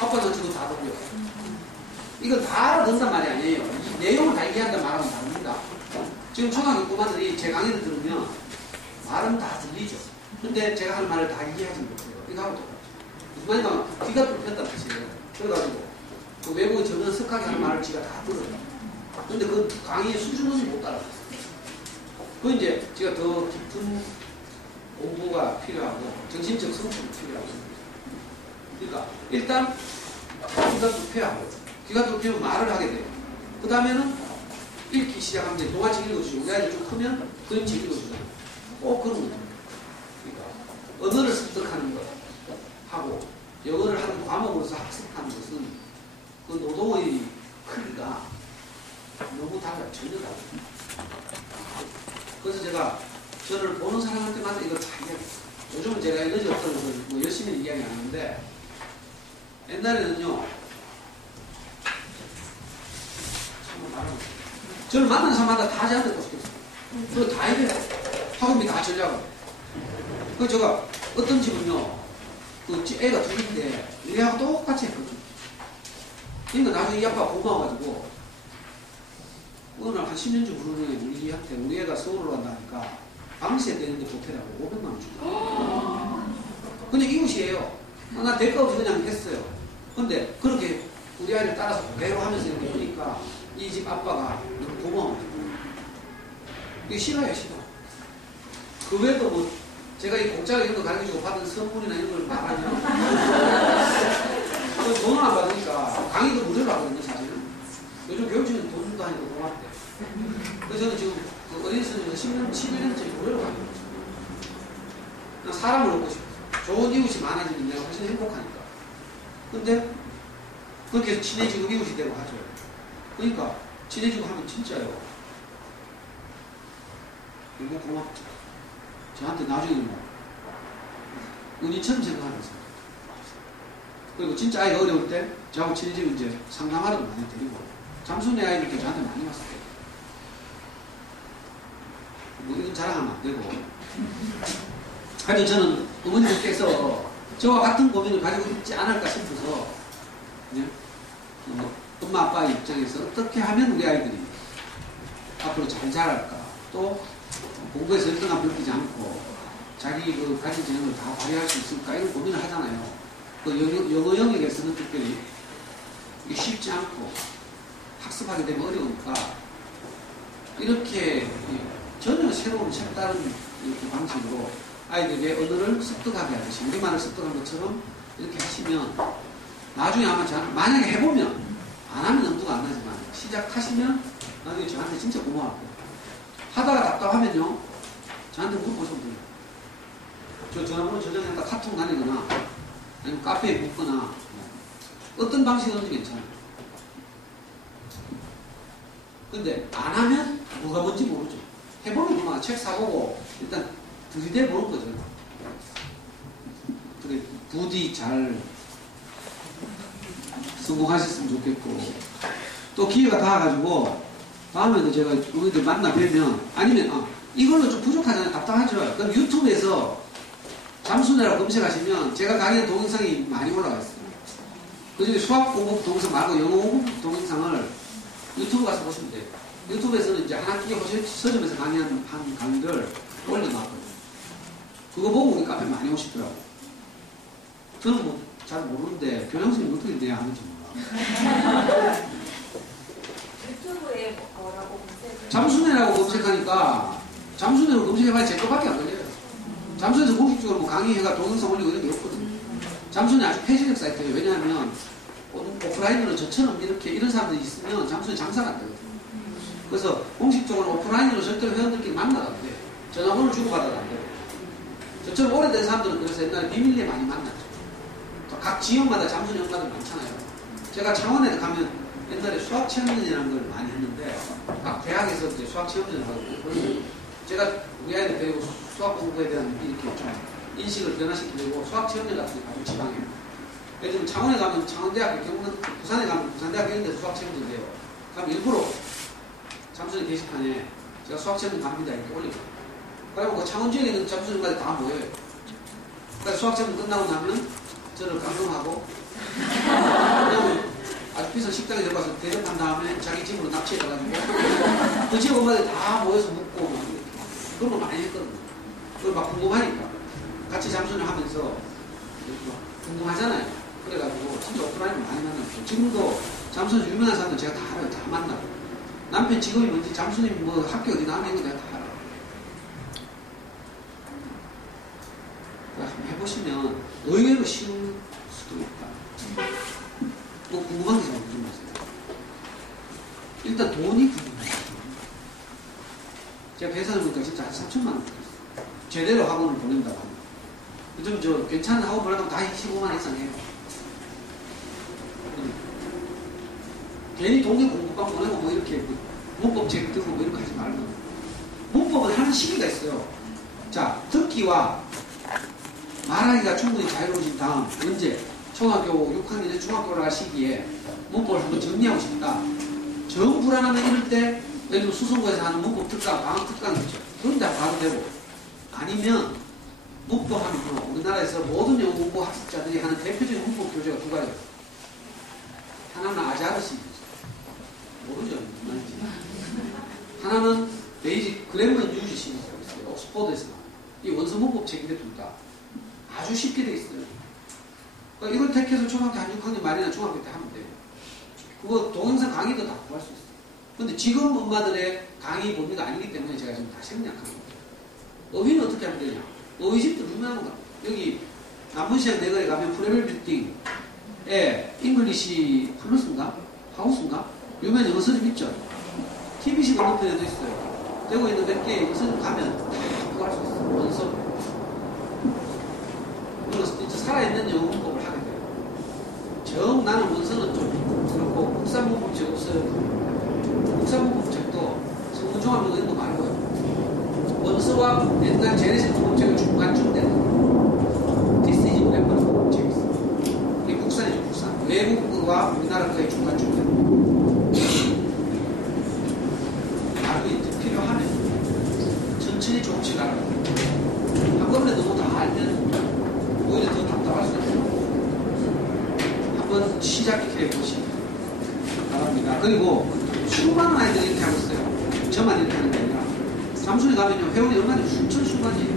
아빠는 지금 다 듣고요. 이걸 다 알아듣는단 말이 아니에요. 이 내용을 다 이해한다는 말하면 다릅니다. 지금 초등학교 꼬마들이 제 강의를 들으면 말은 다 들리죠. 근데 제가 하는 말을 다 이해하지 못해요. 이거 하고 똑같죠. 무슨 말이냐면 귀가 뚫렸단 뜻이에요. 그래가지고 그 외국에 전혀 석하게 하는 말을 지가 다 들어요. 근데 그 강의의 수준은 못 따라갔어요. 그 이제 제가 더 깊은 공부가 필요하고 정신적 성숙이 필요하고 그러니까 일단 귀가 뚫혀하고 귀가 뚫히면 말을 하게 돼요. 그 다음에는 읽기 시작하면 이제 동화책 읽어주고 우리 아이들 좀 크면 그림책 읽어주잖아요. 꼭 그런 거죠. 그러니까 언어를 습득하는 것 하고 영어를 하는 과목으로서 학습하는 것은 그 노동의 크기가 너무 달라요. 전혀 달라요. 그래서 제가 저를 보는 사람한테마다 이걸 다 이야기해요. 요즘은 제가 에너지 없다는 걸 뭐 열심히 이야기 안 하는데 옛날에는요 참 말하고 저를 만나는 사람마다 다 저한테 꼬시겠어요. 그거 다 해요. 학원비 다 전략을. 그 제가 어떤 집은요, 그 애가 둘인데 얘하고 똑같이 했거든요. 그러니까 나중에 이 아빠가 고마워가지고 어느 날 한 10년쯤 후에 우리한테 우리 애가 서울로 간다니까 방세 되는데 보태라고 500만 원 주고. 근데 이웃이에요. 나 대가 없이 그냥 했어요. 근데 그렇게 우리 아이를 따라서 배로 하면서 이렇게 보니까 이 집 아빠가 너무 고마워요. 이게 싫어요, 싫어. 그 외에도 뭐, 제가 이 공짜로 이런 거 가르쳐주고 받은 선물이나 이런 걸 말하면, 돈을 안 받으니까 강의도 무료로 하거든요, 사실은. 요즘 교육청은 돈도 아니고 고맙대. 그래서 저는 지금 그 어린 선생님에서 10년, 11년째 무료로 가는 거죠. 사람을 얻고 싶어. 좋은 이웃이 많아지면 내가 훨씬 행복하니까. 근데, 그렇게 친해지고 이웃이 되고 하죠. 그러니까 친해지고 하면 진짜요. 너무 고맙죠. 저한테 나중에 뭐 은인처럼 생각하면서 그리고 진짜 아이가 어려울 때 저하고 친해지면 이제 상담하러도 많이 데리고 잠수네 아이들도 저한테 많이 왔을 거예요. 뭐 이건 자랑하면 안 되고 하여튼 저는 어머니들께서 저와 같은 고민을 가지고 있지 않을까 싶어서 그냥 엄마 아빠 입장에서 어떻게 하면 우리 아이들이 앞으로 잘 자랄까 또 공부에서 1등만 느끼지 않고 자기 그 가진 재능을 다 발휘할 수 있을까 이런 고민을 하잖아요. 그 영어 영역에서는 특별히 이게 쉽지 않고 학습하게 되면 어려우니까 이렇게 전혀 새로운 색다른 이렇게 방식으로 아이들에게 언어를 습득하게 하듯이 우리말을 습득한 것처럼 이렇게 하시면 나중에 아마 만약에 해보면 안 하면 엄두가 안 나지만 시작하시면 나중에 저한테 진짜 고마울 거예요. 하다가 답답하면요 저한테 물어보셔도 돼요. 저 전화번호 저장해서 카톡 다니거나 아니면 카페에 묻거나 어떤 방식이든지 괜찮아요. 근데 안 하면 뭐가 뭔지 모르죠. 해보면 그만 책 사보고 일단 들이대 보는 거죠. 그래 부디 잘 성공하셨으면 좋겠고 또 기회가 닿아가지고 다음에도 제가 우리들 만나 뵈면 아니면 이걸로 좀 부족하잖아요. 답답하죠. 그럼 유튜브에서 잠수내라고 검색하시면 제가 강의한 동영상이 많이 올라가 있어요. 그중에 수학 공부 동영상 말고 영어 공부 동영상을 유튜브 가서 보시면 돼요. 유튜브에서는 이제 한 학기 서점에서 강의한 강의를 올려놨거든요. 그거 보고 우리 카페 많이 오시더라고요. 저는 뭐 잘 모르는데 교장선생님 어떻게 돼야 하는지 몰라. 유튜브에 뭐라고 검색을? 잠수내라고 검색하니까 잠수내로 검색해봐야 제 거밖에 안 걸려요. 잠수에서 공식적으로 뭐 강의회가 동영상 올리고 이런 게 없거든요. 잠수는 아주 폐쇄적 사이트예요. 왜냐하면 오프라인으로 저처럼 이렇게 이런 사람들이 있으면 잠수는 장사가 안 되거든요. 그래서 공식적으로 오프라인으로 절대로 회원들끼리 만나도 안 돼요. 전화번호를 주고받아도 안 돼요. 저처럼 오래된 사람들은 그래서 옛날에 비밀리에 많이 만났죠. 각 지역마다 잠수 연마들 많잖아요. 제가 창원에 가면 옛날에 수학체험전이라는 걸 많이 했는데 각 대학에서 이제 수학체험전을 하고 제가 우리 아이들 데리고 수학 공부에 대한 이렇게 좀 인식을 변화시키려고 수학체험전 같은 거 가지고 지방에 요즘 창원에 가면 창원대학교, 경북, 부산에 가면 부산대학교 이런 데서 수학체험전 돼요. 그럼 일부러 잠수전 게시판에 제가 수학체험전 갑니다 이렇게 올리고 그리고 그 창원 지역에 있는 잠수전까지 다 모여요. 그래서 수학체험전 끝나고 나면 저를 감동하고 그러면 아주 비싼 식당에 들어가서 대접한 다음에 자기 집으로 납치해가지고 그 지역 엄마들 다 모여서 묵고 막 이렇게 그런 거 많이 했거든요. 그걸 막 궁금하니까 같이 잠수를 하면서 궁금하잖아요. 그래가지고 진짜 오프라인을 많이 만났고 지금도 잠수는 유명한 사람들 제가 다 알아요. 다 만나고 남편 직업이 뭔지 잠수님 뭐 학교 어디 나왔는 거 내가 다 알아요. 한번 해보시면 의외로 쉬운 수도 있다. 뭐 궁금한 게 좀 있어요. 일단 돈이 궁금해요. 제가 계산을 보니까 진짜 한 3천만 원 들었어요. 제대로 학원을 보낸다고 하면. 요즘 저 괜찮은 학원 보내면 다 15만 원 이상 해요. 괜히 동네 공부방 보내고 뭐 이렇게 문법책 들고 뭐 이렇게 하지 말고. 문법은 하는 시기가 있어요. 자, 듣기와 말하기가 충분히 자유로워진 다음 언제? 초등학교 6학년, 중학교 올라갈 시기에 문법을 한번 정리하고 싶다. 정 불안하면 이럴 때 예를 들어 수성고에서 하는 문법 특강, 방학 특강 있죠. 그런 데 봐도 되고 아니면 문법 하면 우리나라에서 모든 영어 공부 학습자들이 하는 대표적인 문법 교재가 두 가지예요. 하나는 아자르시 모르죠? 뭔지. 하나는 베이직 그래머 유지 시리즈라고 있어요. 옥스퍼드에서 이 원서 문법 책인데 둘 다 아주 쉽게 돼 있어요. 그러니까 이걸 택해서 초등학교 한 6학년 말이나 중학교 때 하면 돼요. 그거 동영상 강의도 다 구할 수 있어요. 근데 지금 엄마들의 강의 범위가 아니기 때문에 제가 지금 다 생략하는 거예요. 어휘는 어떻게 하면 되냐? 어휘집도 유명한 거. 여기 남문시장 내거리 가면 프레벨 빌딩에 잉글리시 플러스인가? 하우스인가? 유명한 영어 서점 있죠? TBC 건너편에도 있어요. 되고 있는 몇 개의 영어 서점 가면 다 구할 수 있어요. 원서. 그래서 진짜 살아있는 영어 문법을 하게 돼요. 정 나는 원서는 좀 그렇고 국산문법책 없어요. 국산문법책도 성문종합 이런 거 말고요. 원서와 옛날 제네시스 문법책을 중간쯤 되는 디스니지 랩라는 문법책이 있어요. 이게 국산이죠, 국산. 외국과 우리나라 거의 중간쯤 되는. 나도 이제 필요하면 천천히 조금씩 알아요. 한꺼번에 너무 다 알면 오히려 더 답답할 수 있어요. 한번 시작해 보시기 바랍니다. 그리고 수많은 아이들이 이렇게 하고 있어요. 저만 이렇게 하는 게 아니라 잠수에 가면요 회원이 얼마나 순천순간이에요.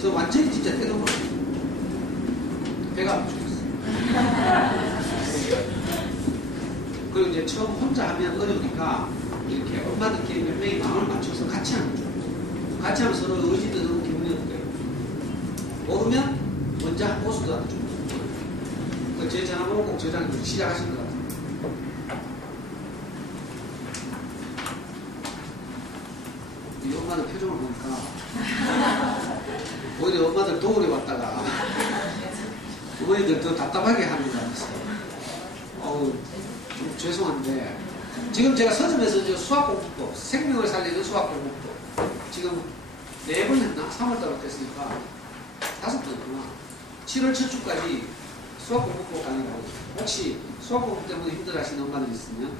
저 완전히 진짜 떼어버려요. 배가 안 죽겠어요. 그리고 이제 처음 혼자 하면 어려우니까 이렇게 엄마들끼리 몇 명이 마음을 맞춰서 같이 하는 거죠. 같이 하면 서로 의지도 너무 기분이 어때요. 모르면 먼저 한 보수들한테 좀 제 전화번호 꼭 저장해 시작하신 것 같아요. 이 엄마들 표정을 보니까 오히려 엄마들 도울에 왔다가 어머니들 더 답답하게 하는 것 같아서 좀 죄송한데 지금 제가 서점에서 수학공부법 생명을 살리는 수학공부법 지금 4번 했나? 3월달부터 했으니까 5번 했구나. 7월 첫 주까지 수학공부법 강의를 하고 있어요. 혹시 수학공부 때문에 힘들어하시는 엄마들 있으면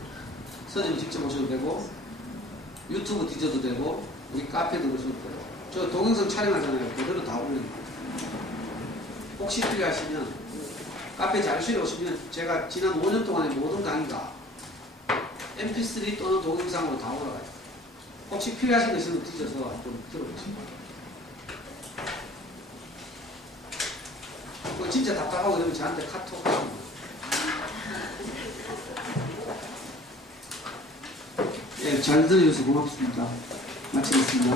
서점에 직접 오셔도 되고 유튜브 뒤져도 되고 우리 카페도 오셔도 되고 저 동영상 촬영하잖아요. 그대로 다 올립니다. 혹시 필요하시면 카페 자료실에 오시면 제가 지난 5년 동안의 모든 강의가 mp3 또는 동영상으로 다 올라가요. 혹시 필요하신 거 있으면 뒤져서 한번 들어보시고 진짜 답답하고 그러면 저한테 카톡 하시면 네, 잘 들어주셔서 고맙습니다. 마치겠습니다.